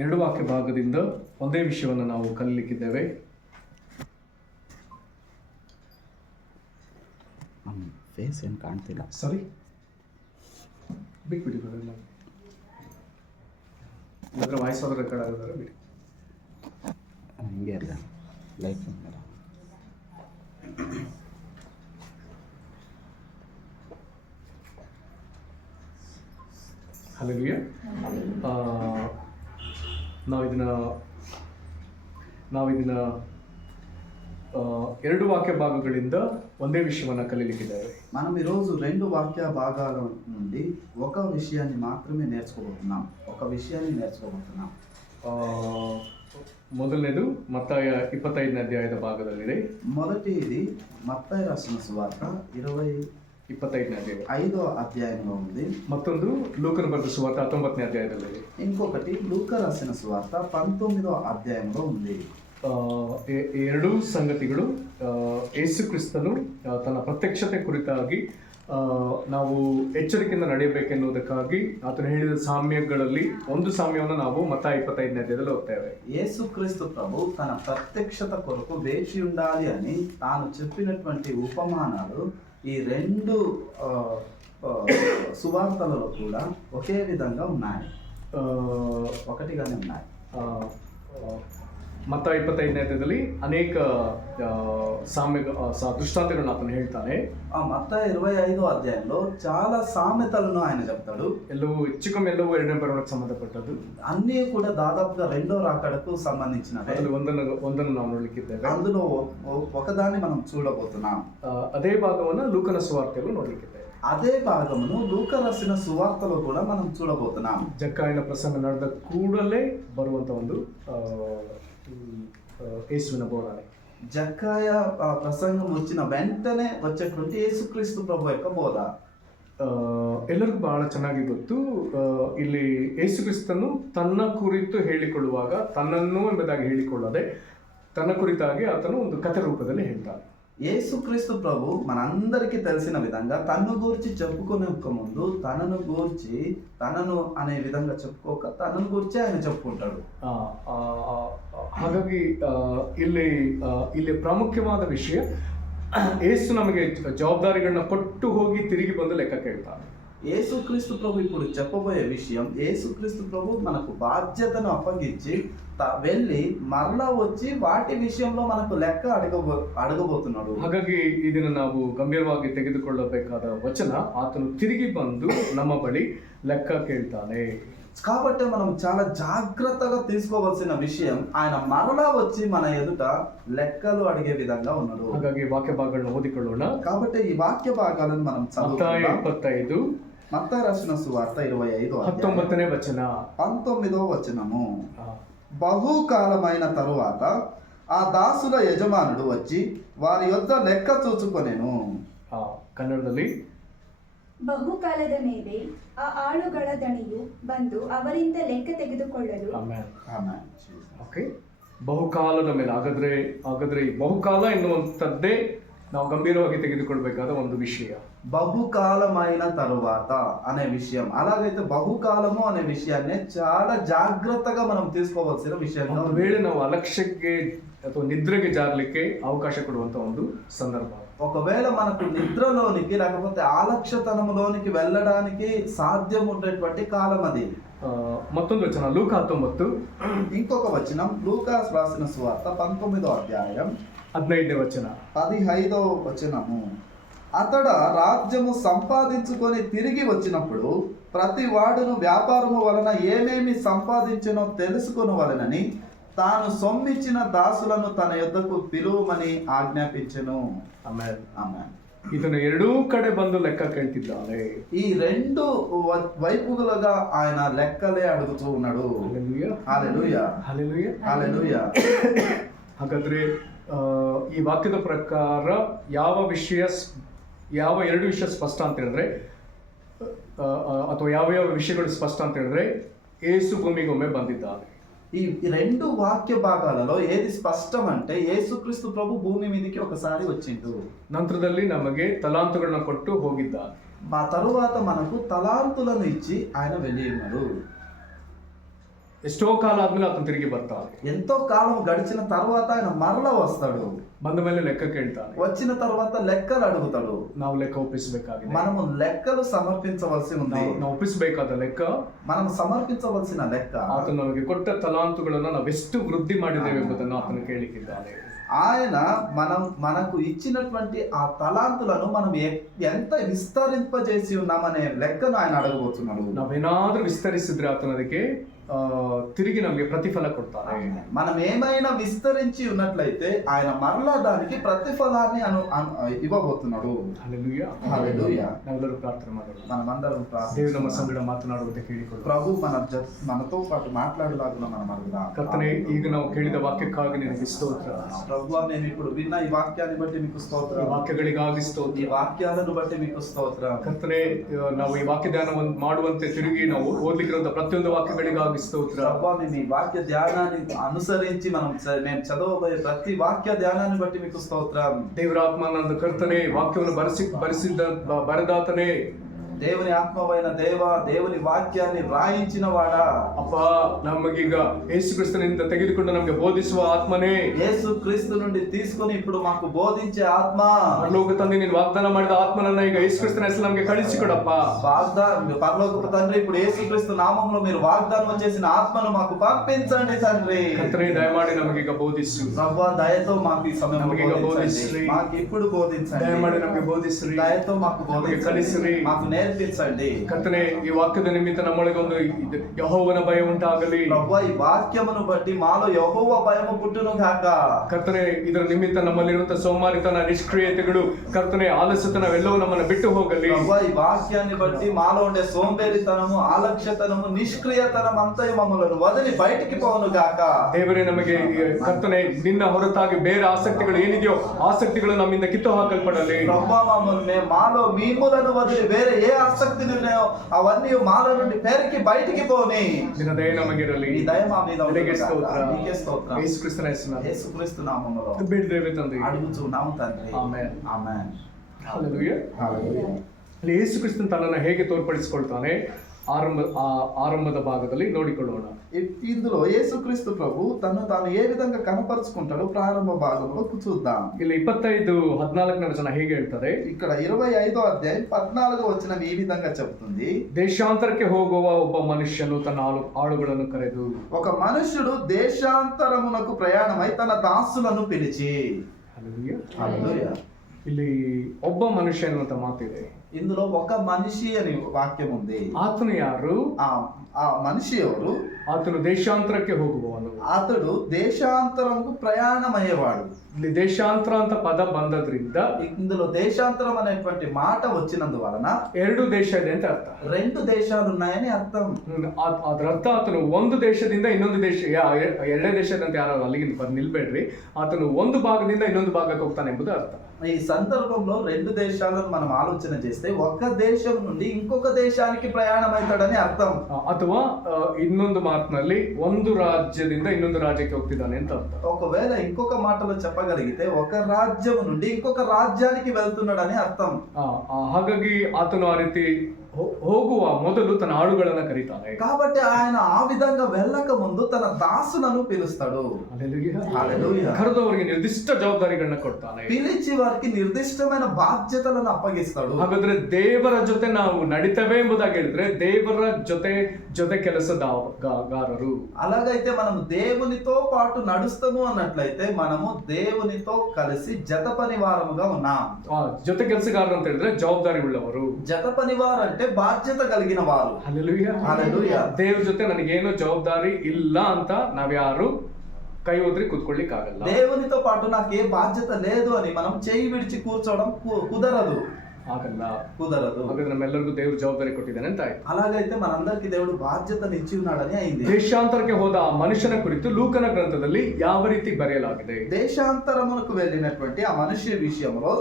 ಎರಡು ವಾಕ್ಯ ಭಾಗದಿಂದ ಒಂದೇ ವಿಷಯವನ್ನು ನಾವು ಕಲಿಯಲಿಕ್ಕಿದ್ದೇವೆ. ಫೇಸ್ ಏನು ಕಾಣ್ತಿಲ್ಲ. ಸರಿ, ಬಿಟ್ಬಿಡಿ ಬರಲ್ಲ. ಇಲ್ಲದ್ರೆ ವಾಯ್ಸ್ ಆದ್ರೆ ರೆಕಾರ್ಡ್ ಆಗೋದಾರೆ ಬಿಡಿ. ಹಿಂಗೆ ಅಲ್ಲ ಲೈಫ್ ಹಲ್ಲೆಲೂಯ. ನಾವಿದನ್ನ ಎರಡು వాక్య భాగాಗಳಿಂದ ಒಂದೇ విషయವನ್ನು కలియలిక్కిದ್ದೇವೆ. మనం ఈరోజు రెండు వాక్య భాగాల నుండి ఒక విషయాన్ని మాత్రమే నేర్చుకోబోతున్నాం. ಮೊದಲನೇದು ಮತ್ತಾಯ 25ನೇ ಅಧ್ಯಾಯದ ಭಾಗದಲ್ಲಿದೆ. మొదటిది మత్తయి రాసిన సువార్త 25ನೇ ಅಧ್ಯಾಯ 5వ అధ్యాయంలో ఉంది. ಮತ್ತೊಂದು ಲೂಕನ ಬರೆದ ಸುವಾರ್ತೆ 19ನೇ ಅಧ್ಯಾಯದಲ್ಲಿದೆ. ఇంకొకటి లూకా రాసిన సువార్త 19వ అధ్యాయంలో ఉంది. ಎರಡೂ ಸಂಗತಿಗಳು ಯೇಸು ಕ್ರಿಸ್ತನು ತನ್ನ ಪ್ರತ್ಯಕ್ಷತೆ ಕುರಿತಾಗಿ ನಾವು ಎಚ್ಚರಿಕೆಯಿಂದ ನಡೆಯಬೇಕೆನ್ನುವುದಕ್ಕಾಗಿ ಆತನು ಹೇಳಿದ ಸಾಮ್ಯಗಳಲ್ಲಿ ಒಂದು ಸಾಮ್ಯವನ್ನು ನಾವು ಮತ್ತಾಯ 25ನೇ ಅಧ್ಯಾಯದಲ್ಲಿ ಓದ್ತೇವೆ. యేసుక్రీస్తు ప్రభు తన ప్రత్యక్షత కొరకు వేచి ఉండాలి అని తాను చెప్పినటువంటి ఉపమానాలు ఈ రెండు సువార్తలలో కూడా ఒకే విధంగా ఉన్నాయి, ఒకటిగానే ఉన్నాయి. ಮತ್ತಾಯ 25ನೇ ಅಧ್ಯಾಯದಲ್ಲಿ ಅನೇಕ దృష్టాంతాలను అతను ಹೇಳ್ತಾನೆ. ఆ మత్తయి 25వ అధ్యాయంలో చాలా సామెతలను ఆయన చెప్తాడు. ಎಲ್ಲವೂ ಎಲ್ಲವೂ ಎರಡನೇ ಬರವಣಿಗೆ ಸಂಬಂಧಪಟ್ಟದ್ದು. అన్నీ కూడా దాదాపుగా రెండో రాకడకు సంబంధించినవి. ಅದರಲ್ಲಿ ಒಂದನ್ನು ನಾವು ನೋಡ್ಲಿಕ್ಕಿದ್ದೇವೆ. అందులో ఒకదాన్ని మనం చూడబోతున్నాం. ಅದೇ ಭಾಗವನ್ನು ಲೂಕನ ಸುವಾರ್ತೆಯಲ್ಲಿ ನೋಡ್ಲಿಕ್ಕಿದ್ದೇವೆ. అదే భాగమును లూకా రాసిన సువార్తలో కూడా మనం చూడబోతున్నాం. ಜಕ್ಕಾಯನ ಪ್ರಸಂಗ ನಡೆದ ಕೂಡಲೇ ಬರುವಂತ ಒಂದು యేసుವಿನ ಬೋಧನೆ. జక్కాయ ప్రసంగం వచ్చిన వెంటనే వచ్చేటువంటి యేసుక్రీస్తు ప్రభు యొక్క బోధ ಎಲ್ಲರಿಗೂ ಬಹಳ ಚೆನ್ನಾಗಿ ಗೊತ್ತು. ಇಲ್ಲಿ ಯೇಸು ಕ್ರಿಸ್ತನು ತನ್ನ ಕುರಿತು ಹೇಳಿಕೊಳ್ಳುವಾಗ ತನ್ನನ್ನು ಎಂಬುದಾಗಿ ಹೇಳಿಕೊಳ್ಳದೆ ತನ್ನ ಕುರಿತಾಗಿ ಆತನು ಒಂದು ಕಥೆ ರೂಪದಲ್ಲಿ ಹೇಳ್ತಾನೆ. యేసుక్రీస్తు ప్రభు మనందరికీ తెలిసిన విధంగా తన్ను గూర్చి చెప్పుకునే ముందు తనను అనే విధంగా చెప్పుకోక తనను గూర్చి ఆయన చెప్పుకుంటాడు. ಹಾಗಾಗಿ ಇಲ್ಲಿ ಪ್ರಾಮುಖ್ಯವಾದ ವಿಷಯ, ಯೇಸು ನಮಗೆ ಜವಾಬ್ದಾರಿಗಳನ್ನ ಕೊಟ್ಟು ಹೋಗಿ ತಿರುಗಿ ಬಂದು ಲೆಕ್ಕ ಕೇಳ್ತಾನೆ. యేసుక్రీస్తు ప్రభు ఇప్పుడు చెప్పబోయే విషయం, యేసుక్రీస్తు ప్రభు మనకు బాధ్యతను అప్పగించి వెళ్ళి మరలా వచ్చి వాటి విషయంలో మనకు లెక్క అడగబోతున్నాడు. ಹಾಗಾಗಿ ಇದನ್ನು ನಾವು ಗಂಭೀರವಾಗಿ ತೆಗೆದುಕೊಳ್ಳಬೇಕಾದ ವಚನ, ಆತನು ತಿರುಗಿ ಬಂದು ನಮ್ಮ ಬಳಿ ಲೆಕ್ಕ ಕೇಳ್ತಾನೆ. కాబట్టి మనం చాలా జాగ్రత్తగా తీసుకోవాల్సిన విషయం, ఆయన మరలా వచ్చి మన ఎదుట లెక్కలు అడిగే విధంగా ఉన్నాడు. ಹಾಗಾಗಿ ವಾಕ್ಯ ಭಾಗಗಳನ್ನು ಓದಿಕೊಳ್ಳೋಣ. కాబట్టి ఈ వాక్య భాగాలను మనం మత్తయి 25 మత్తయి రాసిన సువార్త 25వ అధ్యాయం 19ನೇ ವಚನ 19వ వచనము. బహుకాలమైన తరువాత ఆ దాసుల యజమానుడు వచ్చి వారి యొద్ద లెక్క చూచుకొనెను. ಕನ್ನಡದಲ್ಲಿ, ಬಹುಕಾಲದ ಮೇಲೆ ಆ ಆಳುಗಳ ದಣಿಯು ಬಂದು ಅವರಿಂದ ಲೆಕ್ಕ ತೆಗೆದುಕೊಳ್ಳಲು. ಓಕೆ, ಬಹುಕಾಲದ ಮೇಲೆ. ಹಾಗಾದ್ರೆ ಈ ಬಹುಕಾಲ ಎನ್ನುವಂಥದ್ದೇ ನಾವು ಗಂಭೀರವಾಗಿ ತೆಗೆದುಕೊಳ್ಬೇಕಾದ ಒಂದು ವಿಷಯ. బహుకాలమైన తరువాత అనే విషయం, అలాగైతే బహుకాలము అనే విషయాన్ని చాలా జాగ్రత్తగా మనం తీసుకోవాల్సిన విషయం. ಒಂದು ವೇಳೆ ನಾವು ಅಲಕ್ಷ್ಯಕ್ಕೆ ಅಥವಾ ನಿದ್ರೆಗೆ ಜಾರಲಿಕ್ಕೆ ಅವಕಾಶ ಕೊಡುವಂತ ಒಂದು ಸಂದರ್ಭ. ఒకవేళ మనకు నిద్రలోనికి లేకపోతే ఆలక్ష్యతనంలోనికి వెళ్ళడానికి సాధ్యం ఉండేటువంటి కాలం అది. మತ್ತೊಂದು వచన లూకా 19, ఇంకొక వచనం లూకా రాసిన సువార్త 19వ అధ్యాయం 15ನೇ వచన 15వ వచనము. అతడు రాజ్యము సంపాదించుకొని తిరిగి వచ్చినప్పుడు ప్రతి వాడును వ్యాపారము వలన ఏమేమి సంపాదించినో తెలుసుకొనవలెనని తాను సొమ్మిచ్చిన దాసులను తన యొద్దకు పిలువమని ఆజ్ఞాపించెను. ಆಮೆನ್. ఆమేన్. ಇದನ್ನು ಎರಡೂ ಕಡೆ ಬಂದು ಲೆಕ್ಕ ಕೇಳ್ತಿದ್ದಾನೆ. ఈ రెండు వైపులుగా ఆయన లెక్కలే అడుగుతూ ఉన్నాడు. హల్లెలూయా, ಹಲ್ಲೆಲೂಯಾ, హల్లెలూయా. ಹಾಗಾದ್ರೆ ಈ ವಾಕ್ಯದ ಪ್ರಕಾರ ಯಾವ ಎರಡು ವಿಷಯ ಸ್ಪಷ್ಟ ಅಂತ ಹೇಳಿದ್ರೆ, ಅಥವಾ ಯಾವ ವಿಷಯಗಳು ಸ್ಪಷ್ಟ ಅಂತ ಹೇಳಿದ್ರೆ, ಯೇಸು ಭೂಮಿಗೊಮ್ಮೆ ಬಂದಿದ್ದಾನೆ. ఈ రెండు వాక్య భాగాలలో ఏది స్పష్టం అంటే యేసుక్రీస్తు ప్రభు భూమి మీదకి ఒకసారి వచ్చిండు. ನಂತರದಲ್ಲಿ ನಮಗೆ ತಲಾಂತುಗಳನ್ನ ಕೊಟ್ಟು ಹೋಗಿದ್ದಾನೆ. ఆ తరువాత మనకు తలాంతులను ఇచ్చి ఆయన వెళ్ళి ఉన్నాడు. ಎಷ್ಟೋ ಕಾಲ ಆದ್ಮೇಲೆ ಆತನು ತಿರುಗಿ ಬರ್ತಾನೆ. ఎంతో కాలం గడిచిన తర్వాత ఆయన మరలా వస్తాడు. ಬಂದ ಮೇಲೆ ಲೆಕ್ಕ ಕೇಳ್ತಾನೆ. వచ్చిన తర్వాత లెక్కలు అడుగుతాడు. ನಾವು ಲೆಕ್ಕ ಒಪ್ಪಿಸಬೇಕಾಗಿದೆ. మనము లెక్కలు సమర్పించవలసి ఉంది. ನಾವು ಒಪ್ಪಿಸಬೇಕಾದ ಲೆಕ್ಕ, మనం సమర్పించవలసిన లెక్క, ಆತನು ನಮಗೆ ಕೊಟ್ಟ ತಲಾಂತುಗಳನ್ನು ನಾವೆಷ್ಟು ವೃದ್ಧಿ ಮಾಡಿದ್ದೇವೆ ಎಂಬುದನ್ನು ಆತನು ಕೇಳಿಕ್ಕಿದ್ದಾನೆ. ఆయన మనకు ఇచ్చినటువంటి ఆ తలాంతులను మనం ఎంత విస్తరింపజేసి ఉన్నామనే లెక్కను ఆయన అడగబోతున్నాడు. ನಾವೇನಾದ್ರೂ ವಿಸ್ತರಿಸಿದ್ರೆ ಆತನು ಅದಕ್ಕೆ తిరిగి నಮಗೆ ప్రతిఫల ಕೊಡ್ತಾನೆ. మనం ఏమైనా విస్తరించి ఉన్నట్లయితే ఆయన మరలా దానికి ప్రతిఫలాన్ని ఇవ్వబోతున్నాడు. హల్లెలూయా, హల్లెలూయా. ನಾವೆಲ್ಲರೂ ಪ್ರಾರ್ಥನೆ ಮಾಡೋಣ. మనమందరం ದೇವರು ನಮ್ಮ ಸಂಗಡ ಮಾತನಾಡುವಂತೆ ಕೇಳಿಕೊಳ್ಳೋಣ. ప్రభు మనతో పాటు మాట్లాడలాగున మనం అడుగుదాం. ಕರ್ತನೇ, ಈಗ ನಾವು ಕೇಳಿದ ವಾಕ್ಯಕ್ಕಾಗಿ ನಿನಗೆ ಸ್ತೋತ್ರ. ప్రభువా, మేము ఇప్పుడు విన్న ఈ వాక్యాన్ని బట్టి మీకు స్తోత్రం. ಈ ವಾಕ್ಯಗಳಿಗಾಗಿ ఈ ಸ್ತೋತ್ರ. వాక్యాలను బట్టి మీకు స్తోత్రం. ಕರ್ತನೇ, ನಾವು ಈ ವಾಕ್ಯ ಧ್ಯಾನವನ್ನು ಮಾಡುವಂತೆ ತಿರುಗಿ ನಾವು ಓದ್ಲಿಕ್ಕಿರುವಂತ ಪ್ರತಿಯೊಂದು ವಾಕ್ಯಗಳಿಗಾಗಿ ಸ್ತೋತ್ರ. ప్రభువా, మేము ఈ వాక్య ధ్యానాన్ని అనుసరించి మేము చదవబోయే ప్రతి వాక్య ధ్యానాన్ని బట్టి మీకు స్తోత్రం. ದೇವರ ಆತ್ಮನಂದು ಕರ್ತನೇ, ವಾಕ್ಯವನ್ನು ಬರೆದಾತನೇ, దేవుని ఆత్మవైన దేవుని వాక్యాన్ని రాయించిన వాడా, ಅಪ್ಪ, ನಮಗೀಗ ಯೇಸು ಕ್ರಿಸ್ತನಿಂದ ತೆಗೆದುಕೊಂಡು ನಮಗೆ ಬೋಧಿಸುವ ಆತ್ಮನೇ, యేసు క్రీస్తు నుండి తీసుకొని ఇప్పుడు మాకు బోధించే ఆత్మ, ಪರಲೋಕ ತಂದೆ ನೀನು ವಾಗ್ದಾನ ಮಾಡಿದ ಆತ್ಮನನ್ನ ಈಗ ಯೇಸು ಕ್ರಿಸ್ತನ ಹೆಸರು ನಮಗೆ ಕಳಿಸಿಕೊಡಪ್ಪ. పరలోకపు తండ్రి, ఇప్పుడు యేసు క్రీస్తు నామములో మీరు వాగ్దానం చేసిన ఆత్మను మాకు పంపించండి తండ్రి. ಕರ್ತನೇ, ದಯಮಾಡಿ ನಮಗೀಗ ಬೋಧಿಸು. ప్రభువా, దయతో మాకు ఈ సమయంలో నమగీಗ బోధించండి. ಬೋಧಿಸ್ರಿ. మాకు ఇప్పుడు బోధించండి. ದಯಮಾಡಿ ನಮಗೆ ಬೋಧಿಸ್ರಿ. దయతో మాకు ನಮಗೆ బోధించండి. ಕಲಿಸಿರಿ. మాకు నేర్పించండి. ಕರ್ತನೇ, ಈ ವಾಕ್ಯದ ನಿಮಿತ್ತ ನಮ್ಮೊಳಗೆ ಒಂದು ಯೆಹೋವನ ಭಯ ಉಂಟಾಗಲಿ. ప్రభువా, ఈ వాక్యమును బట్టి మాలో యెహోవా భయము పుట్టును గాక. ಕರ್ತನೇ, ಇದರ ನಿಮಿತ್ತ ನಮ್ಮಲ್ಲಿರುವಂತಹ ಸೋಮಾರಿತನ, ನಿಷ್ಕ್ರಿಯತೆಗಳು, ಕರ್ತನೇ, ಆಲಸ್ಯತನವೆಲ್ಲವೂ ನಮ್ಮನ್ನು ಬಿಟ್ಟು ಹೋಗಲಿ. ప్రభువా, ఈ వాక్యాన్ని బట్టి మాలో ఉండే సోంబేరితనము, ఆలక్ష్యతనము, నిష్క్రియతనం అంతా మమ్మలను వదిలి బయటికి పోను గాక. ದೇವರೇ, ನಮಗೆ ಕರ್ತನೇ, ನಿನ್ನ ಹೊರತಾಗಿ ಬೇರೆ ಆಸಕ್ತಿಗಳು ಏನಿದೆಯೋ ಆಸಕ್ತಿಗಳು ನಮ್ಮಿಂದ ಕಿತ್ತು ಹಾಕಲ್ಪಡಲಿ. ప్రభువా, మాలో మీములను వదిలి వేరే ఏ ఆసక్తులు ఉన్నాయో అవన్నీ మాలో నుండి పేరుకి బయటికి పోని. ನಿನ್ನ ದಯ ನಮಗಿರಲಿ. ఈ దయ మా మీద ನಿನಗೆ ఉండును గాక. ಸ್ತೋತ್ರ. నీకే స్తోత్రం. ಯೇಸು ಕ್ರಿಸ್ತನ ಹೆಸರಿನಲ್ಲಿ యేసుక్రీస్తు నామములో ಬೇಡಿದ್ದೇವೆ ತಂದೆ. అడుగుచున్నాము తండ్రి. ಆಮೆನ್. ఆమేన్. ಹಲ್ಲೆಲೂಯಾ. హల్లెలూయా. ಅಲ್ಲಿ ಯೇಸು ಕ್ರಿಸ್ತನ್ ತನ್ನನ್ನು ಹೇಗೆ ತೋರ್ಪಡಿಸಿಕೊಳ್ತಾನೆ ಆರಂಭದ ಭಾಗದಲ್ಲಿ ನೋಡಿಕೊಳ್ಳೋಣ. ఇందులో యేసుక్రీస్తు ప్రభు తాను ఏ విధంగా కనపరుచుకుంటాడో ప్రారంభ భాగంలో చూద్దాం. ಇಲ್ಲಿ 25:14 వచన ಹೇಗೆ ಹೇಳ್ತಾರೆ? ఇక్కడ 25వ అధ్యాయం 14వ వచనం ఈ విధంగా చెప్తుంది. ದೇಶಾಂತರಕ್ಕೆ ಹೋಗುವ ಒಬ್ಬ ಮನುಷ್ಯನು ತನ್ನ ಆಳುಗಳನ್ನು ಕರೆದು, ఒక మనుష్యుడు దేశాంతరమునకు ప్రయాణమై తన దాసులను పిలిచి. ಹಲ್ಲೆಲೂಯಾ. హల్లెలూయా. ಇಲ್ಲಿ ಒಬ್ಬ ಮನುಷ್ಯ ಎನ್ನುವಂತ ಮಾತಿದೆ. ఇందులో ఒక మనిషి అని వాక్యం ఉంది. ಆತನು ಯಾರು? ఆ మనిషి ఎవరు? ಆತನು ದೇಶಾಂತರಕ್ಕೆ ಹೋಗುವವನು. అతడు దేశాంతరముకు ప్రయాణమయ్యేవాడు. ಇಲ್ಲಿ ದೇಶಾಂತರ ಅಂತ ಪದ ಬಂದದ್ರಿಂದ ఇందులో దేశాంతరం అనేటువంటి మాట వచ్చినందువలన 2 ದೇಶ ಇದೆ ಅಂತ ಅರ್ಥ. 2 దేశాలు ఉన్నాయని అర్థం. ಅದರ ಅರ್ಥ ಆತನು ಒಂದು ದೇಶದಿಂದ ಇನ್ನೊಂದು ದೇಶ, ಎರಡೇ ದೇಶದಂತ ಯಾರು ಅಲ್ಲಿಗೆ ನಿಲ್ಬೇಡ್ರಿ, ಆತನು ಒಂದು ಭಾಗದಿಂದ ಇನ್ನೊಂದು ಭಾಗಕ್ಕೆ ಹೋಗ್ತಾನೆ ಎಂಬುದು ಅರ್ಥ. ఈ సందర్భంలో 2 దేశాలను మనం ఆలోచన చేస్తే ఒక దేశం నుండి ఇంకొక దేశానికి ప్రయాణం అవుతాడని అర్థం. ಅಥವಾ ಇನ್ನೊಂದು ಮಾತಿನಲ್ಲಿ ಒಂದು ರಾಜ್ಯದಿಂದ ಇನ್ನೊಂದು ರಾಜ್ಯಕ್ಕೆ ಹೋಗ್ತಿದ್ದಾನೆ ಅಂತ ಅರ್ಥ. ఒకవేళ ఇంకొక మాటలో చెప్పగలిగితే ఒక రాజ్యం నుండి ఇంకొక రాజ్యానికి వెళ్తున్నాడని అర్థం. ಹಾಗಾಗಿ ಆತನು ಆ ರೀತಿ ಹೋಗುವ ಮೊದಲು ತನ್ನ ಆಳುಗಳನ್ನ ಕರೀತಾನೆ. కాబట్టి ఆయన ఆ విధంగా వెళ్ళక ముందు తన దాసులను పిలుస్తాడు. హల్లెలూయా. ಕರೆದವರಿಗೆ ನಿರ್ದಿಷ್ಟ ಜವಾಬ್ದಾರಿಗಳನ್ನ ಕೊಡ್ತಾನೆ. పిలిచి వారికి నిర్దిష్టమైన బాధ్యతలను అప్పగిస్తాడు. ಹಾಗಾದ್ರೆ ದೇವರ ಜೊತೆ ನಾವು ನಡಿತೇವೆ ಎಂಬುದಾಗಿ ಹೇಳಿದ್ರೆ ದೇವರ ಜೊತೆ ಕೆಲಸಗಾರರು. అలాగైతే మనము దేవునితో పాటు నడుస్తాము అన్నట్లయితే మనము దేవునితో కలిసి జత పనివారముగా ఉన్నాం. ಜೊತೆ ಕೆಲಸಗಾರರು ಅಂತ ಹೇಳಿದ್ರೆ ಜವಾಬ್ದಾರಿ ಉಳ್ಳವರು. జత పనివారు అంటే బాధ్యత కలిగిన వారు. ಹಲ್ಲೆಲೂಯಾ. హల్లెలూయా. ದೇವ್ರ ಜೊತೆ ನನಗೇನು ಜವಾಬ್ದಾರಿ ಇಲ್ಲ ಅಂತ ನಾವ್ಯಾರು ಕೈ ಒದ್ರಿ ಕೂತ್ಕೊಳ್ಳಿಕ್ಕಾಗಲ್ಲ. దేవునితో పాటు నాకు ఏ బాధ్యత లేదు అని మనం చేయి విడిచి కూర్చోవడం కుదరదు. కుదరదు. ಹಾಗಾದ್ರೆ ನಮ್ಮೆಲ್ಲರಿಗೂ ದೇವ್ರು ಜವಾಬ್ದಾರಿ ಕೊಟ್ಟಿದ್ದಾನೆ ಅಂತ ಆಯ್ತು. అలాగైతే మనందరికీ దేవుడు బాధ్యతను ఇచ్చి ఉన్నాడని అయింది. ದೇಶಾಂತರಕ್ಕೆ ಹೋದ ಆ ಮನುಷ್ಯನ ಕುರಿತು ಲೂಕನ ಗ್ರಂಥದಲ್ಲಿ ಯಾವ ರೀತಿ ಬರೆಯಲಾಗಿದೆ? దేశాంతరమునకు వెళ్ళినటువంటి ఆ మనిషి విషయంలో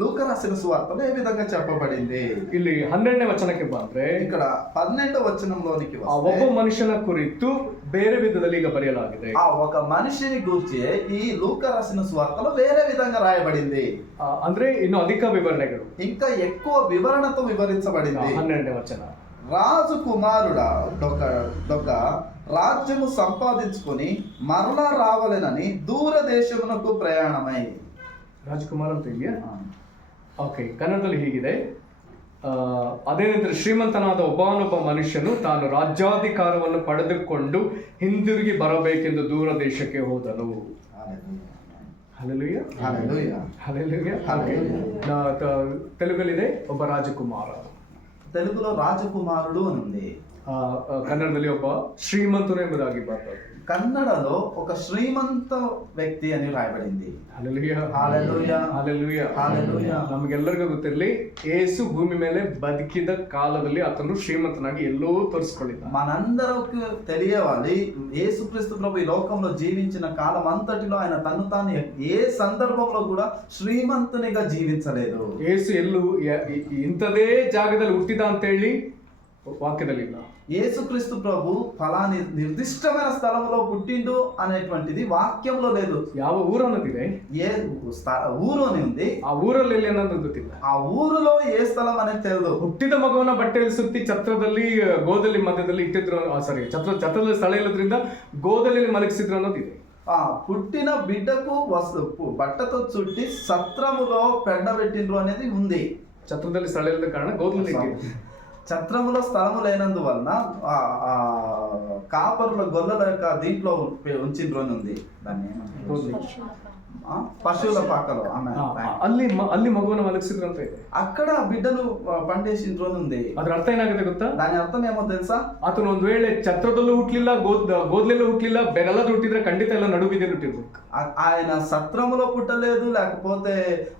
లూకా రాసిన సువార్తలో ఏ విధంగా చెప్పబడింది? ಇಲ್ಲಿ 12ನೇ ವಚನಕ್ಕೆ ಬಂದ್ರೆ ఇక్కడ 12వ వచనంలోనికి ಆ ಒಬ್ಬ ಮನುಷ್ಯನ ಕುರಿತು ಬೇರೆ ವಿಧದಲ್ಲಿ ಈಗ ಬರೆಯಲಾಗಿದೆ. ఆ ఒక మనిషిని గురించి ఈ లూకా రాసిన సువార్తలో వేరే విధంగా రాయబడింది. ಅಂದ್ರೆ ಇನ್ನು ಅಧಿಕ ವಿವರಣೆಗಳು, ఇంకా ఎక్కువ వివరణతో వివరించబడింది. 12ನೇ ವಚನ. రాజు కుమారుడొక రాజ్యము సంపాదించుకొని మరలా రావాలనని దూరదేశమునకు ಪ್ರಯಾಣమై. ರಾಜಕುಮಾರ್ ಅಂತ ಇದೆಯಾ? ಓಕೆ, ಕನ್ನಡದಲ್ಲಿ ಹೀಗಿದೆ. ಅದೇನೆಂದರೆ, ಶ್ರೀಮಂತನಾದ ಒಬ್ಬನೊಬ್ಬ ಮನುಷ್ಯನು ತಾನು ರಾಜ್ಯಾಧಿಕಾರವನ್ನು ಪಡೆದುಕೊಂಡು ಹಿಂದಿರುಗಿ ಬರಬೇಕೆಂದು ದೂರ ದೇಶಕ್ಕೆ ಹೋದನು. ಹಲ್ಲೆಲೂಯಾ, హల్లెలూయా, ಹಲ್ಲೆಲೂಯಾ. హల్లెలూయా. తెలుగుಲಿದೆ ಒಬ್ಬ ರಾಜಕುಮಾರ, తెలుగులో రాజకుమారుడు అని ఉంది. ಕನ್ನಡದಲ್ಲಿ ಒಬ್ಬ ಶ್ರೀಮಂತನು ಎಂಬುದಾಗಿ ಬರ್ತದೆ. కన్నడలో ఒక శ్రీమంత వ్యక్తి అని రాయబడింది. ಹಲ್ಲೆಲೂಯಾ, హల్లెలూయా, ಹಲ್ಲೆಲೂಯಾ, హల్లెలూయా. ನಮಗೆಲ್ಲರಿಗೂ ಗೊತ್ತಿರಲಿ, ಏಸು ಭೂಮಿ ಮೇಲೆ ಬದುಕಿದ ಕಾಲದಲ್ಲಿ ಆತನು ಶ್ರೀಮಂತನಾಗಿ ಎಲ್ಲೋ ತೋರಿಸ್ಕೊಳ್ಳಿಲ್ಲ. మనందరకు తెలియవాలి, యేసుక్రీస్తు ప్రభు ఈ లోకంలో జీవించిన కాలం అంతటిలో ఆయన తను తాను ఏ సందర్భంలో కూడా శ్రీమంతునిగా జీవించలేదు. ಏಸು ಎಲ್ಲೂ ಇಂಥದೇ ಜಾಗದಲ್ಲಿ ಹುಟ್ಟಿದ ಅಂತ ಹೇಳಿ ವಾಕ್ಯದಲ್ಲಿ ಇಲ್ಲ. యేసుక్రీస్తు ప్రభు ఫలాని నిర్దిష్టమైన స్థలంలో పుట్టిండు అనేటువంటిది వాక్యంలో లేదు. ಯಾವ ಊರು ಅನ್ನೋದಿದೆ, ఏ ఊరు అని ఉంది, ಆ ಊರಲ್ಲಿ ಎಲ್ಲಿ ಅನ್ನೋದು ಗೊತ್ತಿಲ್ಲ. ఆ ఊరులో ఏ స్థలం అనేది తెలియదు. ಹುಟ್ಟಿದ ಮಗುವನ್ನ ಬಟ್ಟೆಯಲ್ಲಿ ಸುತ್ತಿ ಛತ್ರದಲ್ಲಿ ಗೋದಲ್ಲಿ ಮಧ್ಯದಲ್ಲಿ ಇಟ್ಟಿದ್ರು, ಛತ್ರದ ಸ್ಥಳ ಇಲ್ಲದ್ರಿಂದ ಗೋದಲ್ಲಿ ಮಲಗಿಸಿದ್ರು ಅನ್ನೋದಿದೆ. ఆ పుట్టిన బిడ్డకు బట్టతో చుట్టి సత్రములో పెండబెట్టిండ్రు అనేది ఉంది. ಛತ್ರದಲ್ಲಿ ಸ್ಥಳ ಇಲ್ಲದ ಕಾರಣ ಗೋದಲ್ಲಿ ಇಟ್ಟಿದ್ರು. ఛత్రములో స్థలము లేనందువలన కాపరుల గొల్లల యొక్క దీంట్లో ఉంచిండ్రు అని ఉంది. దాన్ని పశువుల పాకలో ಅಲ್ಲಿ ಮಗುವನ್ನ ಮಲಗಿಸಿದ್ರು ಅಂತ ಇದೆ. అక్కడ బిడ్డను పండేసిండ్రు అని ఉంది. ಅದ್ರ ಅರ್ಥ ಏನಾಗುತ್ತೆ ಗೊತ್ತಾ? దాని అర్థం ఏమో తెలుసా? ಆತನು ಒಂದ್ ವೇಳೆ ಛತ್ರದಲ್ಲೂ ಹುಟ್ಲಿಲ್ಲ, ಗೋದ್ಲೆಲ್ಲೂ ಹುಟ್ಲಿಲ್ಲ, ಬೆರೆಲ್ಲದು ಹುಟ್ಟಿದ್ರೆ ಖಂಡಿತ ಎಲ್ಲ ನಡುವಿದೆ ಹುಟ್ಟಿರ್ಬೇಕು. ఆయన సత్రములో పుట్టలేదు, లేకపోతే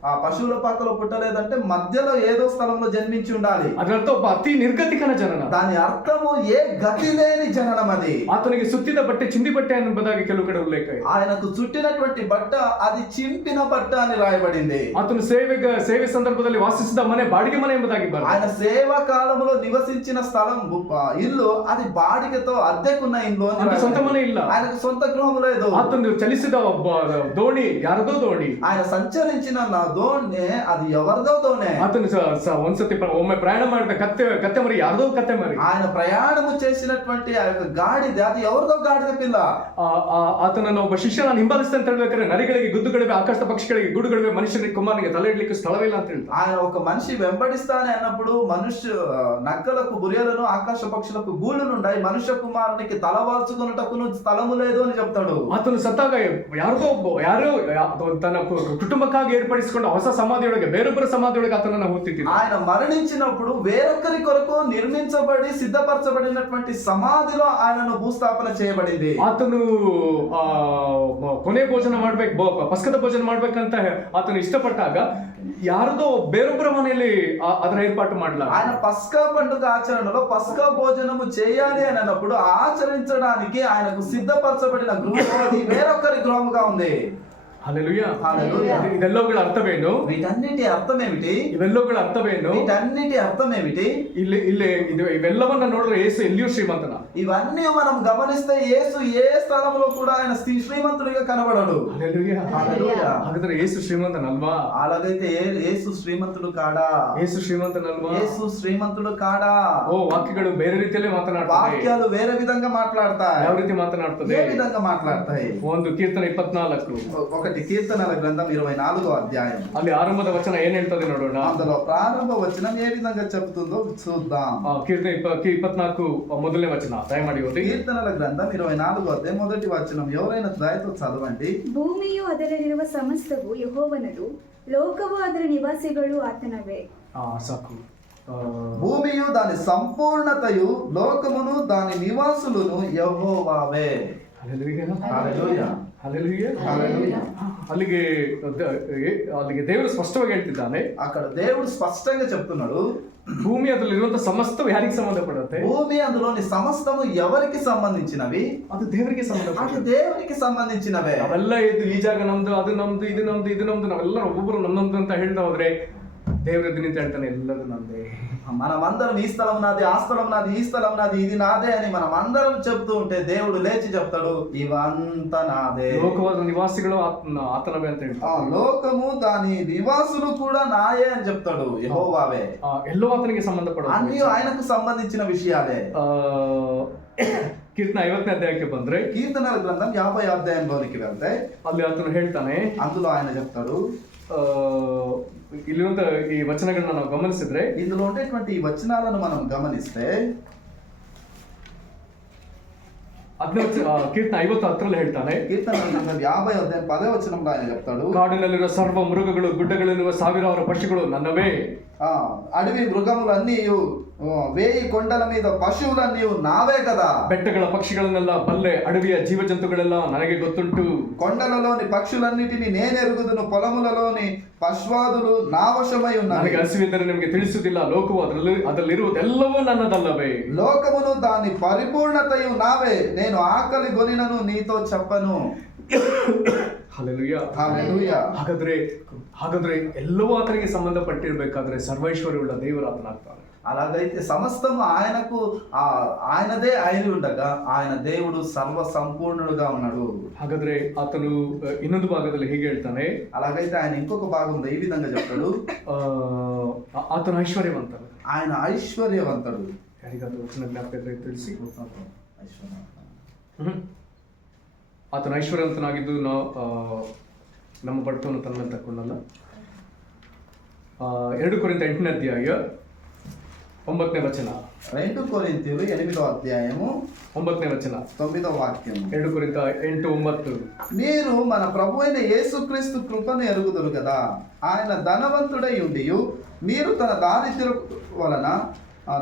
ఆ పశువుల పాకలో పుట్టలేదంటే మధ్యలో ఏదో స్థలంలో జన్మించి ఉండాలి. ಅದ್ರ ಅರ್ಥ ಒಬ್ಬ ಅತಿ ನಿರ್ಗತಿಕನ ಜನನ. దాని అర్థము ఏ గతి లేని జననం అది. ಆತನಿಗೆ ಸುತ್ತಿದ ಬಟ್ಟೆ ಚಿಂದಿ ಬಟ್ಟೆ ಎಂಬುದಾಗಿ ಕೆಲವು ಕಡೆ ಉಲ್ಲೇಖ ಇದೆ. ఆయనకు చుట్టినటువంటి బట్ట అది చింపిన బట్ట అని రాయబడింది. ಆತನು ಸೇವೆ ಸಂದರ್ಭದಲ್ಲಿ ವಾಸಿಸಿದ ಮನೆ ಬಾಡಿಗೆ ಮನೆ ಎಂಬುದಾಗಿ ಬರ್ತದೆ. ఆయన సేవా కాలంలో నివసించిన స్థలం ఇల్లు అది బాడిగతో అద్దెకున్న ఇల్లు అని. సొంత మನೆ ಇಲ್ಲ, ఆయనకు సొంత గృహం లేదు. ಆತನು ಚಲಿಸಿದ ದೋಣಿ ಯಾರದೋ ದೋಣಿ, ఆయన సంచరించిన దోణి అది ఎవరిదో దోణి. ಆತನು ಒಂದ್ಸತಿ ಒಮ್ಮೆ ಪ್ರಯಾಣ ಮಾಡಿದ ಕತ್ತೆ ಮರಿ ಯಾರದೋ ಕತ್ತೆ ಮರಿ. ఆయన ప్రయాణము చేసినటువంటి ఆ యొక్క గాడిద అది ఎవరిదో గాడిద పిల్ల. ಆತನನ್ನು ಒಬ್ಬ ಶಿಷ್ಯನ ಹಿಂಬಾಲಿಸ್ತಾ ಅಂತ ಹೇಳ್ಬೇಕಾದ್ರೆ ನರಿಗಳಿಗೆ ಗುದ್ದುಗಳಿವೆ, ಆಕಾಶದ ಪಕ್ಷಿಗಳಿಗೆ ಗೂಡುಗಳಿವೆ, ಮನುಷ್ಯನಿಗೆ ಕುಮಾರನಿಗೆ ತಲೆ ಇಡ್ಲಿಕ್ಕೆ ಸ್ಥಳವಿಲ್ಲ ಅಂತ ಹೇಳ್ತಾರೆ. ఆయన ఒక మనిషి వెంబడిస్తానే అన్నప్పుడు నక్కలకు బురియలను ఆకాశ పక్షులకు గూళ్ళులు ఉన్నాయి, మనుష్య కుమారునికి తలవాల్చుకున్నటకును స్థలము లేదు అని చెప్తాడు. ಆತನು ಸತ್ತಾಗ ಯಾರೋ ತನ್ನ ಕುಟುಂಬಕ್ಕಾಗಿ ಏರ್ಪಡಿಸಿಕೊಂಡ ಹೊಸ ಸಮಾಧಿಯೊಳಗೆ ಬೇರೊಬ್ಬರ ಸಮಾಧಿಯೊಳಗೆ ಆತನನ್ನು ಹೂತಿದ್ದ. ఆయన మరణించినప్పుడు వేరొకరి కొరకు నిర్మించబడి సిద్ధపరచబడినటువంటి సమాధిలో ఆయనను భూస్థాపన చేయబడింది. ಆತನು ಕೊನೆ ಭೋಜನ ಮಾಡ್ಬೇಕು, ಪಸ್ಕದ ಭೋಜನ ಮಾಡ್ಬೇಕಂತ ಆತನು ಇಷ್ಟಪಟ್ಟಾಗ ಯಾರದೋ ಬೇರೊಬ್ಬರ ಮನೆಯಲ್ಲಿ ಅದರ ಏರ್ಪಾటు ಮಾಡಲ. ఆయన పస్కా పండుగ ఆచరణలో పస్కా భోజనము చేయాలి అని అన్నప్పుడు ఆచరించడానికి ఆయనకు సిద్ధపరచబడిన గృహం అది వేరొకరి గృహముగా ఉంది. హల్లెలూయా, హల్లెలూయా. ಇದೆಲ್ಲವುಗಳ ಅರ್ಥವೇನು? వీటన్నిటి అర్థం ఏమిటి? ಇವೆಲ್ಲವುಗಳ ಅರ್ಥವೇನು? వీటన్నిటి అర్థం ఏమిటి? ಇವೆಲ್ಲವನ್ನ ನೋಡಿದ್ರೆ యేసు ಎಲ್ಲಿಯೂ ಶ್ರೀಮಂತನ. ఇవన్నీ మనం గమనిస్తే యేసు ఏ స్థలంలో కూడా ఆయన శ్రీమంతుడిగా కనబడడు. హల్లెలూయా, హల్లెలూయా. ಹಾಗಾದ್ರೆ యేసు ಶ್ರೀಮಂತನಲ್ವಾ? అలాగైతే యేసు శ్రీమంతుడు కాడా? యేసు ಶ್ರೀಮಂತನಲ್ವಾ? యేసు శ్రీమంతుడు కాడా? వాక్యಗಳು ಬೇರೆ ರೀತಿಯಲ್ಲಿ ಮಾತನಾಡ್ತವೆ. వాక్యాలు వేరే విధంగా మాట్లాడతాయి. ಯಾವ ರೀತಿ ಮಾತನಾಡ್ತದೆ? ఏ విధంగా మాట్లాడతాయి? ಒಂದು ಕೀರ್ತನೆ 24, ఒకటి కీర్తనల గ్రంథం 24వ అధ్యాయం. ಅಲ್ಲಿ ಆರಂಭದ ವಚನ ಏನ್ ಹೇಳ್ತದೆ ನೋಡೋಣ. అందులో ప్రారంభ వచనం ఏ విధంగా చెప్తుందో చూద్దాం. కీర్తನೆ 24 ಮೊದಲನೇ ವಚನ ದಯಮಾಡಿ ಓದಿ. కీర్తనల గ్రంథం 24వ అధ్యాయం మొదటి వచనం ఎవరైనా దయతో చదవండి. ಭೂಮಿಯು ಅದರಲ್ಲಿರುವ ಸಮಸ್ತವು ಯೆಹೋವನದು, ಲೋಕವು ಅದರ ನಿವಾಸಿಗಳು ಆತನವೇ. ಸಾಕು. భూమియు దాని సంపూర్ణతయు లోకమును దాని నివాసులను యెహోవావే. ಹಲ್ಲೆಲೂಯಾ, హల్లెలూయా, ಹಲ್ಲೆಲೂಯಾ, హల్లెలూయా. ಅಲ್ಲಿಗೆ ದೇವರು ಸ್ಪಷ್ಟವಾಗಿ ಹೇಳ್ತಿದ್ದಾನೆ. అక్కడ దేవుడు స్పష్టంగా చెప్తున్నాడు, ಭೂಮಿ ಅದರಲ್ಲಿರುವಂತಹ ಸಮಸ್ತವು ಯಾರಿಗೆ ಸಂಬಂಧಪಡುತ್ತೆ? భూమి అందులోని సమస్తము ఎవరికి సంబంధించినవి? ಅದು ದೇವರಿಗೆ అది ಸಂಬಂಧಪಡುತ್ತೆ. దేవునికి సంబంధించినవే. ನಾವೆಲ್ಲ ಈ ಜಾಗ ನಮ್ದು, ಅದು ನಮ್ದು, ಇದು ನಮ್ದು, ಇದು ನಮ್ದು, ನಾವೆಲ್ಲ ಒಬ್ಬೊಬ್ರು ನಮ್ದು ಅಂತ ಹೇಳ್ತಾ ಹೋದ್ರೆ ದೇವರದ್ದು ನಿಂತ ಹೇಳ್ತಾನೆ ಎಲ್ಲದು ನಂದೇ. మనమందరం ఈ స్థలం నాది, ఆ స్థలం నాది, ఈ స్థలం నాది, ఇది నాదే అని మనం అందరం చెప్తూ ఉంటే దేవుడు లేచి చెప్తాడు, ఇవంతా నాదే. ಲೋಕವಾದ ನಿವಾಸಿಗಳು ಆತನವೇ ಅಂತ ಹೇಳ್ತಾರೆ. లోకము దాని నివాసులు కూడా నాయే అని చెప్తాడు యెహోవావే. ಎಲ್ಲವೂ ಆತನಿಗೆ ಸಂಬಂಧಪಡುತ್ತೆ. అన్ని ఆయనకు సంబంధించిన విషయాలే. కీర్తన 50ನೇ అధ్యాయಕ್ಕೆ ಬಂದ್ರೆ కీర్తనల గ్రంథం 50 అధ్యాయంలోనికి వెళ్తే ಅಲ್ಲಿ ಆತನು ಹೇಳ್ತಾನೆ, అందులో ఆయన చెప్తాడు, ಇಲ್ಲಿರುವಂತ ಈ ವಚನಗಳನ್ನ ನಾವು ಗಮನಿಸಿದ್ರೆ ఇందులో ఉండేటువంటి ఈ వచనాలను మనం గమనిస్తే ಕೀರ್ತನ 50:10 ಹೇಳ್ತಾನೆ, కీర్తనల గ్రంథం 50 అధ్యాయం 10వ వచనంలో ఆయన చెప్తాడు, ಕಾಡಿನಲ್ಲಿರುವ ಸರ್ವ ಮೃಗಗಳು ಗುಡ್ಡಗಳಲ್ಲಿರುವ ಸಾವಿರಾರು ಪಕ್ಷಿಗಳು ನನ್ನವೇ. అడవి మృగములన్నీ 1000 కొండల మీద పశువులన్నీ నావే కదా. ಬೆಟ್ಟಗಳ ಪಕ್ಷಿಗಳನ್ನೆಲ್ಲ ಬಲ್ಲೆ, ಅಡವಿಯ ಜೀವಜಂತುಗಳೆಲ್ಲ ನನಗೆ ಗೊತ್ತುಂಟು. కొండలలోని పక్షులన్నిటిని నేనెరుగుదును, పొలములలోని పశ్వాదులు నా వశమై ఉన్నాయి. ನನಗೆ ಹಸಿವೆಂದರೆ ನಿಮಗೆ ತಿಳಿಸುವುದಿಲ್ಲ, ಲೋಕವು ಅದರಲ್ಲಿರುವುದೆಲ್ಲವೂ ನನ್ನದಲ್ಲವೇ. లోకమును దాని పరిపూర్ణతయు నావే, నేను ఆకలి గొనినను నీతో చెప్పను. ಹಲ್ಲೆಲೂಯಾ. హల్లెలూయా. ಹಾಗಾದ್ರೆ ಎಲ್ಲವೂ ಆತನಿಗೆ ಸಂಬಂಧಪಟ್ಟಿರ್ಬೇಕಾದ್ರೆ ಸರ್ವೈಶ್ವರ್ಯವುಳ್ಳ ದೇವರು ಆತನಾಗ್ತಾನೆ. అలాగైతే సమస్తము ఆయనకు ఆయనదే అయి ఉండగా ఆయన దేవుడు సర్వ సంపూర్ణుడుగా ఉన్నాడు. ಹಾಗಾದ್ರೆ ಆತನು ಇನ್ನೊಂದು ಭಾಗದಲ್ಲಿ ಹೀಗೆ ಹೇಳ್ತಾನೆ, అలాగైతే ఆయన ఇంకొక భాగంలో ఈ విధంగా చెప్తాడు, ಆತನು ಐಶ್ವರ್ಯವಂತನು. ఆయన ఐశ్వర్యవంతుడు. ಯಾರಿಗಾದ್ರೂ ವಚನ ಜ್ಞಾಪಕ ಇದ್ರೆ ತಿಳಿಸಿ. ಆತನು ಐಶ್ವರ್ಯವಂತನಾಗಿದ್ದು ನಮ್ಮ ಬಡತವನ್ನು ತನ್ನ ಮೇಲೆ ತಕ್ಕೊಂಡಲ್ಲ. 2 ಕೊರಿಂಥ 8ನೇ ಅಧ್ಯಾಯ 9ನೇ ವಚನ. 2 కొరింథీయులు 8వ అధ్యాయము 9ನೇ వచన, 9వ వాక్యం. 2 కొరింథ 8:9. మీరు మన ప్రభు అయిన యేసుక్రీస్తు కృపను ఎరుగుదురు కదా. ఆయన ధనవంతుడై ఉండియు మీరు తన దారిద్ర్యం వలన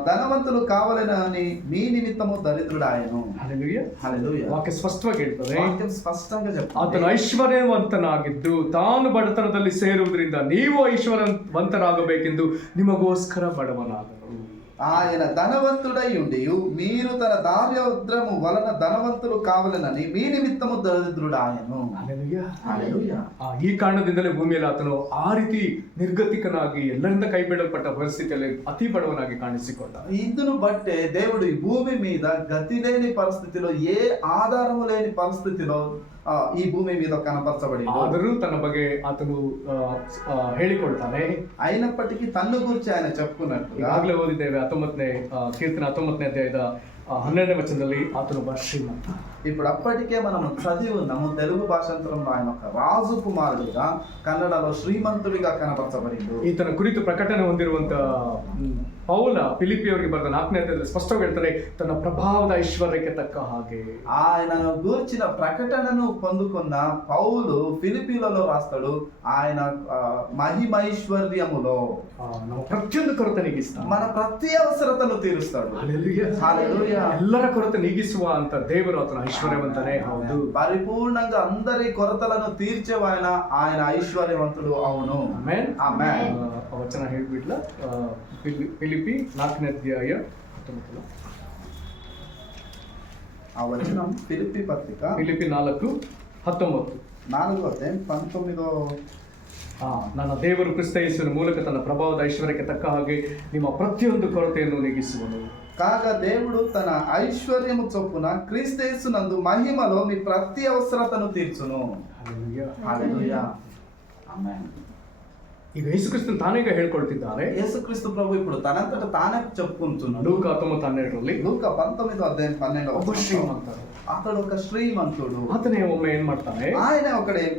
ధనవంతులు కావాలని మీ నిమిత్తము దరిద్రుడాయను. ಹಲ್ಲೆಲೂಯಾ. హల్లెలూయా. ವಾಕ್ಯ ಸ್ಪಷ್ಟವಾಗಿ ಹೇಳ್ತದೆ, వాక్యం స్పష్టంగా చెప్తుంది, ಆತನು ಐಶ್ವರ್ಯವಂತನಾಗಿದ್ದು ತಾನು ಬಡತನದಲ್ಲಿ ಸೇರುವುದರಿಂದ ನೀವು ಐಶ್ವರ್ಯವಂತರಾಗಬೇಕೆಂದು ನಿಮಗೋಸ್ಕರ ಬಡವನಾದನು. ఆయన ధనవంతుడై ఉండియు మీరు తన దారిద్ర్యము వలన ధనవంతులు కావాలనని మీ నిమిత్తము దరిద్రుడాయను. ಹಲ್ಲೆಲೂಯಾ. హల్లెలూయా. ಈ ಕಾರಣದಿಂದಲೇ ಭೂಮಿಯಲ್ಲಿ ಆತನು ಆ ರೀತಿ ನಿರ್ಗತಿಕನಾಗಿ ಎಲ್ಲರಿಂದ ಕೈ ಬಿಡಲ್ಪಟ್ಟ ಪರಿಸ್ಥಿತಿಯಲ್ಲಿ ಅತಿ ಬಡವನಾಗಿ ಕಾಣಿಸಿಕೊಂಡ. ఇందును బట్టే దేవుడు ఈ భూమి మీద గతి లేని పరిస్థితిలో, ఏ ఆధారము లేని పరిస్థితిలో ఈ భూమి మీద కనపరచబడి, ಆದರೂ ತನ್ನ ಬಗ್ಗೆ ಆತನು ಹೇಳಿಕೊಳ್ತಾನೆ. అయినప్పటికీ తన్ను గురించి ఆయన చెప్పుకున్నట్టుగా ಈಗಾಗಲೇ ಓದಿದ್ದೇವೆ 19ನೇ ಕೀರ್ತನ 19ನೇ ಅಧ್ಯಾಯದ 12ನೇ ವಚನದಲ್ಲಿ ಆತನು ಒಬ್ಬ ಶ್ರೀಮಂತ. ఇప్పుడు అప్పటికే మనం చదివి ఉన్నాము, తెలుగు భాషాంతరంలో ఆయన ఒక రాజు కుమారుడిగా, కన్నడలో శ్రీమంతుడిగా కనపరచబడిండు. ಈತನ ಕುರಿತು ಪ್ರಕಟಣೆ ಹೊಂದಿರುವಂತ ಪೌಲ ಫಿಲಿಪಿಯವರಿಗೆ ಬರೆದ 4ನೇ ಅಧ್ಯಾಯದಲ್ಲಿ ಸ್ಪಷ್ಟವಾಗಿ ಹೇಳ್ತಾರೆ, ತನ್ನ ಪ್ರಭಾವದ ಐಶ್ವರ್ಯಕ್ಕೆ ತಕ್ಕ ಹಾಗೆ. ఆయన గూర్చిన ప్రకటనను పొందుకున్న పౌలు ఫిలిప్పీలలో రాస్తాడు, ఆయన మహిమైశ్వర్యములో ನಮ್ಮ ಪ್ರತಿಯೊಂದು ಕೊರತೆ ನೀಗಿಸ್ತಾನೆ, మన ప్రతి అవసరతను తీరుస్తాడు. ಹಲ್ಲೆಲೂಯಾ. హల్లెలూయా. ಎಲ್ಲರ ಕೊರತೆ ನೀಗಿಸುವ ಅಂತ ದೇವರು ಆತನ ಐಶ್ವರ್ಯವಂತನೇ ಹೌದು. పరిపూర్ణంగా అందరి కొరతలను తీర్చేవాయన ఆయన ఐశ్వర్యవంతుడు. అవును. ಆಮೆನ್. ఆమేన్. ಆ ವಚನ ಹೇಳ್ಬಿಡ್ಲ, ಫಿಲಿಪಿ 4ನೇ ಅಧ್ಯಾಯ 19. ఆ వచనం ఫిలిప్పీ పత్రిక ಫಿಲಿಪಿ 4:19. 4వ అధ్యాయం 19వ. ನನ್ನ ದೇವರು ಕ್ರಿಸ್ತ ಯೇಸುವಿನ ಮೂಲಕ ತನ್ನ ಪ್ರಭಾವದ ಐಶ್ವರ್ಯಕ್ಕೆ ತಕ್ಕ ಹಾಗೆ ನಿಮ್ಮ ಪ್ರತಿಯೊಂದು ಕೊರತೆಯನ್ನು ನೀಗಿಸುವನು. కాగా దేవుడు తన ఐశ్వర్యము చొప్పున క్రీస్తు మహిమలో మీ ప్రతి అవసరతను తీర్చును. ಹಲ್ಲೆಲೂಯಾ. హల్లెలూయా. ఆమేన్. ಈಗ ಯೇಸುಕ್ರಿಸ್ತನು ತಾನೇಗ ಹೇಳ್ಕೊಳ್ತಿದ್ದಾನೆ. యేసుక్రీస్తు ప్రభు ఇప్పుడు తనంతట తానే చెప్పుకుంటున్నాడు. ಲೂಕ 19:12 లూక 19వ అధ్యాయం 12వ ಒಬ್ಬ వచనం. ಶ್ರೀಮಂತನು, అతడు ఒక శ్రీమంతుడు. ಆತನೇ ಒಮ್ಮೆ ಏನ್ ಮಾಡ್ತಾನೆ, ఆయన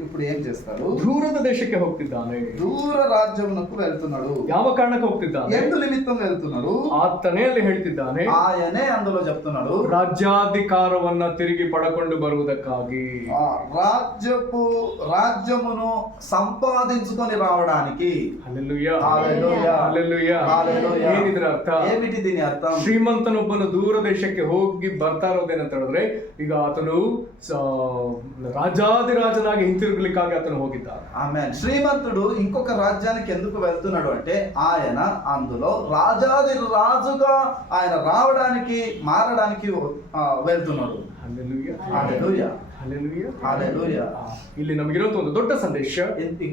ఇప్పుడు ఏం చేస్తాడు, ದೂರದ ದೇಶಕ್ಕೆ ಹೋಗ್ತಿದ್ದಾನೆ. దూర రాజ్యమునకు వెళ్తున్నాడు. ಯಾವ ಕಾರಣಕ್ಕೆ ಹೋಗ್ತಿದ್ದಾನೆ? ఎందు నిమిత్తం వెళ్తున్నాడు? ಆತನೇ ಅಲ್ಲಿ ಹೇಳ್ತಿದ್ದಾನೆ, ఆయనే అందులో చెప్తున్నాడు, ರಾಜ್ಯಾಧಿಕಾರವನ್ನ ತಿರುಗಿ ಪಡಕೊಂಡು ಬರುವುದಕ್ಕಾಗಿ, రాజ్యమును సంపాదించుకొని రావడానికి. ಹಲ್ಲೆಲೂಯಾ. హల్లెలూయా. ಹಲ್ಲೆಲೂಯಾ. హల్లెలూయా. ಏನಿದ್ರ ಅರ್ಥ? ఏమిటి దీని అర్థం? ಶ್ರೀಮಂತನೊಬ್ಬನು ದೂರ ದೇಶಕ್ಕೆ ಹೋಗಿ ಬರ್ತಾ ಇರೋದೇನಂತ ಹೇಳಿದ್ರೆ, ಈಗ ಆತನು ರಾಜಾದಿರಾಜನಾಗಿ ಹಿಂತಿರುಗಲಿಕ್ಕಾಗಿ ಆತನು ಹೋಗಿದ್ದಾನೆ. ఆమేన్. శ్రీమంతుడు ఇంకొక రాజ్యానికి ఎందుకు వెళ్తున్నాడు అంటే, ఆయన అందులో రాజాది రాజుగా ఆయన మారడానికి వెళ్తున్నాడు. హల్లెలూయా. హల్లెలూయా. హల్లెలూయా. హల్లెలూయా. ಇಲ್ಲಿ ನಮಗಿರುವಂತ ಒಂದು ದೊಡ್ಡ ಸಂದೇಶ,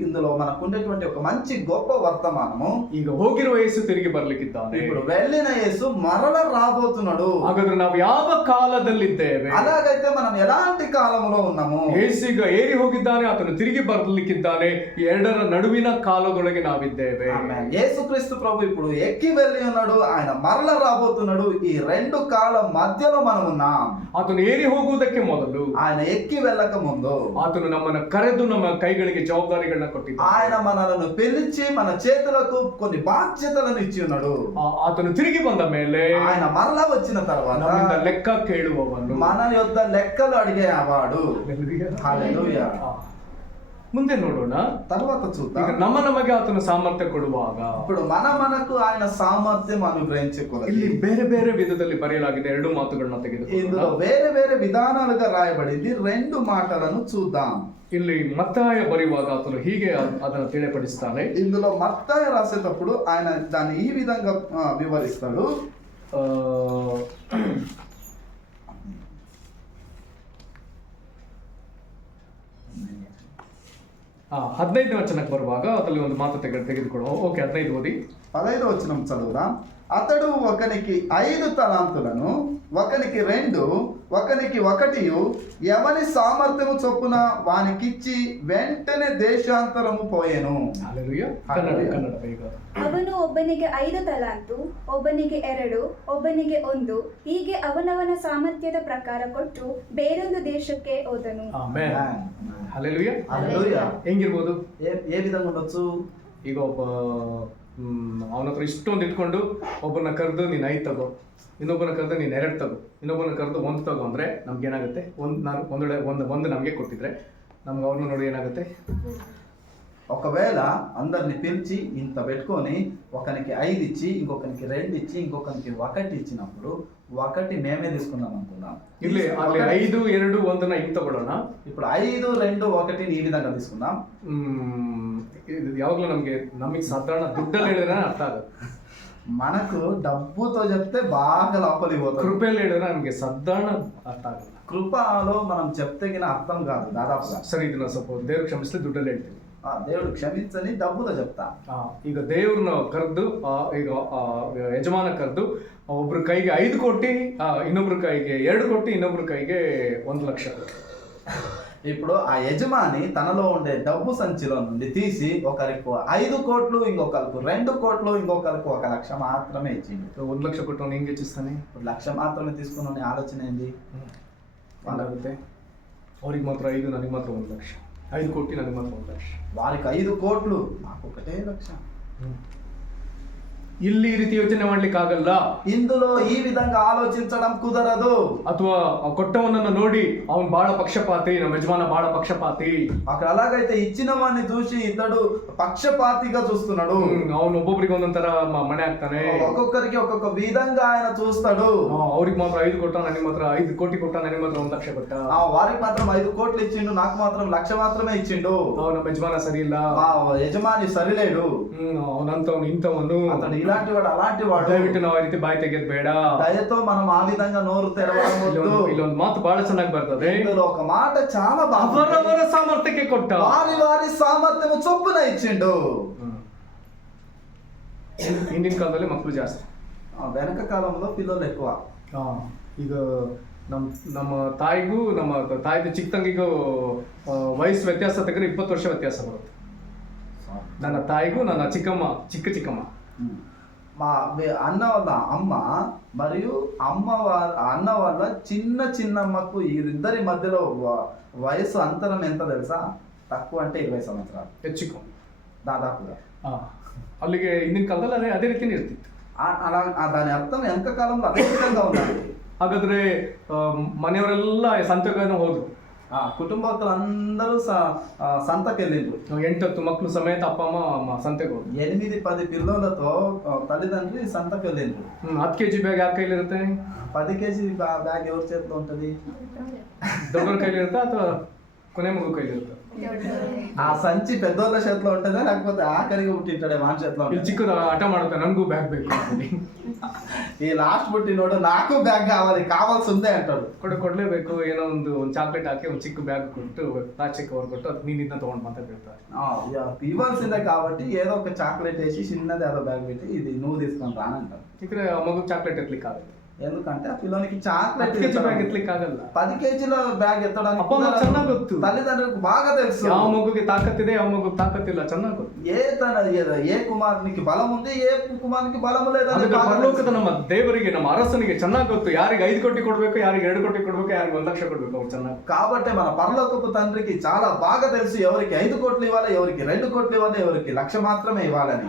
ఇందులో మనకు ఉండేటువంటి ఒక మంచి గొప్ప వర్తమానము, ಈಗ ಹೋಗಿರುವ ಯೇಸು తిరిగి ಬರ್ಲಿಕ್ಕಿದ್ದಾನೆ. ఇప్పుడు వెళ్ళిన యేసు మరల రాబోతున్నాడు. ಹಾಗಾದ್ರೆ ನಾವು ಯಾವ ಕಾಲದಲ್ಲಿದ್ದೇವೆ? అలాగైతే మనం ఎలాంటి కాలంలో ఉన్నాము? ಯೇಸು ಏರಿ ಹೋಗಿದ್ದಾನೆ, ಆತನು ತಿರುಗಿ ಬರ್ಲಿಕ್ಕಿದ್ದಾನೆ. ಈ ಎರಡರ ನಡುವಿನ ಕಾಲದೊಳಗೆ ನಾವಿದ್ದೇವೆ. ఆమేన్. యేసుక్రీస్తు ప్రభు ఇప్పుడు ఎక్కి వెళ్ళి ఉన్నాడు, ఆయన మరల రాబోతున్నాడు. ఈ రెండు కాలం మధ్యలో మనం ఉన్నాం. ಆತನು ಏರಿ ಹೋಗುವುದಕ್ಕೆ ಮೊದಲು ఆయన ఎక్కి వెళ్ళక ముందు ಆತನು ನಮ್ಮನ್ನು ಕರೆದು ನಮ್ಮ ಕೈಗಳಿಗೆ ಜವಾಬ್ದಾರಿಗಳನ್ನ ಕೊಟ್ಟಿದ್ದಾನೆ. ఆయన మనలను పిలిచి మన చేతులకు కొన్ని బాధ్యతలను ఇచ్చి ఉన్నాడు. ಆತನು ತಿರುಗಿ ಬಂದ ಮೇಲೆ ఆయన మరలా వచ్చిన తర్వాత ನಮ್ಮಿಂದ ಲೆಕ್ಕ ಕೇಳುವವನು, మన యొద్ద లెక్కలు అడిగేవాడు. హల్లెలూయా. ಮುಂದೆ ನೋಡೋಣ. తర్వాత ಈಗ చూద్దాం. ನಮಗೆ ಆತನು ಸಾಮರ್ಥ್ಯ ಕೊಡುವಾಗ ఇప్పుడు మనకు ఆయన సామర్థ్యం అనుగ్రహించుకోవాలి. ಇಲ್ಲಿ ಬೇರೆ ಬೇರೆ ವಿಧದಲ್ಲಿ ಬರೆಯಲಾಗಿದೆ. ಎರಡು ಮಾತುಗಳನ್ನ ತೆಗೆದುಕೊಳ್ಳೋಣ. ఇందులో వేరే వేరే విధానాలుగా రాయబడింది. రెండు మాటలను చూద్దాం. ಇಲ್ಲಿ ಮತ್ತಾಯ ಬರೆಯುವಾಗ ಆತನು ಹೀಗೆ ಅದನ್ನು ತಿಳಿಪಡಿಸ್ತಾನೆ. ఇందులో మత్తయి రాసేటప్పుడు ఆయన దాన్ని ఈ విధంగా వివరిస్తాడు. 15ನೇ ವಚನಕ್ಕೆ ಬರುವಾಗ ಅದರಲ್ಲಿ ಒಂದು ಮಾತು ತೆಗೆದುಕೊಳ್ಳೋ. ಓಕೆ, 15 ಓದಿ. 15వ వచనం చదువుదాం. అతడు ఒకనికి 5 తలాంతులను, ఒకనికి 2, ఒకనికి 1 ఎవని సామర్థ్యము చొప్పున వానికిచ్చి వెంటనే దేశాంతరము పోయెను. హల్లెలూయా. ಕನ್ನಡ ಬೇಗ. ಅವನು ಒಬ್ಬನಿಗೆ 5 ತಲಾಂತು, ಒಬ್ಬನಿಗೆ 2, ಒಬ್ಬನಿಗೆ 1 ಹೀಗೆ ಅವನವನ ಸಾಮರ್ಥ್ಯದ ಪ್ರಕಾರ ಕೊಟ್ಟು ಬೇರೊಂದು ದೇಶಕ್ಕೆ ಹೋದನು. ಆಮೆನ್. హల్లెలూయా. హల్లెలూయా. ಹೆಂಗಿರ್ಬೋದು? ఏ విధంగా ఉండొచ్చు? ಈಗ ಒಬ್ಬ ಅವನ ಹತ್ರ ಇಷ್ಟೊಂದು ಇಟ್ಕೊಂಡು ಒಬ್ಬನ ಕರೆದು ನೀನು 5 ತಗೋ, ಇನ್ನೊಬ್ಬನ ಕರೆದು ನೀನು 2 ತಗೋ, ಇನ್ನೊಬ್ಬನ ಕರೆದು 1 ತಗೋ ಅಂದರೆ ನಮ್ಗೆ ಏನಾಗುತ್ತೆ? ಒಂದು ನಮಗೆ ಕೊಟ್ಟಿದ್ರೆ ನಮ್ಗೆ ಅವ್ರನ್ನ ನೋಡಿ ಏನಾಗುತ್ತೆ? ఒకవేళ అందరిని పిలిచి ఇంత పెట్టుకొని ఒకరికి 5 ఇచ్చి, ఇంకొకరికి 2 ఇచ్చి, ఇంకొకరికి 1 ఇచ్చినప్పుడు 1 మేమే తీసుకుందాం అనుకున్నాం. ಇಲ್ಲಿ ಅಲ್ಲಿ 5, 2, 1ನ ಹಿಂಗೆ ತಗೊಳ್ಳೋಣ. ఇప్పుడు 5, 2, 1 ఈ విధంగా తీసుకుందాం. ಇದು ಯಾವಾಗಲೂ ನಮಗೆ ಸಾಧಾರಣ ದುಡ್ಡಲ್ಲಿ ಹೇಳಿದ್ರೆ ಅರ್ಥ ಆಗುತ್ತೆ. మనకు డబ్బుతో చెప్తే బాగా లోపలికి పోతుంది. కృపేలు ಹೇಳಿದ್ರೆ ನಮಗೆ ಸಾಧಾರಣ ಅರ್ಥ ಆಗಲ್ಲ. కృపలో మనం చెప్తే గిన అర్థం కాదు దాదాపుగా. ಸರಿ, ಇದನ್ನ ಸ್ವಲ್ಪ ದೇವ್ರು ಕ್ಷಮಿಸಲಿ, ದುಡ್ಡಲ್ಲಿ ಹೇಳ್ತೀವಿ. దేవుడు క్షమించని డబ్బుతో చెప్తా. ಈಗ ದೇವ್ರನ್ನ ಕರೆದು, ಈಗ ಯಜಮಾನ ಕರೆದು ಒಬ್ರ ಕೈಗೆ 5 ಕೊಟ್ಟು, ಇನ್ನೊಬ್ರ ಕೈಗೆ 2 ಕೊಟ್ಟು, ಇನ್ನೊಬ್ರ ಕೈಗೆ 1 ಲಕ್ಷ. ఇప్పుడు ఆ యజమాని తనలో ఉండే డబ్బు సంచిలో నుండి తీసి ఒకరికి 5 కోట్లు, ఇంకొకరికి 2 కోట్లు, ఇంకొకరికి 1 లక్ష మాత్రమే ఇచ్చింది. 1 లక్ష కొಟ್ಟು ಹೆಂಗೆ ಹೆಚ್ಚಿಸ್ತಾನೆ? 1 లక్ష మాత్రమే తీసుకున్న ఆలోచన ఏంది? ಏನಾಗುತ್ತೆ? ಅವ್ರಿಗೆ ಮಾತ್ರ 5, ನನಗೆ ಮಾತ್ರ 1 ಲಕ್ಷ. 5 ಕೋಟಿ, ನನಗೆ ಮಾತ್ರ 1 ಲಕ್ಷ. వారికి 5 కోట్లు, నాకు 1 లక్ష. ಇಲ್ಲಿ ಈ ರೀತಿ ಯೋಚನೆ ಮಾಡ್ಲಿಕ್ಕೆ ಆಗಲ್ಲ. ఇందులో ఈ విధంగా ఆలోచించడం కుదరదు. ಅಥವಾ ಕೊಟ್ಟವನನ್ನು ನೋಡಿ ಅವನು ಬಹಳ ಪಕ್ಷಪಾತಿ, ನಮ್ಮ ಯಜಮಾನ ಬಹಳ ಪಕ್ಷಪಾತಿ, అక్కడ అలాగైతే ఇచ్చిన వాడిని చూసి ఇతడు పక్షపాతిగా చూస్తున్నాడు. ಅವನು ಒಬ್ಬೊಬ್ರಿಗೆ ಒಂದೊಂದರ ಮಣೆ ಹಾಕ್ತಾನೆ. ఒక్కొక్కరికి ఒక్కొక్క విధంగా ఆయన చూస్తాడు. ಅವ್ರಿಗೆ ಮಾತ್ರ 5 ಕೊಟ್ಟ, ನನಗೆ ಮಾತ್ರ 5 ಕೋಟಿ ಕೊಟ್ಟ, ನನಗೆ ಮಾತ್ರ 1 ಲಕ್ಷ ಕೊಟ್ಟ. వారికి మాత్రం 5 కోట్లు ఇచ్చిండు, నాకు మాత్రం 1 లక్ష మాత్రమే ఇచ్చిండు. ನಮ್ಮ యಜಮಾನ ಸರಿ ಇಲ್ಲ, ఆ యజమాని సరిలేడు, ಅವನಂತವನು ಇಂಥವನು, అతడు ఇలాంటి వాడు అలాంటి వాడు. ದಯವಿಟ್ಟು ನಾವು ಆ ರೀತಿ ಬಾಯಿ ತೆಗೆಯೋದು ಬೇಡ. దయతో మనం ఆ విధంగా నోరు తెరవడం వద్దు. ಇಲ್ಲೊಂದು ಮಾತು ಬಹಳ ಚೆನ್ನಾಗಿ ಬರ್ತದೆ. ఇందులో ఒక మాట చాలా బాగుంది. ಅವರವರ ಸಾಮರ್ಥ್ಯಕ್ಕೆ ಕೊಟ್ಟ, వారి వారి సామర్థ్యము చొప్పున ఇచ్చిండు. ಹಿಂದಿನ ಕಾಲದಲ್ಲಿ ಮಕ್ಕಳು ಜಾಸ್ತಿ, వెనక కాలంలో పిల్లలు ఎక్కువ. ಈಗ ನಮ್ಮ ತಾಯಿಗೂ ನಮ್ಮ ತಾಯಿದು ಚಿಕ್ಕ ತಂಗಿಗೂ ವಯಸ್ಸು ವ್ಯತ್ಯಾಸ ತೆಗೆದ್ರೆ 20 ವರ್ಷ ವ್ಯತ್ಯಾಸ ಬರುತ್ತೆ. ನನ್ನ ತಾಯಿಗೂ ನನ್ನ ಚಿಕ್ಕಮ್ಮ మా అన్న వాళ్ళ అమ్మ మరియు అన్న వాళ్ళ చిన్నమ్మకు ఇద్దరి మధ్యలో వయసు అంతరం ఎంత తెలుసా? తక్కువ అంటే 20 సంవత్సరాలు ಹೆಚ್ಚಿಕು దాదాపుగా. ಅಲ್ಲಿಗೆ ಹಿಂದಿನ ಕಾಲದಲ್ಲಿ ಅದೇ ರೀತಿನೇ ಇರ್ತಿತ್ತು. అలా దాని అర్థం వెనక కాలంలో అదే విధంగా ఉన్నది. ಹಾಗಾದ್ರೆ ಮನೆಯವರೆಲ್ಲ ಸಂತೆಗೆ ಹೋದ್ರು, కుటుంబస్తులందరూ సంతకి వెళ్ళిండ్రు. 8 ಮಕ್ಕಳು ಸಮೇತ ಅಪ್ಪ ಅಮ್ಮ ಸಂತೆಗೆ ಹೋದ್ರು. 8-10 పిల్లలతో తల్లిదండ్రి సంతకి వెళ్ళిండ్రు. 10 kg ಬ್ಯಾಗ್ ಯಾರ ಕೈಲಿ ಇರುತ್ತೆ? 10 kg బ్యాగ్ ఎవరి చేతిలో ఉంటది? ದೊಡ್ಡವ್ರ ಕೈಲಿ ಇರುತ್ತಾ ಅಥವಾ ಕೊನೆ ಮಗು ಕೈಲಿರುತ್ತೆ. ఆ సంచి పెద్దోళ్ళ చేతిలో ఉంటుందా లేకపోతే ఆఖరిగా పుట్టింటాడే మన చేతిలో ಇಲ್ಲಿ ಚಿಕ್ಕದ ಹಠ ಮಾಡುತ್ತೆ, ನನಗೂ ಬ್ಯಾಗ್ ಬೇಕು ಅಂತೇಳಿ. ఈ లాస్ట్ పుట్టినోడు నాకు బ్యాగ్ కావాల్సి ఉందే అంటాడు. ಕೊಡ್ಲೇಬೇಕು. ಏನೋ ಒಂದು ಚಾಕ್ಲೇಟ್ ಹಾಕಿ ಒಂದು ಚಿಕ್ಕ ಬ್ಯಾಗ್ ಕೊಟ್ಟು ಪ್ಲಾಸ್ಟಿಕ್ ಕವರ್ ಕೊಟ್ಟು ಅದು ನೀನು ಇದನ್ನ ತಗೊಂಡು ಮಾತಾಡ್ತಾರೆ. ఇవ్వాల్సిందే కాబట్టి ఏదో ఒక చాక్లెట్ వేసి చిన్నది ఏదో బ్యాగ్ పెట్టి ఇది నువ్వు తీసుకొని రానంటారు. ఇక్కడ మగు చాక్లెట్ ఎత్లిಕ್ಕೆ ಆಗುತ್ತೆ. ఎందుకంటే ఆ పిల్లలకి చాక్లెట్ 10 kg బ్యాగ్ ఎత్లిಕ್ಕೆ ಆಗಲ್ಲ. 10 kgల బ్యాగ్ ఎత్తడానికి ಅಪ್ಪ ಅಮ್ಮ ಚೆನ್ನಾಗಿ ಗೊತ್ತು, తల్లిదండ్రులకు బాగా తెలుసు ಯಾವ ಮಗುಗೆ ತಾಕತ್ತಿದೆ ಯಾವ ಮಗುಗೆ ತಾಕತ್ತಿಲ್ಲ ಚೆನ್ನಾಗಿ ಗೊತ್ತು. ఏ కుమారునికి బలం ఉంది ఏ కుమారునికి బలం లేదని ಪರಲೋಕದ ನಮ್ಮ ದೇವರಿಗೆ ನಮ್ಮ ಅರಸನಿಗೆ ಚೆನ್ನಾಗಿ ಗೊತ್ತು ಯಾರಿಗೆ 5 ಕೋಟಿ ಕೊಡ್ಬೇಕು, ಯಾರಿಗೆ 2 ಕೋಟಿ ಕೊಡ್ಬೇಕು, ಯಾರಿಗೆ 1 ಲಕ್ಷ ಕೊಡ್ಬೇಕು. ಅವ್ರು ಚೆನ್ನಾಗಿ కాబట్టి మన పరలోకపు తండ్రికి చాలా బాగా తెలుసు ఎవరికి 5 కోట్లు ఇవ్వాలి, ఎవరికి 2 కోట్లు ఇవ్వాలి, ఎవరికి 1,00,000 మాత్రమే ఇవ్వాలని.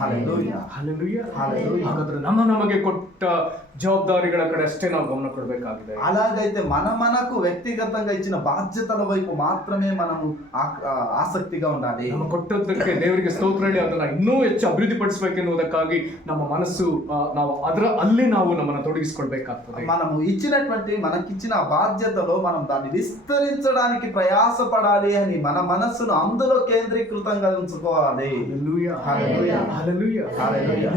ಹಾಗಾದ್ರೆ ನಮಗೆ ಕೊಟ್ಟ ಜವಾಬ್ದಾರಿಗಳ ಕಡೆ ಅಷ್ಟೇ ನಾವು ಗಮನ ಕೊಡಬೇಕಾಗಿದೆ. అలాగైతే మనకు వ్యక్తిగతంగా ఇచ్చిన బాధ్యతల వైపు మాత్రమే మనము ఆసక్తిగా ఉండాలి. ನಮ್ಮ ಕೊಟ್ಟದ್ದಕ್ಕೆ ದೇವರಿಗೆ ಸ್ತೋತ್ರ ಹೇಳಿ ಅದನ್ನ ಇನ್ನೂ ಹೆಚ್ಚು ಅಭಿವೃದ್ಧಿ ಪಡಿಸಬೇಕೆನ್ನುವುದಕ್ಕಾಗಿ ನಮ್ಮ ಮನಸ್ಸು ನಾವು ಅಲ್ಲಿ ನಾವು ನಮ್ಮನ್ನು ತೊಡಗಿಸಿಕೊಳ್ಬೇಕಾಗ್ತದೆ. మనము ఇచ్చినటువంటి మనకిచ్చిన బాధ్యతలో మనం దాన్ని విస్తరించడానికి ప్రయాసపడాలి అని మన మనస్సును అందులో కేంద్రీకృతంగా ఉంచుకోవాలి.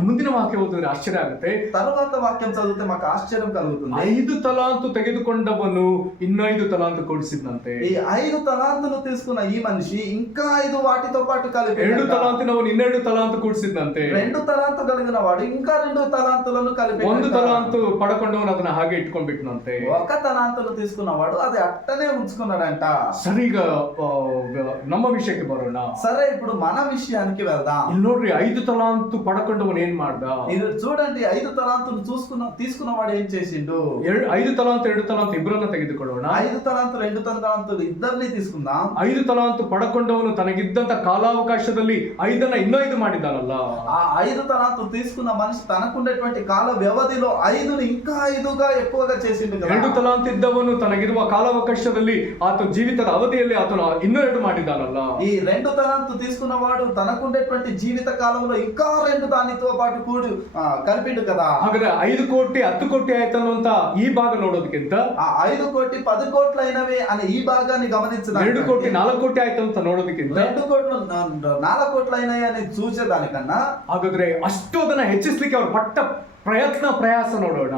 ಮುಂದಿನ ವಾಕ್ಯ ಓದಿದ್ರೆ ಆಶ್ಚರ್ಯ ಆಗುತ್ತೆ. తర్వాత వాక్యం చదివితే మాకు ఆశ్చర్యం కలుగుతుంది. 5 తలాంతు తెಗೆದುಕೊಂಡವನು ಇನ್ನೂ 5 తలాంతు ಕೊಡಿಸಿದಂತೆ. ఈ 5 తలాంతులు తీసుకున్న ఈ మనిషి ఇంకా 5 వాటితో పాటు కలిపి 2 తలాంతునವನು 2 తలాంతు ಕೊಡಿಸಿದಂತೆ. 2 తలాంతు కలిగిన వాడు ఇంకా 2 తలాంతులను కలిపి 1 తలాంతు ಪಡಕೊಂಡವನು ಅದನ್ನ ಹಾಗೆ ಇಟ್ಕೊಂಡ್ಬಿಟ್ನಂತೆ. 1 తలాంతులు తీసుకున్నవాడు అది అట్టనే ఉంచుకున్నాడంట. ಸರಿಗ ನಮ್ಮ ವಿಷಯಕ್ಕೆ ಬರೋಣ. సరే ఇప్పుడు మన విషయానికి వెళ్దాం. ಇಲ್ಲಿ ನೋಡ್ರಿ 5 తలాంతు పడಕೊಂಡವನು ಏನ್ ಮಾಡ್ದ? మీరు చూడండి 5 తలాంతులు తీసుకున్నవాడు ఏం చేసిండు? 5 తలాంతు 2 తలాంతు ಇಬ್ಬರನ್ನ ತೆಗೆದುಕೊಳ್ಳೋಣ. 5 తలాంతులు 2 తలాంతులు ఇద్దరిని తీసుకుందాం. 5 తలాంತು పడಕೊಂಡವನು తనగిದ್ದಂತ ಕಾಲಾವಕಾಶದಲ್ಲಿ 5ನ್ನ ಇನ್ನೂ 5 ಮಾಡಿದ್ದಾನಲ್ಲ. ఆ 5 తలాంతులు తీసుకున్న మనిషి తనకుండేటువంటి కాల వ్యవధిలో 5ని ఇంకా 5గా ఎక్కువగా చేసిండు కదా. 2 తలాంತು ఇದ್ದವನು తనಗಿರುವ ಕಾಲಾವಕಾಶದಲ್ಲಿ ಆತನ ಜೀವಿತದ ಅವಧಿಯಲ್ಲಿ ಆತನು ಇನ್ನೂ 2 ಮಾಡಿದ್ದಾನಲ್ಲ. ఈ 2 తలాంతు తీసుకున్నవాడు తనకుండేటువంటి జీవిత కాలంలో ఇంకా 2 దానితో పాటు కూడి కలిపిండు కదా. ಹಾಗಾದ್ರೆ 5 ಕೋಟಿ 10 ಕೋಟಿ ಆಯ್ತು ಅನ್ನುವಂತ ಈ ಭಾಗ ನೋಡೋದಕ್ಕಿಂತ ఆ 5 కోటి 10 కోట్లు అయినవి అనే ఈ భాగాన్ని గమనించడం, 2 కోಟಿ 4 కోಟಿ ಆಯ್ತು ಅಂತ ನೋಡೋದಕ್ಕಿಂತ 2 కోట్లు 4 కోట్లు అయినాయి అని చూసేదానికన్నా ಹಾಗಾದ್ರೆ ಅಷ್ಟು ಅದನ್ನ ಹೆಚ್ಚಿಸ್ಲಿಕ್ಕೆ ಅವ್ರು ಪಟ್ಟ ప్రయాస ನೋಡೋಣ.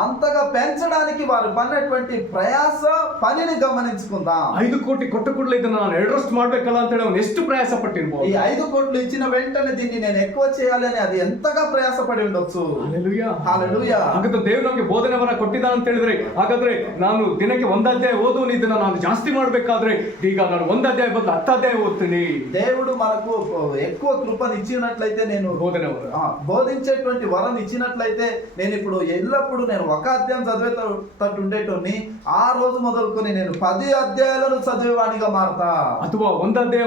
అంతగా పెంచడానికి వారు పడినటువంటి ప్రయాస పనిని గమనించుకుందాం. 5 కోಟಿ కొట్ಟ ಕೂಡಲೇ ಇದನ್ನ ನಾನು ಎರಡರಷ್ಟು ಮಾಡ್ಬೇಕಲ್ಲ ಅಂತ ಹೇಳಿ ಅವನು ಎಷ್ಟು ಪ್ರಯಾಸ ಪಟ್ಟಿರ್ಬೋದು. ఈ 5 కోట్లు ఇచ్చిన వెంటనే దీన్ని నేను ఎక్కువ చేయాలి అని అది ఎంతగా ప్రయాసపడి ఉండొచ్చు. హల్లెలూయా హల్లెలూయా. ಹಾಗಾದ್ರೆ ದೇವರು ನಮಗೆ ಬೋಧನೆ ವರ ಕೊಟ್ಟಿದ್ದಾನೆ ಅಂತ ಹೇಳಿದ್ರೆ ಹಾಗಾದ್ರೆ ನಾನು ದಿನಕ್ಕೆ 1 ಅಧ್ಯಾಯ ಓದುವನು ಇದನ್ನ ನಾನು ಜಾಸ್ತಿ ಮಾಡ್ಬೇಕಾದ್ರೆ ಈಗ ನಾನು 1 ಅಧ್ಯಾಯ ಬದಲು 10 ಅಧ್ಯಾಯ ಓದ್ತೀನಿ. దేవుడు మనకు ఎక్కువ కృపను ఇచ్చినట్లయితే నేను ಬೋಧನೆ ವರ బోధించేటువంటి వరం ఇచ్చినట్లయితే నేను ఇప్పుడు ఎల్లప్పుడు నేను 1 అధ్యాయం చదివేటట్టు ఉండేటోని ఆ రోజు మొదలుకొని నేను 10 అధ్యాయాలను చదివేవాడిగా మారతా. ಅಥವಾ 1 అధ్యాయ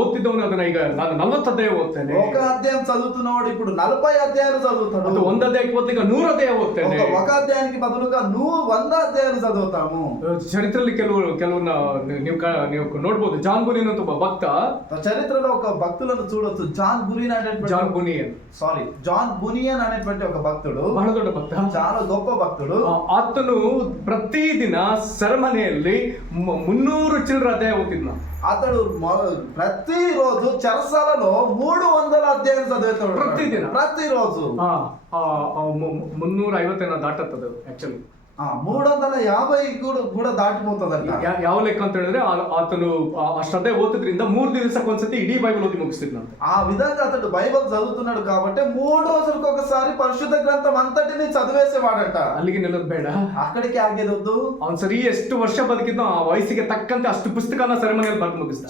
ಓದ್ತಿದ್ದವನು ಅದನ್ನ ಈಗ ನಾನು 40 ಅಧ್ಯಾಯ ಓದ್ತೇನೆ. 1 అధ్యాయం చదువుతున్నవాడు ఇప్పుడు 40 అధ్యాయాలు చదువుతాడు. ಅದು 1 అధ్యాయಕ್ಕೆ ಬದಲು ಈಗ 100 అధ్యాಯ ఓದ್ತೇನೆ. 1 అధ్యాయానికి బదులుగా 100 అధ్యాయాలు చదువుతాము. చరిత్రದಲ್ಲಿ ಕೆಲವನ್ನ ನೀವು ನೋಡ್ಬೋದು. ಜಾನ್ ಬುನಿಯನ್ ಅಂತ ಒಬ್ಬ ಭಕ್ತ, చరిత్రలో ఒక భక్తులను చూడొచ్చు. జాన్ బునియన్ అనేటువంటి ఒక భక్తుడు, ಬಹಳ ದೊಡ್ಡ ಭಕ್ತ, చాలా గొప్ప భక్తుడు. ಆತನು ಪ್ರತಿದಿನ ಸೆರೆಮನೆಯಲ್ಲಿ 300 ಚಿಲ್ಲರೆ ಅಧ್ಯಾಯ ಓದ್ತಿದ್ನ. అతడు ప్రతిరోజు చెరసాలలో 300 అధ్యాయాలు చదివేతాడు. ప్రతిరోజు 350 ದಾಟತ್ತದು ಆಕ್ಚುಲಿ. 350 కూడా దాటిపోతుందంట. ಯಾವ ಲೆಕ್ಕ ಅಂತ ಹೇಳಿದ್ರೆ ಆತನು ಅಷ್ಟೇ ಓದಿದ್ರಿಂದ 3 ದಿವಸಕ್ಕೆ ಒಂದ್ಸತಿ ಇಡೀ ಬೈಬಲ್ ಓದಿ ಮುಗಿಸ್ತಿದ್ನಂತೆ. ఆ విధంగా అతడు బైబిల్ చదువుతున్నాడు కాబట్టి 3 రోజులకు ఒకసారి పరిశుద్ధ గ్రంథం అంతటిని చదివేసేవాడట. ಅಲ್ಲಿಗೆ ನಿಲ್ಲೋದು ಬೇಡ, అక్కడికి ఆగేదొద్దు. ಅವನು ಸರಿ ಎಷ್ಟು ವರ್ಷ ಬದುಕಿದ್ನೋ ಆ ವಯಸ್ಸಿಗೆ ತಕ್ಕಂತೆ ಅಷ್ಟು ಪುಸ್ತಕನ ಸೆರೆಮನೆಯಲ್ಲಿ ಬರೆದು ಮುಗಿಸ್ದ.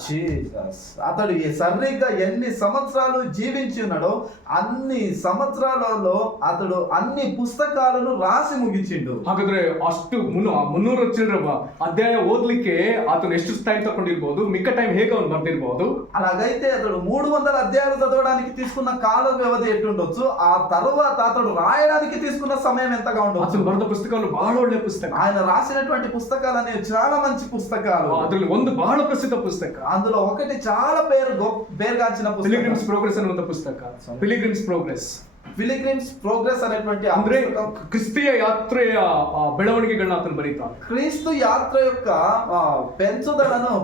అతడు సరిగ్గా ఎన్ని సంవత్సరాలు జీవించి ఉన్నాడో అన్ని సంవత్సరాలలో అతడు అన్ని పుస్తకాలను రాసి ముగించిండు. ಹಾಗಾದ್ರೆ ಅಷ್ಟು 300 ಚಿಲ್ಲರೆ ಅಧ್ಯಾಯ ಓದ್ಲಿಕ್ಕೆ ಆತನು ಎಷ್ಟು ಟೈಮ್ ತಗೊಂಡಿರ್ಬೋದು, ಮಿಕ್ಕ ಟೈಮ್ ಹೇಗೆ ಅವನು ಬರ್ದಿರ್ಬೋದು. అలాగైతే అతడు 300 అధ్యాయాలు చదవడానికి తీసుకున్న కాల వ్యవధి ఎట్టుండొచ్చు, ఆ తర్వాత అతడు రాయడానికి తీసుకున్న సమయం ఎంతగా ఉండొచ్చు. అతను ಬರೆದ ಪುಸ್ತಕಗಳು ಬಹಳ ಒಳ್ಳೆ ಪುಸ್ತಕ. ఆయన రాసినటువంటి పుస్తకాలు అనేవి చాలా మంచి పుస్తకాలు. ಅದರಲ್ಲಿ ಒಂದು ಬಹಳ ಪ್ರಸಿದ್ಧ ಪುಸ್ತಕ, అందులో ఒకటి చాలా పేరుగాంచిన పుస్తకం, పిలిగ్రిమ్స్ ప్రోగ్రెస్ ಅನ್ನುವಂತ ಪುಸ್ತಕ. పిలిగ్రిమ్స్ ప్రోగ్రెస్ పిలిగ్రిమ్స్ ప్రోగ్రెస్ అనేటువంటి ఆ ಅಂದ್ರೆ పుస్తకం ಕ್ರಿಸ್ತಿಯ ಯಾತ್ರೆಯ ಬೆಳವಣಿಗೆಗಳನ್ನ ಆತನು ಬರೀತಾನೆ. క్రీస్తు యాత్ర యొక్క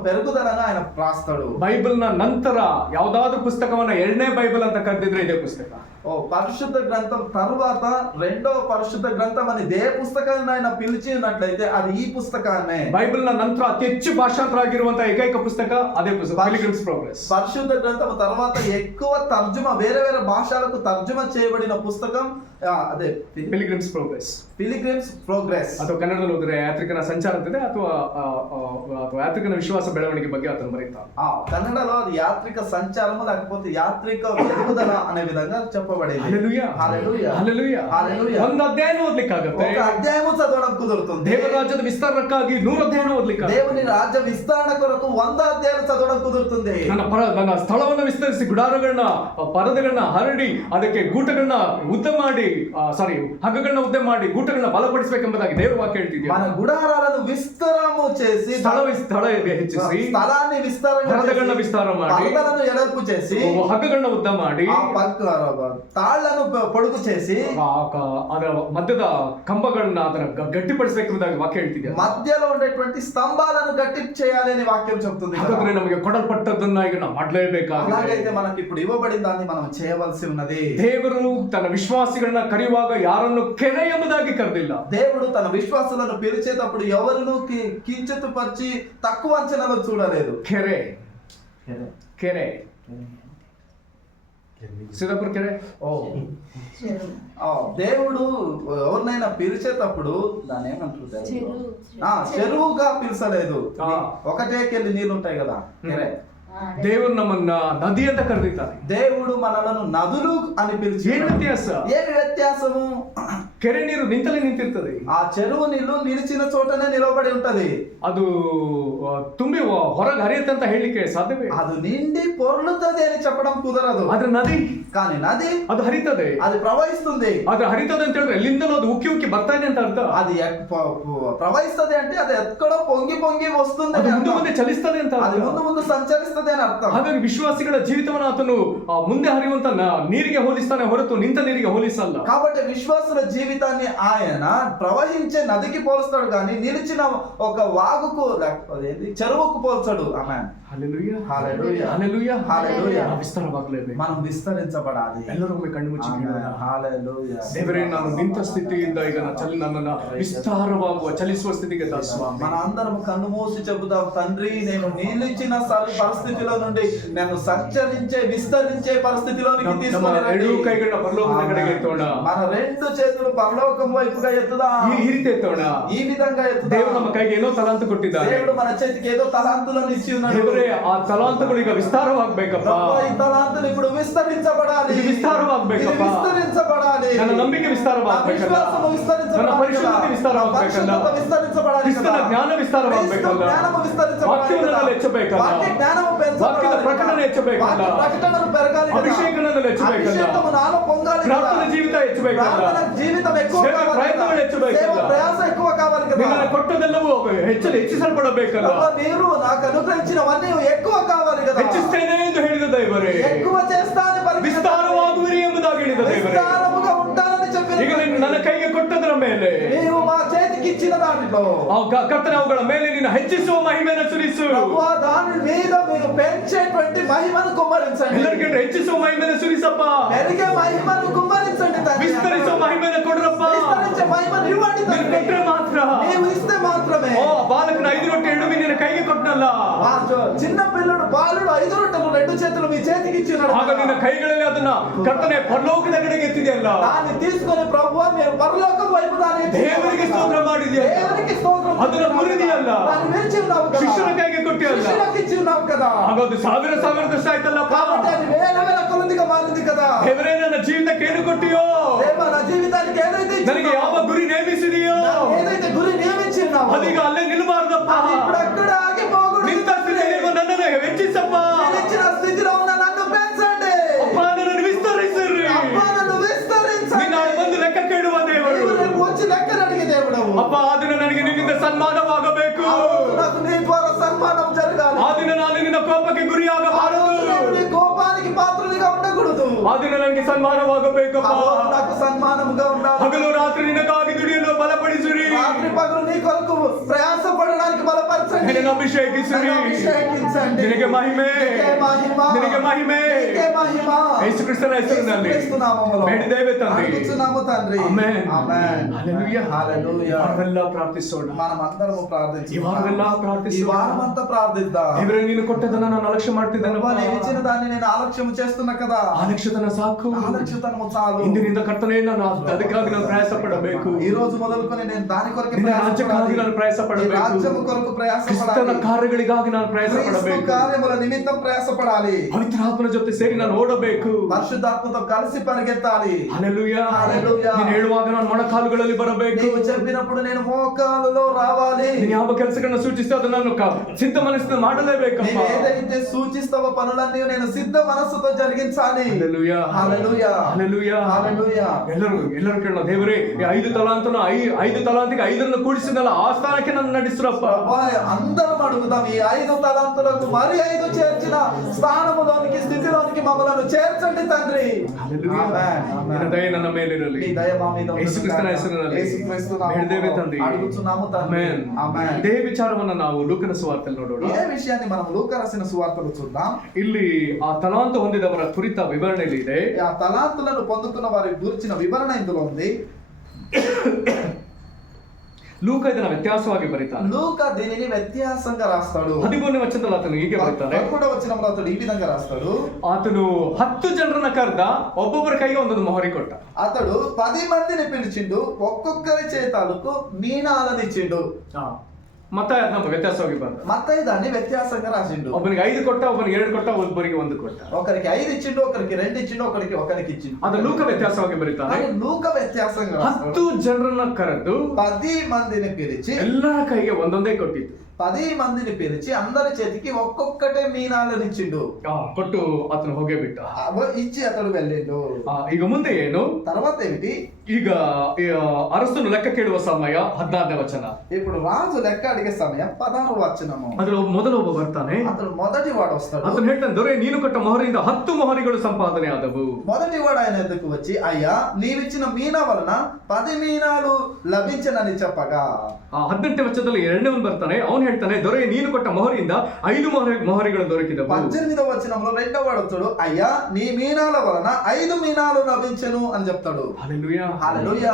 పెరుగుదలను ఆయన రాస్తాడు. ಬೈಬಲ್ ನ ನಂತರ ಯಾವ್ದಾದ್ರು ಪುಸ್ತಕವನ್ನ ಎರಡನೇ ಬೈಬಲ್ ಅಂತ ಕರೆದಿದ್ರೆ ಇದೇ ಪುಸ್ತಕ. పరిశుద్ధ గ్రంథం తర్వాత రెండవ పరిశుద్ధ గ్రంథం అని ఏ పుస్తకాన్ని ఆయన పిలిచినట్లయితే అది ఈ పుస్తకాన్నే. ಬೈಬಲ್ ನ ನಂತರ ಅತಿ ಹೆಚ್ಚು ಭಾಷಾಂತರ ಆಗಿರುವಂತಹ ಏಕೈಕ ಪುಸ್ತಕ ಅದೇ ಪುಸ್ತಕ పిలిగ్రిమ్స్ ప్రోగ్రెస్. పరిశుద్ధ గ్రంథం తర్వాత ఎక్కువ తర్జుమా వేరే వేరే భాషలకు తర్జుమా చేయబడిన పుస్తకం ಅದೇ పిలిగ్రిమ్స్ ప్రోగ్రెస్. ಪಿಲಿಗ್ರಿಮ್ಸ್ ಪ್ರೋಗ್ರೆಸ್ ಅಥವಾ ಕನ್ನಡದಲ್ಲಿ ಹೋದ್ರೆ ಯಾತ್ರಿಕನ ಸಂಚಾರ ಅಂತಿದೆ, ಅಥವಾ ಯಾತ್ರಿಕನ ವಿಶ್ವಾಸ ಬೆಳವಣಿಗೆ ಬಗ್ಗೆ ಆತನು ಬರೀತಾನೆ. కన్నడలో అది యాత్రిక సంచారము లేకపోతే యాత్రిక ఎదుగుదల అనే విధంగా చెప్పబడింది. హల్లెలూయా హల్లెలూయా హల్లెలూయా హల్లెలూయా. ಒಂದು ಅಧ್ಯಾಯ ಓದ್ಲಿಕ್ಕಾಗತ್ತೆ, ఒక అధ్యాయము చదవడం కుదురుతుంది. ದೇವರ ರಾಜ್ಯದ ವಿಸ್ತಾರಕ್ಕಾಗಿ 100 ಅಧ್ಯಾಯ ಓದ್ಲಿಕ್ಕಾಗತ್ತೆ. దేవుని రాజ్య విస్తరణ కొరకు 100 అధ్యాయాలు చదవడం కుదురుతుంది. ನನ್ನ ಸ್ಥಳವನ್ನು ವಿಸ್ತರಿಸಿ ಗುಡಾರಗಳನ್ನ ಪರದೆಗಳನ್ನ ಹರಡಿ ಅದಕ್ಕೆ ಗೂಟಗಳನ್ನ ಉದ್ದ ಮಾಡಿ ಹಗ್ಗಗಳನ್ನ ಉದ್ದ ಮಾಡಿ ಗೂಟಗಳನ್ನ ಬಲಪಡಿಸಬೇಕೆಂಬುದಾಗಿ ದೇವರು ವಾಕ್ಯ ಹೇಳ್ತಿದ್ಯಾ. మన గుడారాలను విస్తరము చేసి ಸ್ಥಳ ಹೆಚ್ಚಿಸಿ స్థలాన్ని విస్తరణ పరదెಗಳನ್ನ ವಿಸ್ತಾರ ಮಾಡಿ పరదలను ఎడల్పు చేసి ಹಗ್ಗಗಳನ್ನ ಉದ್ದ ಮಾಡಿ తాళ్లను పొడుగు చేసి ಅದರ ಮಧ್ಯದ ಕಂಬಗಳನ್ನ ಅದನ್ನ ಗಟ್ಟಿಪಡಿಸಬೇಕೆಂಬುದಾಗಿ ವಾಕ್ಯ ಹೇಳ್ತಿದ್ಯಾ. మధ్యలో ఉండేటువంటి స్తంభాలను గట్టి చేయాలి అని వాక్యం చెప్తుంది. ಹಾಗಾದ್ರೆ ನಮಗೆ ಕೊಡಲ್ಪಟ್ಟದ್ದನ್ನ ಈಗ ನಾವು ಮಾಡಲೇಬೇಕಾಗಿದೆ. అలాగైతే మనకి ఇప్పుడు ఇవ్వబడిన దాన్ని మనం చేయవలసి ఉన్నది. ದೇವರು ತನ್ನ ವಿಶ್ವಾಸಿಗಳನ್ನ ಕರೆಯುವಾಗ ಯಾರನ್ನು ಕೆರೆ ಎಂಬುದಾಗಿ ಕರೆದಿಲ್ಲ. దేవుడు తన విశ్వాసులను పిలిచేటప్పుడు ఎవరిను కించిత్ పరిచి తక్కువ అంచనాలో చూడలేదు. ಕೆರೆ ಕೆರೆ సిద్ధాపూర్ ಕೆರೆ. దేవుడు ఎవరినైనా పిలిచేటప్పుడు దాన్ని ఏమంటారు, చెరువుగా పిలిచలేదు. ఒకటేకెళ్ళి నీళ్ళు ఉంటాయి కదా ಕೆರೆ. దేవుడు నమ్మನ್ನ నది ಅಂತ ಕರೆದಿದ್ದಾನೆ. దేవుడు మనలను నదులు అని పిలిచి ఏం వ్యత్యాಸ? ఏమి వ్యత్యాసము? ಕೆರೆ ನೀರು ನಿಂತಲೇ ನಿಂತಿರ್ತದೆ. ఆ చెరువు నీళ్లు నిలిచిన చోటనే నిలబడి ఉంటది. ಅದು ತುಂಬಿ ಹೊರಗೆ ಹರಿಯುತ್ತೆ ಅಂತ ಹೇಳಲಿಕ್ಕೆ ಸಾಧ್ಯವೇ? ಅದು నిండి పొర్లుతది అని చెప్పడం కుదరదు. ಆದ್ರೆ ನದಿ, కానీ నది ಅದು ಹರಿತದೆ, అది ప్రవహిస్తుంది. ಆದ್ರೆ ಹರಿತದೆ ಅಂತ ಹೇಳಿದ್ರೆ ಎಲ್ಲಿಂದಲೂ ಅದು ಉಕ್ಕಿ ಉಕ್ಕಿ ಬರ್ತಾ ಇದೆ ಅಂತ ಅರ್ಥ. అది ప్రవహిస్తది అంటే అది ఎక్కడో పొంగి పొంగి వస్తుంది, ಮುಂದೆ ಮುಂದೆ ಚಲಿಸ್ತದೆ ಅಂತ అది ముందు ముందు సంచరిస్తది అని అర్థం. ಹಾಗಾಗಿ ವಿಶ್ವಾಸಿಗಳ ಜೀವಿತವನ್ನು ಆತನು ಮುಂದೆ ಹರಿಯುವಂತ ನೀರಿಗೆ ಹೋಲಿಸ್ತಾನೆ ಹೊರತು ನಿಂತ ನೀರಿಗೆ ಹೋಲಿಸಲ್ಲ. కాబట్టి విశ్వాసుల జీవితాన్ని ఆయన ప్రవహించే నదికి పోల్స్తాడు కానీ నిలిచిన ఒక వాగుకు చెరువుకు పోల్చాడు. ఆమేన్. హల్లెలూయా హల్లెలూయా హల్లెలూయా హల్లెలూయా. ವಿಸ್ತಾರವಾಗಲೇಬೇಕು, మనం విస్తరించబడాలి. ಎಲ್ಲರೂ ಕಣ್ಣು ಮುಚ್ಚಿ హల్లెలూయా. ದೇವರೇ, ನಾನು ನಿಂತ ಸ್ಥಿತಿಯಿಂದ ಈಗ ನನ್ನನ್ನು ವಿಸ್ತಾರವಾಗುವ ಚಲಿಸುವ ಸ್ಥಿತಿಗೆ ಸ್ವಾಮಿ. మన అందరం కన్ను మూసి చెబుదాం, తండ్రి నేను నిలిచిన పరిస్థితిలో నుండి నేను సంచరించే విస్తరించే పరిస్థితిలోనికి తీసుకొని రండి. ಕೈಗಳನ್ನ ಪರಲೋಕದ ಕಡೆಗೆ ಎತ್ತೋಣ, మన రెండు చేతులు పరలోకం వైపుగా ఎత్తుదాం. ಈ ರೀತಿ ಎತ್ತೋಣ. ఈ విధంగా ఎత్తుదాం. ದೇವರು ನಮ್ಮ ಕೈಗೆ ಏನೋ ತಲಾಂತ ಕೊಟ್ಟಿದ್ದಾನೆ. దేవుడు మన చేతికి ఏదో తలాంతులను ఇచ్చి ఉన్నాడు. ದೇವರೇ, ಆ ತಲಾಂತಗಳು ಈಗ ವಿಸ್ತಾರವಾಗಬೇಕಪ್ಪ. ఈ తలాంతులు ఇప్పుడు విస్తరించబడాలి. విస్తారವಾಗಬೇಕಪ್ಪ. విస్తరించబడాలి. ನನ್ನ ನಂಬಿಕೆ ವಿಸ್ತಾರವಾಗಬೇಕಲ್ಲ, విశ్వాసము విస్తరించబడాలి. ನನ್ನ ಪರಿಶುದ್ಧತೆ ವಿಸ್ತಾರವಾಗಬೇಕಲ್ಲ, విస్తరించబడాలి. ಕ್ರಿಸ್ತನ ಜ್ಞಾನ ವಿಸ್ತಾರವಾಗಬೇಕಲ್ಲ, జ్ఞానము విస్తరించబడాలి. ವಾಕ್ಯವನ್ನು ಹೆಚ್ಚಬೇಕಲ್ಲ, వాక్య జ్ఞానము పెంచబడాలి. ವಾಕ್ಯದ ಪ್ರಕಟಣೆ ಹೆಚ್ಚಬೇಕಲ್ಲ, వాక్య ప్రకటనలు పెరగాలి. ಅಭಿಷೇಕವನ್ನು ಹೆಚ್ಚಬೇಕಲ್ಲ, అభిషేకము నాలో పొంగాలి. ಪ್ರಾರ್ಥನಾ ಜೀವಿತ ಹೆಚ್ಚಬೇಕಲ್ಲ, ప్రార్థన జీవితం ఎక్కువ ಸೇವೆ కావాలి. ಪ್ರಯತ್ನಗಳು ಹೆಚ್ಚಬೇಕಲ್ಲ, సేవ ప్రయాస ఎక్కువ కావాలి కదా. ನಿನ್ನನ್ನು ಕೊಟ್ಟದೆಲ್ಲವೂ ಹೆಚ್ಚಿಸಲ್ಪಡಬೇಕಲ್ಲ. మీరు నాకు అనుగ్రహించినవన్నీ ఎక్కువ కావాలి కదా. ಹೆಚ್ಚಿಸ್ತೇನೆ ಎಂದು ಹೇಳಿದ ದೇವರೇ, ఎక్కువ చేస్తానని పలికిన ವಿಸ್ತಾರವಾಗುವಿರಿ ಎಂಬುದಾಗಿ ಹೇಳಿದ ದೇವರೇ, విస్తారముగా ఉంటానని చెప్పిన ಈಗ ನೀನು ನನ್ನ ಕೈಗೆ ಕೊಟ್ಟದರ ಮೇಲೆ, నీవు మా చేతికి ఇచ్చిన దాంట్లో ಕರ್ತನ ಅವುಗಳ ಮೇಲೆ ನೀನು ಹೆಚ್ಚಿಸುವ ಮಹಿಮೆಯನ್ನು ಸುರಿಸು. ప్రభువా, దాని మీద మీరు పెంచేటువంటి మహిమను కుమ్మరించండి. ಎಲ್ಲರಿಗಿಂತ ಹೆಚ್ಚಿಸುವ ಮಹಿಮೆಯನ್ನು ಸುರಿಸಪ್ಪ. పెరిగే మహిమను కుమ్మరించండి తండ్రి. ವಿಸ್ತರಿಸುವ ಮಹಿಮೆಯನ್ನು ಕೊಡ್ರಪ್ಪ. విస్తరించే మహిమను ఇవ్వండి ನೀನು తండ్రి. ಕೊಟ್ಟರೆ ಮಾತ್ರ. నీవు ఇస్తే మాత్రమే. ಬಾಲಕನ 5 ರೊಟ್ಟಿ 2 ಮೀನಿನ ಕೈಗೆ ಕೊಟ್ಟನಲ್ಲ, ఆ చిన్న పిల్లడు బాలుడు 5 రొట్టెలు 2 చేతులు మీ చేతికి ఇచ్చినాడు. ಆಗ ನಿನ್ನ ಕೈಗಳಲ್ಲಿ ಅದನ್ನ ಕರ್ತನೆ ಪರಲೋಕದ ಕಡೆಗೆ ಎತ್ತಿದೆಯಲ್ಲ, దాన్ని తీసుకొని ప్రభువా మీరు పరలోకం వైపు దాన్ని ದೇವರಿಗೆ ಸ್ತೋತ್ರ ಮಾಡಿದೆಯಲ್ಲ, దేవునికి స్తోత్రం. ಅದನ್ನ ಮುರಿದಿಯಲ್ಲ, దాన్ని విరిచి ఉన్నావు కదా. ಶಿಷ್ಯನ ಕೈಗೆ ಕೊಟ್ಟಿಯಲ್ಲ, శిష్యులకు ఇచ్చి ఉన్నావు కదా. ಆಗ ಅದು ಸಾವಿರದಷ್ಟು ಆಯ್ತಲ್ಲಪ್ಪ. కాబట్టి అది వేల వేల కొలదిగా మారింది కదా. ದೇವರೇ, ನನ್ನ ಜೀವಿತಕ್ಕೆ ಏನು ಕೊಟ್ಟಿಯೋ, దేవా, నా జీవితానికి ఏదైతే ನನಗೆ ಯಾವ ಗುರಿ ನೇಮಿಸಿದೆಯೋ ఏదైతే గురి నియమించి ఉన్నావు ಅದೀಗ ಅಲ್ಲೇ ನಿಲ್ಬಾರ್ದಪ್ಪ. అది ఇప్పుడు అక్కడ ఆగిపోకూడదు. ನಿಂತ ಸ್ಥಿತಿಯಲ್ಲಿ ನನ್ನನ್ನು ಹೆಚ್ಚಿಸಪ್ಪ. నిలిచిన స్థితిలో ఉన్న నన్ను పెంచండి. ಅಪ್ಪ, ನನ್ನನ್ನು ವಿಸ್ತರಿಸಿರಿ. అబ్బా, నన్ను విస్తరించండి. ನಿನ್ನ ಒಂದು ಲೆಕ್ಕ ಕೇಳುವ ದೇವರು. నీవు రేపు వచ్చి లెక్కలు అడిగే దేవుడవు. ಅಪ್ಪ, ಆ ದಿನ ನನಗೆ ನಿನ್ನಿಂದ ಸನ್ಮಾನವಾಗಬೇಕು. ఆ రోజు నాకు నీ ద్వారా సన్మానం జరగాలి. ಆ ದಿನ ನಾನು ನಿನ್ನ ಕೋಪಕ್ಕೆ ಗುರಿಯಾಗಬಾರದು. నీ కోపానికి పాత్రునిగా ఉండకూడదు. ಆ ದಿನ ನನಗೆ ಸನ್ಮಾನವಾಗಬೇಕಪ್ಪ. ఆ రోజు నాకు సన్మానముగా ఉండాలి. ಹಗಲು ರಾತ್ರಿ ನಿನಗಾಗಿ ದುಡಿಯಲು ಬಲಪಡಿಸಿರಿ. రాత్రి పగలు నీ కొరకు ప్రయాసపడడానికి బలపరచండి. ನಿನ್ನನ್ನು ಅಭಿಷೇಕಿಸಿರಿ. నన్ను అభిషేకించండి. ನಿನಗೆ ಮಹಿಮೆ, నీకే మహిమ, ನಿನಗೆ ಮಹಿಮೆ. నీకే మహిమ. ಯೇಸು ಕ್ರಿಸ್ತನ ಹೆಸರಿನಲ್ಲಿ యేసుక్రీస్తు నామములో ಬೇಡಿದ್ದೇವೆ ತಂದೆ. అడుగుచున్నాము తండ్రి. ಆಮೆನ್. ఆమేన్. హల్లెలూయా. హల్లెలూయా. ನಾವೆಲ್ಲ ಪ್ರಾರ್ಥಿಸೋಣ. మనమందరము ಈ ప్రార్థించుదాం. ವಾರವೆಲ್ಲ ఈ ಪ್ರಾರ್ಥಿಸೋಣ. వారమంతా ప్రార్థిద్దాం. ದೇವರೇ ನೀನು ಕೊಟ್ಟದನ್ನ ನಾನು ಅಲಕ್ಷ್ಯ ಮಾಡ್ತಿದ್ದೇನೆ. ప్రభువా, నేను ఇచ్చిన దాన్ని నేను ఆలక్ష్యం చేస్తున్నా కదా. ಅಲಕ್ಷ್ಯತನ ಸಾಕು. ఆలక్ష్యతనము చాలు. ಇಂದಿನಿಂದ ಕರ್ತನೇ ನಾನು ಅದಕ್ಕಾಗಿ ನಾನು ಪ್ರಯಾಸ ಪಡಬೇಕು. ఈ రోజు మొదలుకొని నేను దాని కొరకు ನಿನ್ನ ರಾಜ್ಯಕ್ಕಾಗಿ ನಾನು ಪ್ರಯಾಸ ಪಡಬೇಕು. రాజ్యము కొరకు ಕ್ರಿಸ್ತನ ప్రయాసపడాలి. ಕಾರ್ಯಗಳಿಗಾಗಿ ನಾನು ಪ್ರಯಾಸ క్రీస్తు ಪಡಬೇಕು. కార్యముల నిమిత్తం ప్రయాసపడాలి. ಪವಿತ್ರಾತ್ಮನ ಜೊತೆ ಸೇರಿ ನಾನು ಓಡಬೇಕು. పరిశుద్ధాత్మతో కలిసి పరిగెత్తాలి. ಹಲ್ಲೆಲೂಯಾ. హల్లెలూయా. ನೀನು ಹೇಳುವಾಗ ನಾನು ಮೊಣಕಾಲುಗಳಲ್ಲಿ ಬರಬೇಕು. నీవు చెప్పినప్పుడు నేను మోకాలులో రావాలి. ನೀನು ಯಾವ ಕೆಲಸಗಳನ್ನ ಸೂಚಿಸ್ತೋ ಅದನ್ನ ನಾನು ಸಿದ್ಧ ಮನಸ್ಸಿನಿಂದ ಮಾಡಲೇಬೇಕಪ್ಪ. నీవు ఏదైతే సూచిస్తావో పనులన్నీ నేను సిద్ధ మనస్సుతో జరిగించాలి. ಹಲ್ಲೆಲೂಯಾ. హల్లెలూయా. ಹಲ್ಲೆಲೂಯಾ. హల్లెలూయా. ಎಲ್ಲರೂ ಕೇಳೋಣ, ದೇವರೇ ಈ 5 ತಲಾಂತನ 5 ತಲಾಂತಿಗೆ 5 ಕೂಡಿಸಿದಲ್ಲ ಆ ಸ್ಥಾನಕ್ಕೆ ನನ್ನ ನಡೆಸಿರಪ್ಪ. ప్రభువా, అందరం అడుగుదాం, ఈ 5 తలాంతులకు మరి 5 చేర్చిన స్థానములోనికి స్థితిలోనికి మమ్మల్ని చేర్చండి తండ్రి. ಹಲ್ಲೆಲೂಯಾ. ఆమేన్. ನಿನ್ನ ದಯೆ ನನ್ನ ಮೇಲಿರಲಿ. నీ దయ మా మీద ಯೇಸು ಕ್ರಿಸ್ತನ ಹೆಸರಿನಲ್ಲಿ యేసుక్రీస్తు ಬೇಡಿದ್ದೇವೆ నామములో ತಂದೆ. అడుగుచున్నాము తండ్రి. ಆಮೆನ್. ఆమేన్. ಇದೇ ವಿಚಾರವನ್ನ ನಾವು ಲೂಕನ ಸುವಾರ್ತೆಯಲ್ಲಿ ನೋಡೋಣ. ఇదే విషయాన్ని మనం లూకా రాసిన సువార్తలో చూద్దాం. ಇಲ್ಲಿ ಆ ತಲಾಂತ ಹೊಂದಿದವರ ಕುರಿತ ವಿವರಣೆಯಲ್ಲಿ ಇದೆ. ఆ తలాంతులను పొందుతున్న వారి గురించిన వివరణ ఇందులో ఉంది. ಲೂಕ ಇದನ್ನ ವ್ಯತ್ಯಾಸವಾಗಿ ಬರೀತಾನೆ. లూకా దీనిని వ్యత్యాసంగా రాస్తాడు. 13ನೇ ವಚನದಲ್ಲಿ ಆತನು ಹೀಗೆ ಬರೀತಾನೆ. 11వ వచనంలో అతడు ఈ విధంగా రాస్తాడు. ಆತನು 10 ಜನರನ್ನ ಕರೆದ, ಒಬ್ಬೊಬ್ಬರ ಕೈಗೆ ಒಂದೊಂದು ಮೊಹರಿ ಕೊಟ್ಟ. అతడు 10 మందిని పిలిచిండు, ఒక్కొక్కరి చేతాలకు మీనాలనిచ్చిండు. ಮತ್ತೆ ನಮ್ಮ ವ್ಯತ್ಯಾಸವಾಗಿ ಬಂದ. మత్తయి దాన్ని వ్యత్యాసంగా రాసిండు. ಒಬ್ಬನಿಗೆ 5 ಕೊಟ್ಟ, ಒಬ್ಬನಿಗೆ 2 ಕೊಟ್ಟ, ಒಬ್ಬರಿಗೆ 1 ಕೊಟ್ಟ. ఒకరికి 5 ఇచ్చిండు, ఒకరికి 2 ఇచ్చిండు, ఒకరికి ఇచ్చిండు. ಅದು ಲೂಕ ವ್ಯತ್ಯಾಸವಾಗಿ ಬರೀತಾನೆ. కానీ లూకా వ్యత్యాసంగా రాస్తాడు. 10 ಜನರನ್ನ ಕರೆದು 10 మందిని పిలిచి ಎಲ್ಲರ ಕೈಗೆ ಒಂದೊಂದೇ ಕೊಟ್ಟಿದ್ದು. 10 మందిని పిలిచి అందరి చేతికి ఒక్కొక్కటే మీనాలనిచ్చిండు. ಕೊಟ್ಟು ಆತನು ಹೋಗೇ ಬಿಟ್ಟ. ఇచ్చి అతడు వెళ్ళిండు. ಈಗ ಮುಂದೆ ಏನು? తర్వాత ఏమిటి? ಈಗ ಅರಸನು ಲೆಕ್ಕ ಕೇಳುವ ಸಮಯ 14ನೇ ವಚನ. ఇప్పుడు రాజు లెక్క అడిగే సమయం 16వ వచనము. ಅದ್ರ ಮೊದಲೊಬ್ಬ ಬರ್ತಾನೆ. అతడు మొదటి వాడు వస్తాడు. అతను ಹೇಳ್ತಾನೆ, ದೊರೆ ನೀನು ಕೊಟ್ಟ ಮೊಹರಿಯಿಂದ 10 ಮೊಹರಿಗಳು ಸಂಪಾದನೆ ಆದವು. మొదటి వాడు ఆయన ఎదుకు వచ్చి, అయ్యా నీవిచ్చిన మీనా వలన 10 మీనాలు లభించనని చెప్పగా, 18ನೇ ವಚನದಲ್ಲಿ 2ನೇ ಬರ್ತಾನೆ. ಅವನು ಹೇಳ್ತಾನೆ, ದೊರೆ ನೀನು ಕೊಟ್ಟ ಮೊಹರಿಯಿಂದ 5 ಮೊಹರಿಗಳು ದೊರಕಿದವು. 18వ వచనంలో రెండో వాడు వస్తాడు, అయ్యా నీ మీనాల వలన 5 మీనాలు లభించను అని చెప్తాడు. ಹಲ್ಲೆಲೂಯಾ. హల్లెలూయా.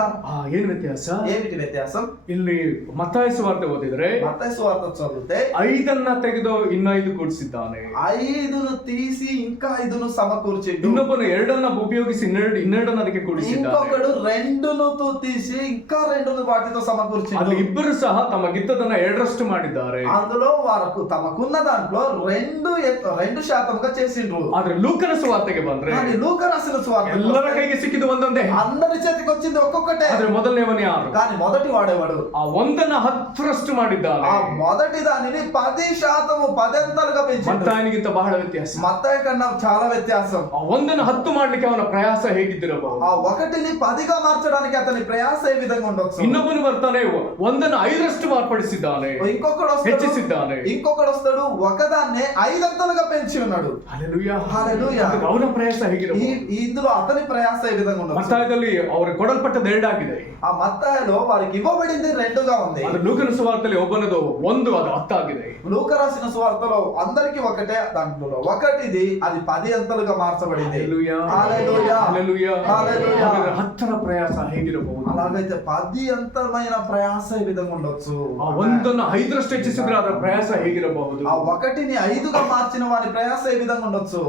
ಏನ್ ವ್ಯತ್ಯಾಸ? ఏమిటి వ్యత్యాసం? ಇಲ್ಲಿ ಮತ್ತಾಯ ಸುವಾರ್ತೆ ಓದಿದ್ರೆ మత్తయి సువార్త చదివితే 5 ತೆಗೆದು ಇನ್ನ 5 ಕೂಡಿಸಿದ್ದಾನೆ. 5ను తీసి ఇంకా 5ను సమకూర్చిండు. ಇನ್ನೊಬ್ಬನು 2 ಉಪಯೋಗಿಸಿ 2 ಅದಕ್ಕೆ ಕೂಡಿಸಿದ್ದಾನೆ. ఇంకొకడు 2ను తీసి ఇంకా 2ను వాటితో సమకూర్చిండు. ಅಲ್ಲಿ ಇಬ್ಬರು ಸಹ ತಮ್ಮ ಗಿದ್ದದನ್ನ 2ರಷ್ಟು ಮಾಡಿದ್ದಾರೆ. అందులో వారకు తమకున్న దాంట్లో 2% చేసిండ్రు. ಆದ್ರೆ ಲೂಕನ ಸುವಾರ್ತೆಗೆ ಬಂದ್ರೆ కానీ లూకా రాసిన సువార్త ಎಲ್ಲರ ಕೈಗೆ ಸಿಕ್ಕಿದ್ದು ಒಂದೊಂದೇ. అందరి చేతికి వచ్చింది ఒక్కొక్కటే. ಆದ್ರೆ ಮೊದಲನೇವನು ಯಾರು? కానీ మొదటి వాడేవాడు ಆ 1ನ್ನ 10ರಷ್ಟು ಮಾಡಿದ್ದಾನೆ. ఆ మొదటి దానిని 10% 10 పెంచిండు. ಮತ್ತಾಯನಿಗಿಂತ ಬಹಳ ವ್ಯತ್ಯಾಸ. మత్తయి కన్నా చాలా వ్యత్యాసం. ಆ 1ನ್ನ 10 ಮಾಡ್ಲಿಕ್ಕೆ ಅವನ ಪ್ರಯಾಸ ಹೇಗಿದ್ದಿರಬಹುದು? ఆ 1ని 10గా మార్చడానికి అతని ప్రయాస ఏ విధంగా ఉండొచ్చు? ಇನ್ನೊಬ್ಬನು ಬರ್ತಾನೆ, 1ನ್ನ 5ರಷ್ಟು ಮಾರ್ಪಡಿಸಿದ್ದಾನೆ, ఇంకొకడు ಹೆಚ್ಚಿಸಿದ್ದಾನೆ. వస్తాడు ఒకదాన్నే 5 పెంచి ఉన్నాడు. ಹಲ್ಲೆಲೂಯಾ. హల్లెలూయా. ಅವನ ಪ್ರಯಾಸ ಹೇಗಿರಬಹುದು? ఇందులో అతని ప్రయాస ఏ విధంగా ఉండొచ్చు? ಮತ್ತಾಯದಲ್ಲಿ ಅವರಿಗೆ ಕೊಡಲ್ಪಟ್ಟದ್ದು 2 ಆಗಿದೆ. ఆ మత్తయిలో వారికి ఇవ్వబడింది 2గా ఉంది. ಅದು ಲೂಕನ ಸುವಾರ್ತೆಯಲ್ಲಿ ಒಬ್ಬನದು 1, ಅದು 10 ಆಗಿದೆ. లూకా రాసిన సువార్తలో అందరికి ఒకటే, దాంట్లో ఒకటిది అది 10 అంతలుగా మార్చబడింది. ಹಲ್ಲೆಲೂಯಾ. హల్లెలూయా. ಹಲ್ಲೆಲೂಯಾ. హల్లెలూయా. ಹಾಗಾದ್ರೆ 10ರ ಪ್ರಯಾಸ ಹೇಗಿರಬಹುದು? అలాగైతే 10 అంతమైన ప్రయాస ఏ విధంగా ఉండొచ్చు? ಆ 1ನ್ನ 5ರಷ್ಟು ಹೆಚ್ಚಿಸಿದ್ರೆ ಅದರ ಪ್ರಯಾಸ ಹೇಗಿರಬಹುದು? ఆ 1ని 5గా మార్చిన వారి ప్రయాస ఏ విధంగా ఉండొచ్చు?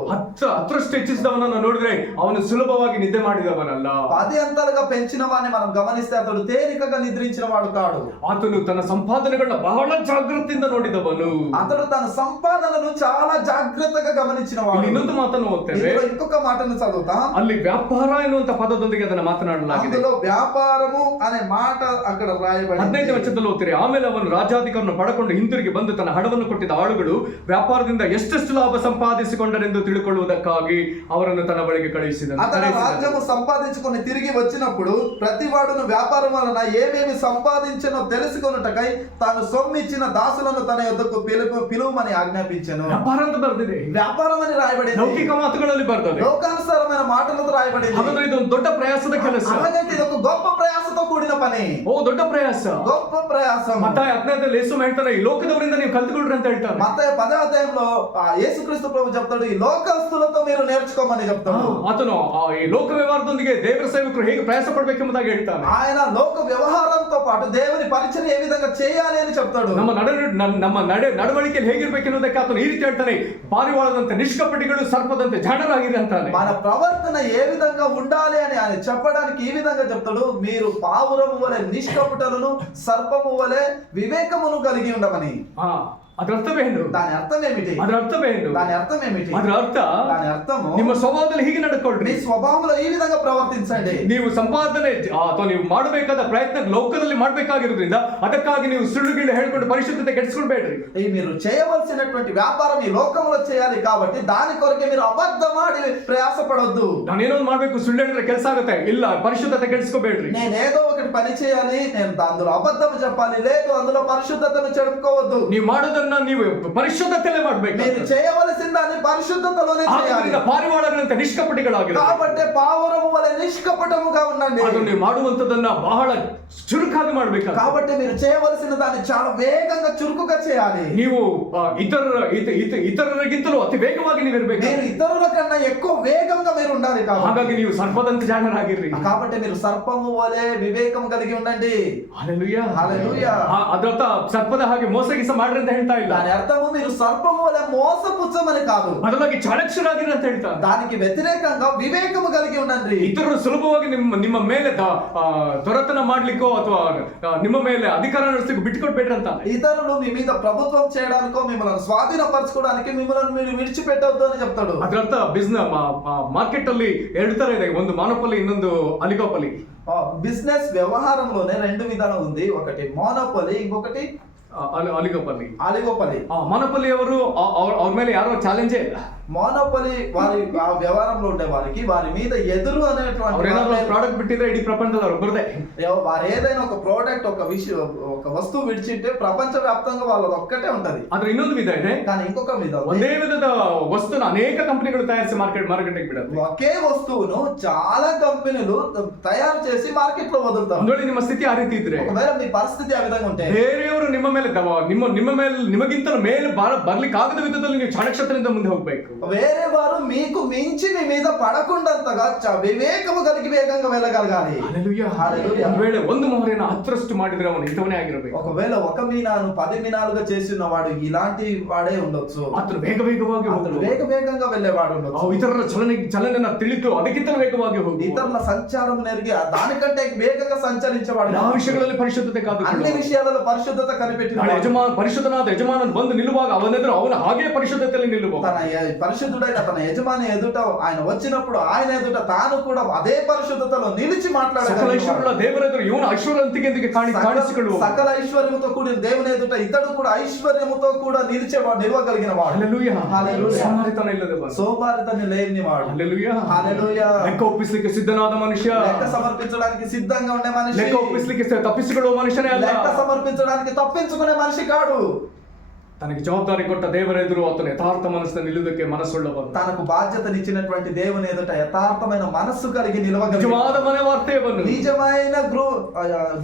10ರಷ್ಟು ಹೆಚ್ಚಿಸಿದವನನ್ನು ನೋಡಿದ್ರೆ ಅವನು ಸುಲಭವಾಗಿ ನಿದ್ದೆ ಮಾಡಿದವನಲ್ಲ. 10 అంతలుగా పెంచిన వాడిని మనం గమనిస్తే అతడు తేలికగా నిద్రించిన వాడు కాడు. ಆತನು ತನ್ನ ಸಂಪಾದನೆಗಳನ್ನ ಬಹಳ ಜಾಗೃತಿಯಿಂದ ನೋಡಿದವನು. అతడు తన సంపాదనను చాలా జాగ్రత్తగా గమనించిన వాడు. ಇನ್ನೊಂದು ಮಾತನ್ನು ಓದ್ತೇವೆ. ఇందులో ఇంకొక మాటను చదువుతాం. ಅಲ್ಲಿ ವ್ಯಾಪಾರ ಎನ್ನುವಂತ ಪದದೊಂದಿಗೆ ಅದನ್ನ ಮಾತನಾಡಲಾಗಿದೆ. అందులో వ్యాపారము అనే మాట అక్కడ రాయబడింది. 15ನೇ ವಚನದಲ್ಲಿ ಓದ್ತೀರಿ, ಆಮೇಲೆ ಅವನು ರಾಜಾಧಿಕಾರವನ್ನು ಪಡಕೊಂಡು ಮಾಡಿಕೊಂಡು ಹಿಂತಿರುಗಿ ಬಂದು ತನ್ನ ಹಣವನ್ನು ಕೊಟ್ಟಿದ್ದ ಆಳುಗಳು ವ್ಯಾಪಾರದಿಂದ ಎಷ್ಟೆಷ್ಟು ಲಾಭ ಸಂಪಾದಿಸಿಕೊಂಡರೆಂದು ತಿಳುಕೊಳ್ಳುವುದಕ್ಕಾಗಿ ಅವರನ್ನು ತನ್ನ ಬಳಿಗೆ ಕಳುಹಿಸಿದನು. అతను రాజ్యము సంపాదించుకొని తిరిగి వచ్చినప్పుడు ప్రతి వాడును వ్యాపారం వలన ఏమేమి సంపాదించనో తెలుసుకొనుటకై తాను సొమ్మిచ్చిన దాసులను తన యొద్దకు పిలువమని ఆజ్ఞాపించెను. ವ್ಯಾಪಾರ ಅಂತ ಬರ್ದಿದೆ, వ్యాపారం అని రాయబడింది, ಲೌಕಿಕ ಮಾತುಗಳಲ್ಲಿ ಬರ್ತದೆ. లోకానుసారమైన మాటలతో రాయబడింది. ಹಾಗಾದ್ರೆ ಇದು ಒಂದು ದೊಡ್ಡ ಪ್ರಯಾಸದ ಕೆಲಸ. అలాగైతే ఇది ఒక గొప్ప ప్రయాసతో కూడిన పని, ದೊಡ್ಡ ಪ್ರಯಾಸ. గొప్ప ప్రయాసం. ಮತ್ತಾಯ 15ರಲ್ಲಿ ಯೇಸು ಹೇಳ್ತಾನೆ, ಈ ಲೋಕದವರಿಂದ ನೀವು ಕಲ್ತುಕೊಳ್ಳ್ರಿ ಅಂತ ಹೇಳ್ತಾನೆ. మత్తయి 10వ అధ్యాయంలో యేసుక్రీస్తు ప్రభు చెప్తాడు, ఈ లోకస్తులతో మీరు నేర్చుకోమని చెప్తాడు. ಆತನು ಈ ಲೋಕ ವ್ಯವಹಾರದೊಂದಿಗೆ ದೇವರ ಸೇವಕರು ಹೇಗೆ ಪ್ರಯಾಸ ಪಡಬೇಕೆಂಬುದಾಗಿ ಹೇಳ್ತಾನೆ. ఆయన లోక వ్యవహారంతో పాటు దేవుని పరిచయం ఏ విధంగా చేయాలి అని చెప్తాడు. ನಮ್ಮ ನಡವಳಿಕೆಯಲ್ಲಿ ಹೇಗಿರ್ಬೇಕೆನ್ನುವುದಕ್ಕೆ ಆತನು ಈ ರೀತಿ ಹೇಳ್ತಾನೆ, ಪಾರಿವಾಳದಂತೆ ನಿಷ್ಕಪಟಿಗಳು ಸರ್ಪದಂತೆ ಜಾಣರಾಗಿರಿ ಅಂತಾನೆ. మన ప్రవర్తన ఏ విధంగా ఉండాలి అని ఆయన చెప్పడానికి ఈ విధంగా చెప్తాడు, మీరు పావురము వలె నిష్కపటులను సర్పము వలె వివేకమును కలిగి ఉండమని. ಅದರ ಅರ್ಥವೇನು? దాని అర్థం ఏమిటి? ಅದರ ಅರ್ಥವೇನು? దాని అర్థం ఏమిటి? ಅದರ ಅರ್ಥ, దాని అర్థము ನಿಮ್ಮ ಸ್ವಭಾವದಲ್ಲಿ ಹೀಗೆ ನಡ್ಕೊಳ್ರಿ, మీ స్వభావంలో ఈ విధంగా ప్రవర్తించండి. ನೀವು ಸಂಪಾದನೆ ಅಥವಾ ನೀವು ಮಾಡಬೇಕಾದ ಪ್ರಯತ್ನ ಲೋಕದಲ್ಲಿ ಮಾಡಬೇಕಾಗಿರೋದ್ರಿಂದ ಅದಕ್ಕಾಗಿ ನೀವು ಸುಳ್ಳುಗಿಳ್ಳು ಹೇಳ್ಕೊಂಡು ಪರಿಶುದ್ಧತೆ ಕೆಡಿಸ್ಕೊಳ್ಬೇಡ್ರಿ. మీరు చేయవలసినటువంటి వ్యాపారం ఈ లోకంలో చేయాలి కాబట్టి దాని కొరకే మీరు అబద్ధమాడి ప్రయాసపడొద్దు. ನಾನೇನೋ ಮಾಡ್ಬೇಕು, ಸುಳ್ಳು ಹೇಳಿದ್ರೆ ಕೆಲಸ ಆಗುತ್ತೆ, ಇಲ್ಲ ಪರಿಶುದ್ಧತೆ ಕೆಡಿಸ್ಕೋಬೇಡ್ರಿ. నేనేదో ఒకటి పని చేయాలి, నేను అందులో అబద్ధం చెప్పాలి, లేదు అందులో పరిశుద్ధతను చెడుపుకోవద్దు. ನೀವು ಮಾಡೋದನ್ನ ನೀವು ಪರಿಶುದ್ಧತೆಯಲ್ಲೇ ಮಾಡ್ಬೇಕು. మీరు చేయవలసిన దాన్ని పరిశుద్ధతలోనే చేయాలి. ಪಾರಿವಾಳಗಳಂತೆ ನಿಷ್ಕಪಟಿಗಳಾಗಿರಿ. కాబట్టి పావురము వలె నిష్కపటముగా ఉండండి. ಅದನ್ನು ನೀವು ಮಾಡುವಂತದನ್ನ ಬಹಳ ಚುರುಕಾಗಿ ಮಾಡ್ಬೇಕು. కాబట్టి మీరు చేయవలసిన దాన్ని చాలా వేగంగా చురుకుగా చేయాలి. ನೀವು ಇತರರಿಗಿಂತಲೂ ಅತಿ ವೇಗವಾಗಿ ನೀವು ಇರಬೇಕು. మీరు ఇతరుల కన్నా ఎక్కువ వేగంగా మీరు ఉండాలి. ಹಾಗಾಗಿ ನೀವು ಸರ್ಪದಂತೆ ಜಾಣರಾಗಿರ್ರಿ. కాబట్టి మీరు సర్పము వలె వివేకం కలిగి ఉండండి. హల్లెలూయా, హల్లెలూయా. ಅದರ್ಥ ಸರ್ಪದ ಹಾಗೆ ಮೋಸಗಿಸ ಮಾಡ್ರಿ ಅಂತ ಹೇಳ್ತಾ ಇಲ್ಲ. దాని అర్థము మీరు సర్పము వలె మోసపుచ్చమని కాదు, ಬದಲಾಗಿ ಚಾಣಕ್ಷರಾಗಿರಿ ಅಂತ ಹೇಳ್ತಾರೆ. దానికి వ్యతిరేకంగా వివేకము కలిగి ఉండండి. ಇತರರು ಸುಲಭವಾಗಿ ನಿಮ್ಮ ಮೇಲೆ ದೊರೆತನ ಮಾಡ್ಲಿಕ್ಕೋ ಅಥವಾ ನಿಮ್ಮ ಮೇಲೆ ಅಧಿಕಾರ ನಡೆಸಲಿಕ್ಕೆ ಬಿಟ್ಟುಕೊಡ್ಬೇಡ್ರಿ ಅಂತ. ఇతరులు మీ మీద ప్రభుత్వం చేయడానికో మిమ్మల్ని స్వాధీనపరచుకోవడానికి మిమ్మల్ని మీరు విడిచిపెట్టవద్దు అని చెప్తాడు. ಅದರರ್ಥ ಬಿಸ್ನೆಸ್ ಮಾರ್ಕೆಟ್ ಅಲ್ಲಿ 2 ತರ ಇದೆ, ಒಂದು ಮಾನೋಪಲಿ, ಇನ್ನೊಂದು ಅಲಿಗೋಪಲಿ. బిజినెస్ వ్యవహారంలోనే 2 విధానం ఉంది, ఒకటి మోనోపలి, ఇంకొకటి ಅಲಿಗೋಪಲಿ. ఆలిగోపలి. ಮಾನೋಪಲಿ ಅವರು ಅವ್ರ ಮೇಲೆ ಯಾರೋ ಚಾಲೆಂಜೇ ಇಲ್ಲ. మోనోపలి వారి ఆ వ్యవహారంలో ఉండే వారికి వారి మీద ఎదురు అనేటువంటి ಪ್ರಾಡಕ್ಟ್ ಬಿಟ್ಟಿದ್ರೆ ಇಡೀ ಪ್ರಪಂಚದವ್ರು ಬರದೆ, వారు ఏదైనా ఒక ప్రోడక్ట్ ఒక వస్తువు విడిచింటే ప్రపంచ వ్యాప్తంగా వాళ్ళది ఒక్కటే ఉంటది. ಆದ್ರೆ ಇನ್ನೊಂದು ವಿಧ ಇದೆ, కానీ ఇంకొక విధ ಒಂದೇ ವಿಧದ ವಸ್ತುನ ಅನೇಕ ಕಂಪನಿಗಳು ತಯಾರಿಸಿ ಮಾರ್ಕೆಟ್ಗೆ ಬಿಡುತ್ತೆ. ఒకే వస్తువును చాలా కంపెనీలు తయారు చేసి మార్కెట్ లో వదులుతారు. ಒಂದು ವೇಳೆ ನಿಮ್ಮ ಸ್ಥಿತಿ ಆ ರೀತಿ ಇದ್ರೆ, ఒకవేళ మీ పరిస్థితి ఆ విధంగా ఉంటే, ಬೇರೆಯವರು ನಿಮ್ಮ ಮೇಲೆ ನಿಮಗಿಂತಲೂ ಮೇಲೆ ಬರ್ಲಿಕ್ಕೆ ಆಗದ ವಿಧದಲ್ಲಿ ನೀವು ಚಾಣಕ್ಷತೆಯಿಂದ ಮುಂದೆ ಹೋಗ್ಬೇಕು. వేరే వారు మీకు మించి మీ మీద పడకుండంతగా వివేకము కలిగి వేగంగా వెళ్ళగలగాలి. హల్లెలూయా, హల్లెలూయా. ಒಂದು ವೇಳೆ ಒಂದು ಮೊಹರೆಯನ್ನು 10ರಷ್ಟು ಮಾಡಿದ್ರೆ ಅವನು ಇಂಥವನೇ ಆಗಿರಬೇಕು. ఒకవేళ ఒక మీనాను 10 మీనాలుగా చేసిన వాడు ఇలాంటి వాడే ఉండొచ్చు. అతను వేగంగా వెళ్ళేవాడు ఉండొచ్చు. ఇతరుల చలన ತಿಳಿದು ಅದಕ್ಕಿಂತ ವೇಗವಾಗಿ ಹೋಗಿ ఇతరుల సంచారం నెరిగి దానికంటే వేగంగా సంచరించేవాడు. ಆ ವಿಷಯಗಳಲ್ಲಿ ಪರಿಶುದ್ಧತೆ ಕಾದು, అన్ని విషయాలలో పరిశుద్ధత కనిపెట్టిన ಪರಿಶುದ್ಧನಾದ ಯಜಮಾನನು ಬಂದು ನಿಲ್ಲುವಾಗ ಅವನೆದುರು ಅವನು ಹಾಗೆ ಪರಿಶುದ್ಧತೆಯಲ್ಲಿ ನಿಲ್ಲುವ. తన పరిశుద్ధుడైన తన యజమాని ఎదుట ఆయన వచ్చినప్పుడు ఆయన ఎదుట తాను కూడా అదే పరిశుద్ధతలో నిలిచి మాట్లాడగలడు. ఐశ్వర్యుల దేవరెదురు ಇವನು ಐಶ್ವರ್ಯವಂತಿಕೆ ಕಾಣಿಸಿಕೊಳ್ಳುವ, సకల ఐశ్వర్యముతో కూడిన దేవుని ఎదుట ఇతడు కూడా ఐశ్వర్యముతో కూడా నిలవగలిగిన వాడు. హల్లెలూయా, హల్లెలూయా. సోమరితన ఇಲ್ಲದೆ సోమరితనం లేని వాడు. హల్లెలూయా, హల్లెలూయా. లెక్క ఒప్పిಸಲಿಕ್ಕೆ ಸಿದ್ಧನಾದ ಮನುಷ್ಯ, లెక్క సమర్పించడానికి సిద్ధంగా ఉండే మనిషి, లెక్క ఒప్పిಸಲಿಕ್ಕೆ ತಪ್ಪಿಸಿಕೊಳ್ಳುವ ಮನುಷ್ಯನೇ ಅಲ್ಲ. లెక్క సమర్పించడానికి తప్పించుకునే మనిషి కాడు. తనకి జవాబారి కొట్ట దేవరెదురు అతను యథార్థ మనసుతో నిలుదಕ್ಕೆ మనసుಳ್ಳವನು, తనకు బాధ్యతనిచ్చినటువంటి దేవుని ఎదుట యథార్థమైన మనస్సు కలిగి నిలవగలిగిన నిజವಾದ ಮನೆವಾರ್ತೆಯವನು, నిజమైన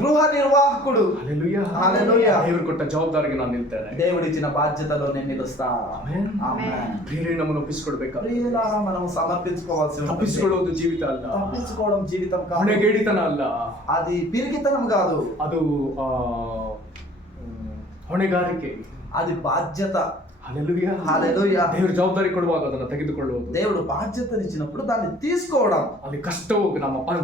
గృహ నిర్వాహకుడు. హల్లెలూయా, హల్లెలూయా. దేవుడు కొట్ಟ జవాబాರಿಗೆ ನಾನು ನಿಲ್ತೇನೆ. దేవుడిచ్చిన బాధ్యతలో నేను నిలుస్తా. ಆಮೆನ್, ఆమేన్. ಪ್ರಿಯರೇ, ನಮ್ಮನ್ನು ಒಪ್ಪಿಸಿಕೊಡಬೇಕು. ప్రియులారా, మనం సమర్పించుకోవాల్సి ఉంటుంది. ತಪ್ಪಿಸಿಕೊಳ್ಳುವುದು ಜೀವಿತ ಅಲ್ಲ, తప్పించుకోవడం జీవితం కాదు, ಹೊಣೆಗೇಡಿತನ ಅಲ್ಲ, అది పిరికితనం కాదు, ಅದು ಹೊಣೆಗಾರಿಕೆ, అది బాధ్యత. హల్లెలూయా, హల్లెలూయా. దేవుడు జవాబాರಿ కొಡುವಾಗ ಅದನ್ನು ತೆಗೆದುಕೊಳ್ಳುವುದು, దేవుడు బాధ్యతనిచ్చినప్పుడు దాన్ని తీసుకోవడం. ಅಲ್ಲಿ ಕಷ್ಟವು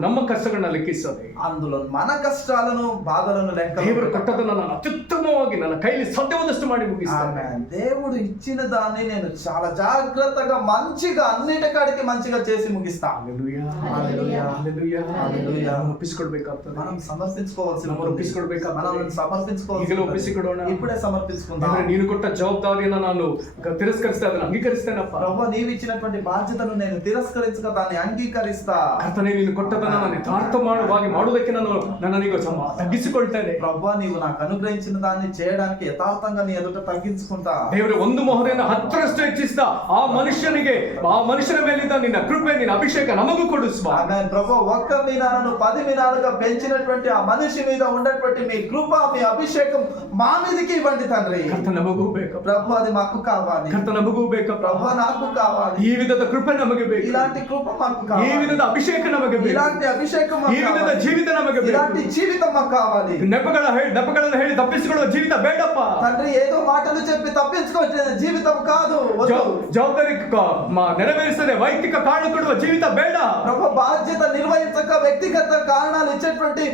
ನಮ್ಮ ಕಷ್ಟಗಳನ್ನ ಲೆಕ್ಕಿಸದೆ అందులో మన కష్టాలను బాధలను లెక్క ದೇವರು ಕೊಟ್ಟದನ್ನ ನಾನು ಅತ್ಯುತ್ತಮವಾಗಿ ನನ್ನ ಕೈಲಿ ಸಾಧ್ಯವಾದಷ್ಟು ಮಾಡಿ ಮುಗಿಸ್ತೇನೆ. ఆమేన్. దేవుడు ఇచ్చిన దాన్ని నేను చాలా జాగ్రత్తగా మంచిగా అన్నిటికాడికి మంచిగా చేసి ముగిస్తా. హల్లెలూయా, హల్లెలూయా, హల్లెలూయా, హల్లెలూయా. ನಮ್ಮನ್ನು ಒಪ್ಪಿಸಿಕೊಡ್ಬೇಕಾಗ್ತದೆ. మనం సమర్పించుకోవాల్సిన నమ్మను ఒప్ಪಿಸಿಕೊಡ್ಬೇಕಾಗ್ತದೆ. మనం సమర్పించుకోవాల్సిన ಈಗಲೇ ಒಪ್ಪಿಸಿಕೊಡೋಣ. ఇప్పుడే సమర్పించుకుందాం. ದೇವರೇ, ನೀನು ಕೊಟ್ಟ ಜವಾಬ್ದಾರಿಯನ್ನು ನಾನು ತಿರಸ್ಕರಿಸ್ತಾ ಅದನ್ನು ಅಂಗೀಕರಿಸ್ತೇನಪ್ಪ. ప్రభువా, నీవు ఇచ్చినటువంటి బాధ్యతను నేను తిరస్కరించక దాన్ని అంగీకరిస్తా. ಕರ್ತನೇ, ನೀನು ಕೊಟ್ಟದನ್ನು ನಾನು ಯಥಾರ್ಥವಾಗಿ ಮಾಡುವುದಕ್ಕೆ ನನ್ನನೀಗ ತಗ್ಗಿಸಿಕೊಳ್ತೇನೆ. ప్రభువా, నీవు నాకు అనుగ్రహించిన దాన్ని చేయడానికి యథార్థంగా నీ ఎదుట తగ్గించుకుంటా. ದೇವರೇ, ಒಂದು ಮೊಹರೆಯನ್ನು 10ರಷ್ಟು ಹೆಚ್ಚಿಸಿದ ಆ ಮನುಷ್ಯನ ಮೇಲಿದ್ದ ನಿನ್ನ ಕೃಪೆ, ನಿನ್ನ ಅಭಿಷೇಕ ನಮಗೂ ಕೊಡು ಸ್ವಾಮಿ. ఆమేన్. ప్రభువా, ఒక్క మీనాలను 10 మీనాలుగా పెంచినటువంటి ఆ మనిషి మీద ఉన్నటువంటి మీ కృప, మీ అభిషేకం మా మీదకి ఇవ్వండి తండ్రి. ಕರ್ತ ನಮಗೂ ಬೇಕು. ప్రభు, అది మాకు కావాలి. ಕರ್ತ ನಮಗೂ ಬೇಕಪ್ಪ. ప్రభు, నాకు కావాలి. ಈ ವಿಧದ ಕೃಪೆ ನಮಗೆ ಬೇಕು. ఇలాంటి కృప మాకు ಈ కావాలి. ವಿಧದ ಅಭಿಷೇಕ ನಮಗೆ ಬೇಕು. ఇలాంటి అభిషేకం మాకు ಈ ವಿಧದ కావాలి. ಜೀವಿತ ನಮಗೆ ಬೇಕು. ఇలాంటి జీవితం మాకు కావాలి. ನೆಪಗಳನ್ನು ಹೇಳಿ ತಪ್ಪಿಸಿಕೊಳ್ಳುವ ಜೀವಿತ ಬೇಡಪ್ಪ. తండ్రి, ఏదో మాటలు చెప్పి తప్పించుకోవచ్చే జీవితం కాదు. వద్దు. ಜವಾಬ್ದಾರಿ ನೆರವೇರಿಸದೆ ವೈಯಕ್ತಿಕ ಕಾರಣ ಕೊಡುವ ಜೀವಿತ ಬೇಡ. ప్రభు, బాధ్యత నిర్వహించక వ్యక్తిగత కారణాలు ఇచ్చేటువంటి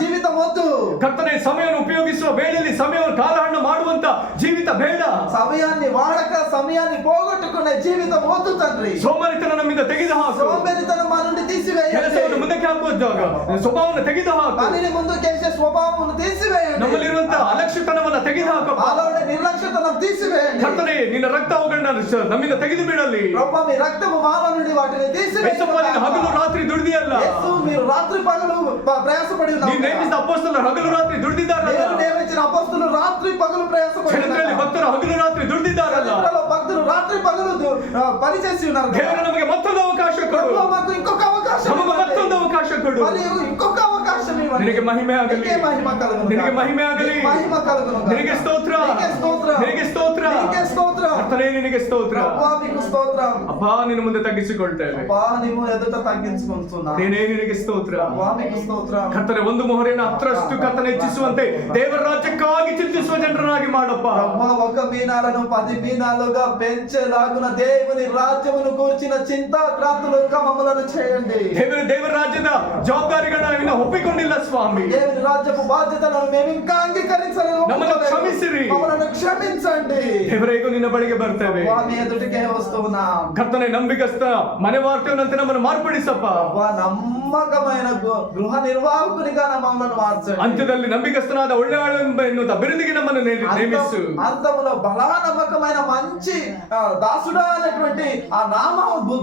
జీవితం వద్దు. ಕರ್ತನೆ, ಸಮಯವನ್ನು ಉಪಯೋಗಿಸುವ ವೇಳೆಯಲ್ಲಿ ಸಮಯವನ್ನು ಕಾಲಹರಣ ಮಾಡುವಂತ ಜೀವಿತ ಬೇಡ. సమయాన్ని వాడక సమయాన్ని పోగొట్టుకునే జీవితం వద్దు తండ్రి. ಸೋಮಾರಿತನ ನಮ್ಮಿಂದ ತೆಗೆದುಹಾಕು. సోంబేరితనం మా నుండి తీసివేయండి. ಕೆಲಸವನ್ನು ಮುಂದಕ್ಕೆ ಹಾಕುವ ಸ್ವಭಾವವನ್ನು ತೆಗೆದುಹಾಕು. పనిని ముందుకేసే స్వభావమును తీసివేయండి. ನಮ್ಮಲ್ಲಿರುವಂತಹ ಅಲಕ್ಷ್ಯತನವನ್ನು ತೆಗೆದುಹಾಕು. మాలోని నిర్లక్ష్యతనం తీసివేయండి. ಕರ್ತನೆ, ನಿನ್ನ ರಕ್ತ ಅವುಗಳನ್ನ ನಮ್ಮಿಂದ ತೆಗೆದು ಬಿಡಲಿ. ప్రభు, మీ రక్తము మాలో నుండి వాటిని ಯೇಸಪ್ಪ, ನೀನು ಹಗಲು తీసివేయండి. ರಾತ್ರಿ ದುಡಿದಿಯಲ್ಲ. యేసు, మీరు రాత్రి పగలు ప్రయాసపడి ನೀನು ఉన్నారు. ನೇಮಿಸಿದ ಅಪೊಸ್ತಲರು ಹಗಲು ರಾತ್ರಿ ದುಡಿದಿದ್ದಾರಲ್ಲ. నేను నియమించిన అపొస్తలులు రాత్రి పగలు ప్రయాసపడి ಚರಿತ್ರೆಯಲ್ಲಿ ఉన్నారు. ಭಕ್ತರು ಹಗಲು ರಾತ್ರಿ ದುಡಿದಿದ್ದಾರಲ್ಲ. చరిత్రలో భక్తులు రాత్రి పగలు పనిచేసి ఉన్నారు. ದೇವರು ನಮಗೆ ಮತ್ತೊಂದು ಅವಕಾಶ ಕೊಡು. ప్రభు, మాకు ఇంకొక అవకాశం ನಮಗೆ ఇవ్వండి. ಮತ್ತೊಂದು ಅವಕಾಶ ಕೊಡು. మరియు ఇంకొక అవకాశం ఇవ్వండి. ನಿನಗೆ ಮಹಿಮೆ ಆಗಲಿ. నీకే మహిమ కలుగును. ನಿನಗೆ ಮಹಿಮೆ ಆಗಲಿ. నీకే మహిమ కలుగును. ನಿನಗೆ ಸ್ತೋತ್ರ. నీకే స్తోత్రం. ನಿನಗೆ ಸ್ತೋತ್ರ. నీకే స్తోత్రం. ಕರ್ತನೇ, ನಿನಗೆ ಸ್ತೋತ್ರ. ప్రభువా, నీకు స్తోత్రం. ಅಪ್ಪ, ನಿನ್ನ ಮುಂದೆ ತಗ್ಗಿಸಿಕೊಳ್ತೇವೆ. అబ్బా, నీవు ఎదుట తగ్గించుకుంటున్నా. ನೀನೇ ನಿನಗೆ ಸ್ತೋತ್ರ. ప్రభువా, నీకు స్తోత్రం. ಕರ್ತನೆ, ಒಂದು ಮೊಹರೆಯನ್ನು 10ರಷ್ಟು ಕರ್ತನೆ ಹೆಚ್ಚಿಸುವಂತೆ ದೇವರ ರಾಜ್ಯಕ್ಕಾಗಿ ಚಿಂತಿಸುವ ಜನರನ್ನಾಗಿ ಮಾಡಪ್ಪ. ప్రభువా, ఒక మీనాలను 10 మీనాలుగా పెంచేలాగున దేవుని రాజ్యమును కూర్చిన చింతాక్రాంతులుగా మమ్మలను చేయండి. ದೇವರ ರಾಜ್ಯದ ಜವಾಬ್ದಾರಿಗಳನ್ನ ಇನ್ನು ಒಪ್ಪಿಕೊಂಡಿಲ್ಲ ಸ್ವಾಮಿ. దేవుని రాజ్యపు బాధ్యతలను మేము ఇంకా అంగీకరించలేదు. ನಮ್ಮನ್ನು ಕ್ಷಮಿಸಿರಿ. మమ్మలను క్షమించండి. ದೇವರೇಗೂ ನಿನ್ನ ಬಳಿಗೆ ಬರ್ತೇವೆ. ప్రభువా, మీ ఎదుటికే వస్తున్నాం. ಕರ್ತನೆ, ನಂಬಿಕಸ್ತ ಮನೆ ವಾರ್ತವ್ಯನಂತೆ ನಮ್ಮನ್ನು ಮಾರ್ಪಡಿಸಪ್ಪ. ప్రభువా, నమ్మకమైన గృహ నిర్వాహకునిగా మమ్మల్ని మార్చండి. ಅಂತ್ಯದಲ್ಲಿ ನಂಬಿಕಸ್ತನಾದ ಒಳ್ಳೆಯಾಳು ಎನ್ನುವ ಬಿರುದಿಗೆ ನಮ್ಮನ್ನು ನೇಮಿಸು. అంతములో బలా నమ్మకమైన మంచి దాసుడా అనేటువంటి ఆ నామ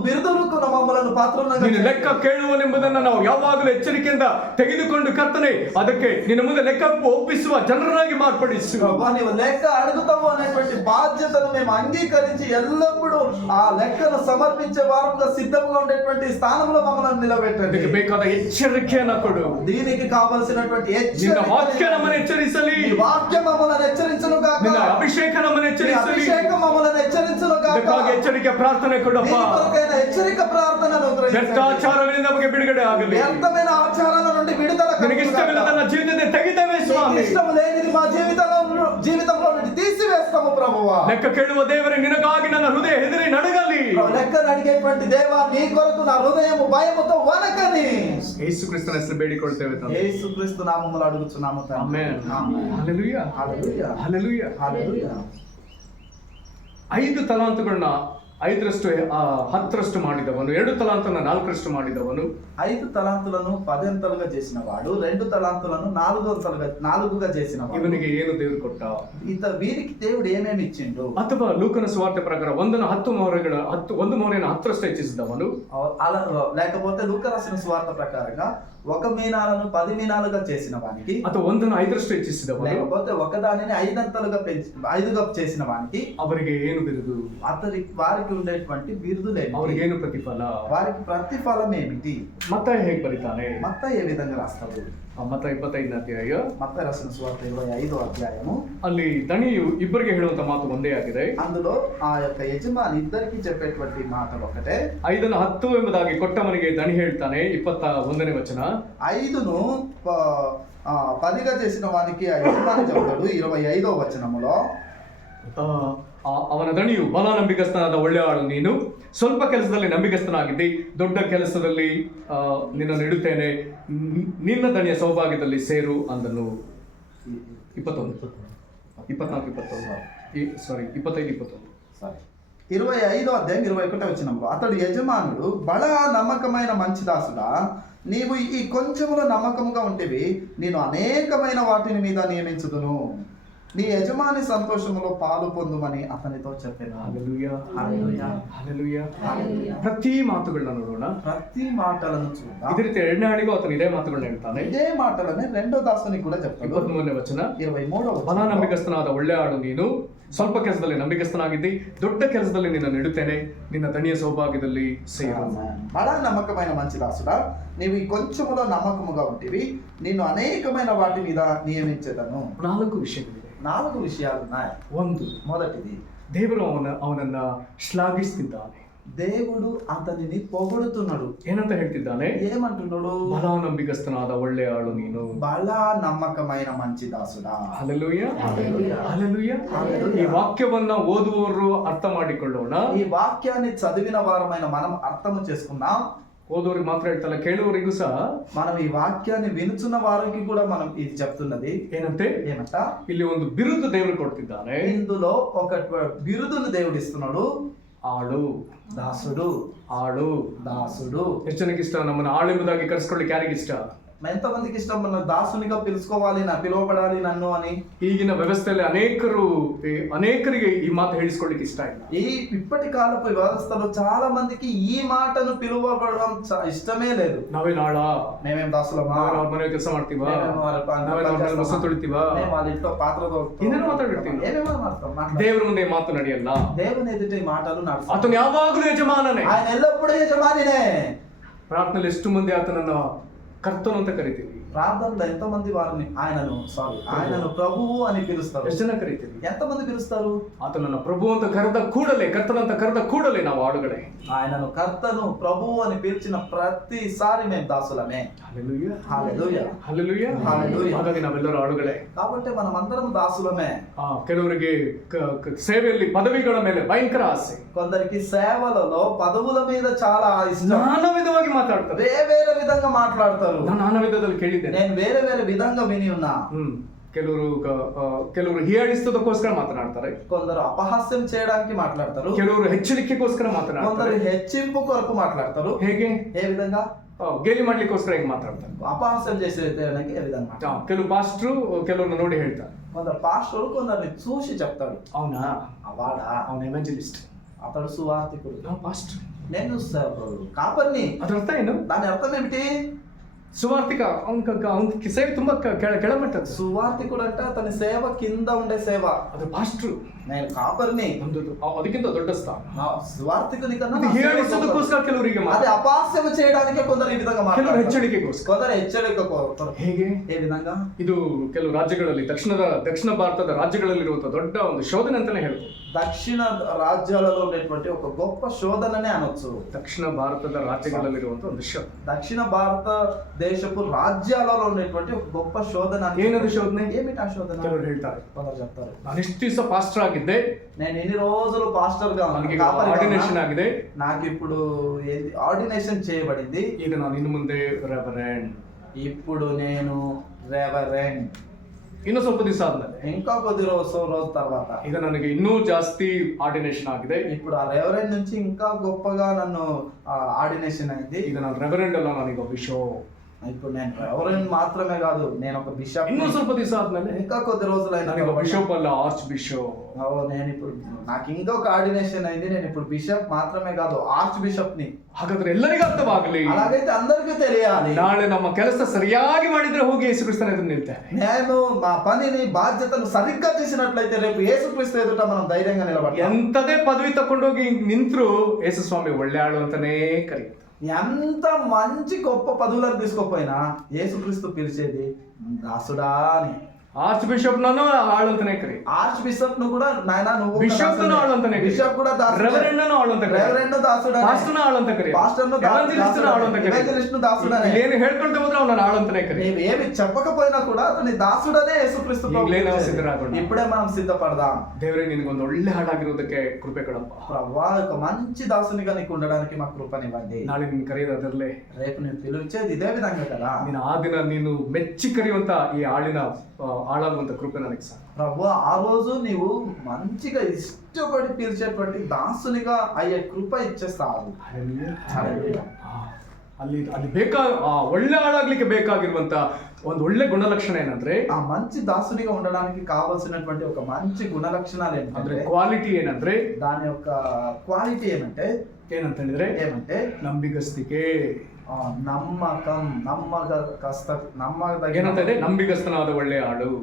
బిరుదులకు మమ్మలను పాత్రలుగా ನೀನು ಲೆಕ್ಕ ಕೇಳುವನೆಂಬುದನ್ನು ನಾವು ಯಾವಾಗಲೂ ಎಚ್ಚರಿಕೆಯಿಂದ ತೆಗೆದುಕೊಂಡು ಕರ್ತನೆ, ಅದಕ್ಕೆ ನಿನ್ನ ಮುಂದೆ ಲೆಕ್ಕ ಒಪ್ಪಿಸುವ ಜನರನ್ನಾಗಿ ಮಾರ್ಪಡಿಸು. ప్రభువా, నీవు లెక్క అడుగుతావు అనేటువంటి బాధ్యతను మేము అంగీకరించి ఎల్లప్పుడూ ఆ లెక్కను సమర్పించే వారంగా సిద్ధంగా ఉండేటువంటి స్థానంలో మమ్మల్ని నిలబెట్టండి. ಅದಕ್ಕೆ ಬೇಕಾದ ಎಚ್ಚರಿಕೆಯನ್ನು ಕೊಡು. దీనికి కావలసినటువంటి ನಿನ್ನ ವಾಕ್ಯ ನಮ್ಮನ್ನು ಎಚ್ಚರಿಸಲಿ. ఈ వాక్యం మమ్మల్ని హెచ్చరించును గాక. ನಿನ್ನ ಅಭಿಷೇಕ ನಮ್ಮನ್ನು ఈ ಎಚ್ಚರಿಸಲಿ. అభిషేకం మమ్మల్ని హెచ్చరించును గాక. ಅದಕ್ಕಾಗಿ ಎಚ್ಚರಿಕೆ ಪ್ರಾರ್ಥನೆ ಕೊಡಪ್ಪ. నీ కొరకైన హెచ్చరిక ప్రార్థనను అనుగ్రహించండి. ವ್ಯರ್ಥಾಚಾರಗಳಿಂದ ನಮಗೆ ಬಿಡುಗಡೆ ಆಗಲಿ. వ్యర్థమైన ఆచారాల నుండి విడుదల ನಿನಗೆ ಇಷ್ಟವಿಲ್ಲದ ನನ್ನ ಜೀವಿತದಲ್ಲಿ ತೆಗೆದೇವೆ ಸ್ವಾಮಿ. ఇష్టం లేనిది మా జీవితంలో నుండి తీసివేస్తాము ప్రభువా. ಲೆಕ್ಕ ಕೇಳುವ ದೇವರೇ, ನಿನಗಾಗಿ ನನ್ನ ಹೃದಯ ಹೆದರಿ ನಡಗಲಿ. లెక్కను అడిగేటువంటి దేవా, నీ కొరకు నా హృదయము భయముతో వనకని ಯೇಸು ಕ್ರಿಸ್ತನ ಹೆಸರು ಬೇಡಿಕೊಳ್ತೇವೆ ತಂದೆ. యేసుక్రీస్తు నామములో అడుగుచున్నాము తండ్రి. ಆಮೆನ್. ఆమేన్. ಹಲ್ಲೆಲೂಯಾ. హల్లెలూయా. ಹಲ್ಲೆಲೂಯಾ. హల్లెలూయా. 5 ತಲಾಂತುಗಳನ್ನ 5ರಷ್ಟು 10ರಷ್ಟು ಮಾಡಿದವನು, 2 ತಲಾಂತನ 4ರಷ್ಟು ಮಾಡಿದವನು, 5 తలాంతులను 10 అంతలుగా చేసిన వాడు, 2 తలాంతులను 4గా చేసిన వాడు. ಇವನಿಗೆ ಏನು ದೇವರು ಕೊಟ್ಟ? వీరికి దేవుడు ఏమేమి ఇచ్చిండు? ಅಥವಾ ಲೂಕನ ಸುವಾರ್ತೆ ಪ್ರಕಾರ 1 ಮೊಹರೆಯನ್ನು 10ರಷ್ಟು ಹೆಚ್ಚಿಸಿದವನು, అలా లేకపోతే లూకా రాసిన సువార్త ప్రకారంగా 1 మీనాలను 10 మీనాలుగా చేసిన వానికి, ಅಥವಾ 1ನ್ನು 5ರಷ್ಟು ಹೆಚ್ಚಿಸಿದವನು, లేకపోతే ఒకదానిని 5 అంతలుగా 5గా చేసిన వానికి ಅವರಿಗೆ ಏನು ಬಿರುದು? వారికి ఉండేటువంటి బిరుదులేమి? ಅವರಿಗೆ ಏನು ಪ್ರತಿಫಲ? వారికి ప్రతిఫలం ఏమిటి? ಮತ್ತಾಯ ಹೇಗೆ ಬರೀತಾನೆ? మత్తయి ఏ విధంగా రాస్తాడు? ಮತ್ತಾಯ 25ನೇ ಅಧ್ಯಾಯ, మత్తయి రాసిన సువార్త 25వ అధ్యాయము. ಅಲ್ಲಿ ದಣಿಯು ಇಬ್ಬರಿಗೆ ಹೇಳುವಂತ ಮಾತು ಒಂದೇ ಆಗಿದೆ. అందులో ఆ యొక్క యజమాని ఇద్దరికి చెప్పేటువంటి మాట ఒకటే. 5ನ್ನು 10 ಎಂಬುದಾಗಿ ಕೊಟ್ಟವನಿಗೆ ದಣಿ ಹೇಳ್ತಾನೆ. 21ನೇ ವಚನ. 5ను 10గా చేసిన వానికి ఆ యజమాని చెబుతాడు 25వ వచనములో. ಅವನ ದಣಿಯು ಬಲ ನಂಬಿಗಸ್ತನಾದ ಒಳ್ಳೆಯ ಆಳು ನೀನು, ಸ್ವಲ್ಪ ಕೆಲಸದಲ್ಲಿ ನಂಬಿಗಸ್ತನಾಗಿದ್ದಿ, ದೊಡ್ಡ ಕೆಲಸದಲ್ಲಿ ನಿನ್ನನ್ನು ಇಡುತ್ತೇನೆ, ನಿನ್ನ ದಣಿಯ ಸೌಭಾಗ್ಯದಲ್ಲಿ ಸೇರು ಅಂದನು. 21, 24, 21 సారీ 25, 21. 25వ అధ్యాయం 21వ వచనంలో అతడు యజమానుడు, బల నమ్మకమైన మంచి దాసుడా, నీవు ఈ కొంచెములో నమ్మకముగా ఉంటేవి, నేను అనేకమైన వాటిని మీద నియమించుదును, నీ యజమాని సంతోషములో పాలు పొందుమని అతనితో చెప్పాను. హల్లెలూయా, హల్లెలూయా, ಹಲ್ಲೆಲೂಯಾ. ಪ್ರತಿ ಮಾತುಗಳನ್ನ ನೋಡೋಣ. ప్రతి మాటలను చూద్దాం. ಇದೇ ರೀತಿ ಎರಡನೇ ಹಾಡಿಗೂ ಆತನು ಇದೇ ಮಾತುಗಳನ್ನ ಹೇಳ್ತಾನೆ. ఇదే మాటలనే రెండో దాసునికి కూడా చెప్తాడు. 23ನೇ ವಚನ, 23వ ಬಲ వచనం, ನಂಬಿಗಸ್ತನಾದ ಒಳ್ಳೆ ಆಳು ನೀನು, ಸ್ವಲ್ಪ ಕೆಲಸದಲ್ಲಿ ನಂಬಿಗಸ್ತನಾಗಿದ್ದಿ, ದೊಡ್ಡ ಕೆಲಸದಲ್ಲಿ ನಿನ್ನನ್ನು ಇಡುತ್ತೇನೆ, ನಿನ್ನ ದಣಿಯ ಸೌಭಾಗ್ಯದಲ್ಲಿ ಸೇರು. బల నమ్మకమైన మంచి దాసుడా, నీవు ఈ కొంచెములో నమ్మకముగా ఉంటివి, నిన్ను అనేకమైన వాటి మీద నియమించేదను. 4 ವಿಷಯಗಳಿವೆ. 4 విషయాలు ఉన్నాయి. 1, మొదటిది, ದೇವರು ಅವನನ್ನ ಶ್ಲಾಘಿಸ್ತಿದ್ದಾನೆ. దేవుడు అతనిని పొగుడుతున్నాడు. ಏನಂತ ಹೇಳ್ತಿದ್ದಾನೆ? ఏమంటున్నాడు? ಬಲ ನಂಬಿಗಸ್ತನಾದ ಒಳ್ಳೆ ಆಳು ನೀನು. బల నమ్మకమైన మంచి దాసుడా. ಹಲ್ಲೆಲೂಯಾ, హల్లెలూయా. ಹಲ್ಲೆಲೂಯಾ. హల్లెలూయా. ಈ ವಾಕ್ಯವನ್ನ ಓದುವವರು ಅರ್ಥ ಮಾಡಿಕೊಳ್ಳೋಣ. ఈ వాక్యాన్ని చదివిన వారమైన మనం అర్థం చేసుకున్నాం. ಓದೋರಿಗೆ ಮಾತ್ರ ಹೇಳ್ತಲ್ಲ, ಕೇಳುವವರಿಗೂ ಸಹ మనం ఈ వాక్యాన్ని వినుచున్న వారికి కూడా మనం ఇది చెప్తున్నది. ಏನಂತೆ? ఏమంట? ಇಲ್ಲಿ ಒಂದು ಬಿರುದು ದೇವರು ಕೊಡ್ತಿದ್ದಾನೆ. ఇందులో ఒక బిరుదును దేవుడు ఇస్తున్నాడు. ಆಳು, దాసుడు, ಆಳು, దాసుడు. ಎಷ್ಟು ಜನಕ್ಕೆ ಇಷ್ಟ ನಮ್ಮನ್ನ ಆಳೆಂಬುದಾಗಿ ಕರೆಸ್ಕೊಳ್ಳಿಕ್ಕೆ? ಯಾರಿಗೆ ಇಷ್ಟ? ఎంతమందికి ఇష్టం మన దాసునిగా పిలుచుకోవాలి, పిలువబడాలి నన్ను అని? ಈಗಿನ ವ್ಯವಸ್ಥೆಯಲ್ಲಿ ಅನೇಕರಿಗೆ ಈ ಮಾತು ಹೇಳಿಸ್ಕೊಳ್ಳಿಕ್ಕೆ ಇಷ್ಟ ಇಲ್ಲ. ఈ ఇప్పటి కాలపు వ్యవస్థలో చాలా మందికి ఈ మాటను పిలువబడడం ఇష్టమే లేదు. ನಾವೇನ್ ಆಳ? మేమేం దాసులమా? ನಾವೇನ್ ಅವ್ರ ಮನೆ ಕೆಲಸ ಮಾಡ್ತೀವಾ? మేమేం ನಾವೇನ್ ಅವ್ರ ಮನೆ ಮೊಸರು ತೊಳಿತೀವಾ? మేము వాళ్ళ ఇంట్లో పాత్ర తోముతాం. ಏನೇನೋ ಮಾತಾಡ್ಬಿಡ್ತೀವಿ. ఏమేమో మాట్లాడతాం. ದೇವರ ಮುಂದೆ ಈ ಮಾತು ನಡೆಯಲ್ಲ. దేవుని ఎదుట ఈ మాటలు నడుస్తాయి. ಆತನು ಯಾವಾಗಲೂ ಯಜಮಾನನೇ. ఆయన ఎల్లప్పుడూ యజమానినే. ಪ್ರಾರ್ಥನೆಯಲ್ಲಿ ಎಷ್ಟು ಮಂದಿ ಆತನನ್ನ ಕರ್ತನು ಅಂತ ಕರಿತೀವಿ? ప్రార్థనలో ఎంతో మంది వారిని ఆయనను ప్రభువు అని పిలుస్తారు. ಎಷ್ಟು ಜನ ಕರಿತೀವಿ? ఎంతమంది పిలుస్తారు? ಆತನನ್ನ ಪ್ರಭು ಅಂತ ಕರೆದ ಕೂಡಲೇ, ಕರ್ತನಂತ ಕರೆದ ಕೂಡಲೇ ನಾವು ಆಳುಗಳೇ. ఆయనను కర్తను ప్రభువు అని పిలిచిన ప్రతిసారి మేము దాసులమే. హల్లెలూయా, హల్లెలూయా, హల్లెలూయా, హల్లెలూయా. ಹಾಗಾಗಿ ನಾವೆಲ್ಲರೂ ಆಳುಗಳೇ. కాబట్టి మనం అందరం దాసులమే. ಕೆಲವರಿಗೆ ಸೇವೆಯಲ್ಲಿ ಪದವಿಗಳ ಮೇಲೆ ಭಯಂಕರ ಆಸೆ. కొందరికి సేవలలో పదవుల మీద చాలా ఇష్టం. ನಾನಾ ವಿಧವಾಗಿ ಮಾತಾಡ್ತಾರೆ. వేరే విధంగా మాట్లాడతారు. ನಾನು ನಾನಾ ವಿಧದಲ್ಲಿ ಕೇಳಿದ್ದೇನೆ. నేను వేరే విధంగా విని ఉన్నా. ಕೆಲವರು ಹೀಯಾಳಿಸೋದಕ್ಕೋಸ್ಕರ ಮಾತನಾಡ್ತಾರೆ. కొందరు అపహాస్యం చేయడానికి మాట్లాడతారు. ಕೆಲವರು ಹೆಚ್ಚಳಿಕೆಗೋಸ್ಕರ కొందరు ಮಾತನಾಡ್ತಾರೆ. హెచ్చింపు కొరకు మాట్లాడతారు. ಹೇಗೆ? ఏ విధంగా? ಗೇಲಿ ಮಾಡ್ಲಿಕ್ಕೋಸ್ಕರ ಹೆಂಗ್ ಮಾತಾಡ್ತಾರೆ. అపహాస్యం చేసేదానికి ఏ విధంగా మాట్లాడతారు. ಕೆಲವು ಪಾಸ್ಟ್ರು ಕೆಲವ್ರನ್ನ ನೋಡಿ ಹೇಳ್ತಾರೆ, కొందరు పాస్టర్లు కొందరిని చూసి చెప్తాడు, ಅವನಾ వాడా ಅವನ ಎವಾಂಜಲಿಸ್ಟ್, అతడు సువార్థికుడు, ನಾವು ಪಾಸ್ಟರ್. నేను కాపర్ని. ಅದ್ರ ಅರ್ಥ ಏನು? దాని అర్థం ఏమిటి? ಸುವಾರ್ಥಿಕ ಅವನ ಸೇವೆ ತುಂಬಾ ಕೆಳಮಟ್ಟದ್ದು. సువార్థికుడు అంటే అతని సేవ కింద ఉండే సేవ. ಅದು ಪಾಸ್ಟ್ರು. నేను కాపర్ని, ಅದಕ್ಕಿಂತ ದೊಡ್ಡ ಸ್ಥಾನ. సువార్థికుని కన్నా ಅದು ಹೀಯಾಳಿಸೋದಕ್ಕೋಸ್ಕರ ಕೆಲವರಿಗೆ అది అపహాస్యం చేయడానికే కొందరు ఈ విధంగా ಕೆಲವರು మాట్లాడతారు. ಹೆಚ್ಚಳಿಕೆಗೋಸ್ಕರ. కొందరు హెచ్చరిక కోరుతారు. ಹೇಗೆ? ఏ విధంగా? ಇದು ಕೆಲವು ರಾಜ್ಯಗಳಲ್ಲಿ, ದಕ್ಷಿಣ ಭಾರತದ ರಾಜ್ಯಗಳಲ್ಲಿರುವಂತಹ ದೊಡ್ಡ ಒಂದು ಶೋಧನೆ ಅಂತಾನೆ ಹೇಳ್ಬೋದು. దక్షిణ రాజ్యాలలో ఉండేటువంటి ఒక గొప్ప శోధననే అనొచ్చు. ದಕ್ಷಿಣ ಭಾರತದ ರಾಜ್ಯಗಳಲ್ಲಿರುವಂತಹ ಒಂದು ಶೋಧನೆ. దక్షిణ భారత దేశపు రాజ్యాలలో ఉండేటువంటి ఒక గొప్ప శోధన. ಏನದು ಶೋಧನೆ? ఏమిటి ఆ శోధన? ಕೆಲವರು ಹೇಳ್ತಾರೆ, కొందరు చెప్తారు, ನಾನು ಎಷ್ಟು ದಿವಸ ಪಾಸ್ಟರ್ ಆಗಿದ್ದೆ, నేను ఎన్ని రోజులు పాస్టర్ గా ನನಗೆ ಆರ್ಡಿನೇಷನ್ ಆಗಿದೆ, నాకు ఇప్పుడు ఆర్డినేషన్ చేయబడింది, ಈಗ ನಾನು ಇನ್ನು ಮುಂದೆ ರೆವರೆಂಡ್, ఇప్పుడు నేను రెవరెండ్. ಇನ್ನು ಸ್ವಲ್ಪ ದಿವಸ ಆದ್ಮೇಲೆ, ఇంకా కొద్ది రోజు తర్వాత ಈಗ ನನಗೆ ಇನ್ನೂ ಜಾಸ್ತಿ ಆರ್ಡಿನೇಷನ್ ಆಗಿದೆ, ఇప్పుడు ఆ రెవరెండ్ నుంచి ఇంకా గొప్పగా నన్ను ఆర్డినేషన్ అయింది. ಈಗ ನಾನು ರೆವರೆಂಡ್ ಅಲ್ಲ, ನಾನೀಗ ಬಿಷಪ್. ఇప్పుడు నేను రెవరెండ్ మాత్రమే కాదు, నేను ఒక బిషప్. ಇನ್ನೂ ಸ್ವಲ್ಪ ದಿವಸ ಆದ್ಮೇಲೆ ఇంకా కొద్ది రోజులైనా ನನಗೆ ಬಿಷಪ್ ಅಲ್ಲ, ಆರ್ಚ್ బిషప్. నేను ఇప్పుడు నాకు ఇంకొక ఆర్డినేషన్ అయింది, నేను ఇప్పుడు బిషప్ మాత్రమే కాదు, ఆర్చ్ బిషప్ ని. ಹಾಗಾದ್ರೆ ಎಲ್ಲರಿಗೂ ಅರ್ಥವಾಗಲಿ, అలాగైతే అందరికీ తెలియాలి. ನಾಳೆ ನಮ್ಮ ಕೆಲಸ ಸರಿಯಾಗಿ ಮಾಡಿದ್ರೆ ಹೋಗಿ ಯೇಸುಕ್ರಿಸ್ತನ ಎದುರು ನಿಲ್ತೇವೆ. నేను మా పనిని బాధ్యతను సరిగ్గా చేసినట్లయితే రేపు యేసుక్రీస్తు ఎదుట మనం ధైర్యంగా నిలబడతాం. ಎಂತದೇ ಪದವಿ ತಕೊಂಡೋಗಿ ನಿಂತ್ರು ಯೇಸು ಸ್ವಾಮಿ ಒಳ್ಳೆ ಆಳು ಅಂತಾನೇ ಕರೀತಾರೆ. ఎంత మంచి గొప్ప పదవులను తీసుకోపోయినా యేసుక్రీస్తు పిలిచేది దాసుడా అని. ఆర్చ్ బిషప్ నన్ను ఆళ్ళంతనే కరి, ఆర్చ్ బిషప్ ను కూడా నాయన నువ్వు బిషప్ ను ఆళ్ళంతనే కరి, బిషప్ కూడా దాసుడే, రెవరెండ్ ను ఆళ్ళంత కరి, రెవరెండ్ దాసుడే, పాస్టర్ ను ఆళ్ళంత కరి, పాస్టర్ ను ఎవాంజలిస్ట్ ను ಆಳಂತ ಕರಿ, ఎవాంజలిస్ట్ ను దాసుడనే. ಏನು ಹೇಳ್ಕೊಳ್ತಾ ಹೋದ್ರೆ ಅವನ ಆಳಂತನೇ ಕರಿ. నీవు ఏమి చెప్పకపోయినా కూడా అతని దాసుడనే యేసుక్రీస్తు ప్రభు. ಈಗಲೇ ನಾವು ಸಿದ್ಧರಾಗೋಣ. ఇప్పుడే మనం సిద్ధపడదాం. ದೇವರೇ ನಿನಗೊಂದು ಒಳ್ಳೆ ಹಾಡಾಗಿರೋದಕ್ಕೆ ಕೃಪೆ ಕೊಡಪ್ಪ. ప్రభువా ఒక మంచి దాసునిగా నీకు ఉండడానికి మాకు కృపనివ్వండి. ನಾಳೆ ನಿನ್ನ ಕರೆಯೋದು ಅದರಲ್ಲೇ, రేపు నేను పిలిచేది ఇదే విధంగా కదా. ನೀನು ಆ ದಿನ ನೀನು ಮೆಚ್ಚಿ ಕರೆಯುವಂತ ಈ ಆಳಿನ ಆಳಾಗುವಂತ ಕೃಪೆ ನನಗೆ ಸಾಕು. ప్రభు ఆ రోజు నీవు మంచిగా ఇష్టపడి పిలిచేటువంటి దాసునిగా అయ్యే కృప ఇచ్చేస్తావు. ಅಲ್ಲಿ ಅಲ್ಲಿ ಆ ಒಳ್ಳೆ ಆಳಾಗ್ಲಿಕ್ಕೆ ಬೇಕಾಗಿರುವಂತ ಒಂದು ಒಳ್ಳೆ ಗುಣಲಕ್ಷಣ ಏನಂದ್ರೆ, ఆ మంచి దాసునిగా ఉండడానికి కావాల్సినటువంటి ఒక మంచి గుణలక్షణాలు ಅಂದ್ರೆ ఏంటంటే, ಕ್ವಾಲಿಟಿ ಏನಂದ್ರೆ, దాని యొక్క క్వాలిటీ ఏమంటే ఏమంటే ನಂಬಿಗಸ್ತಿಕೆ, నమ్మకం, నమ్మదగిన, ಏನಂತ ಇದೆ, ನಂಬಿಗಸ್ತನಾದ ಒಳ್ಳೆ ಆಳು,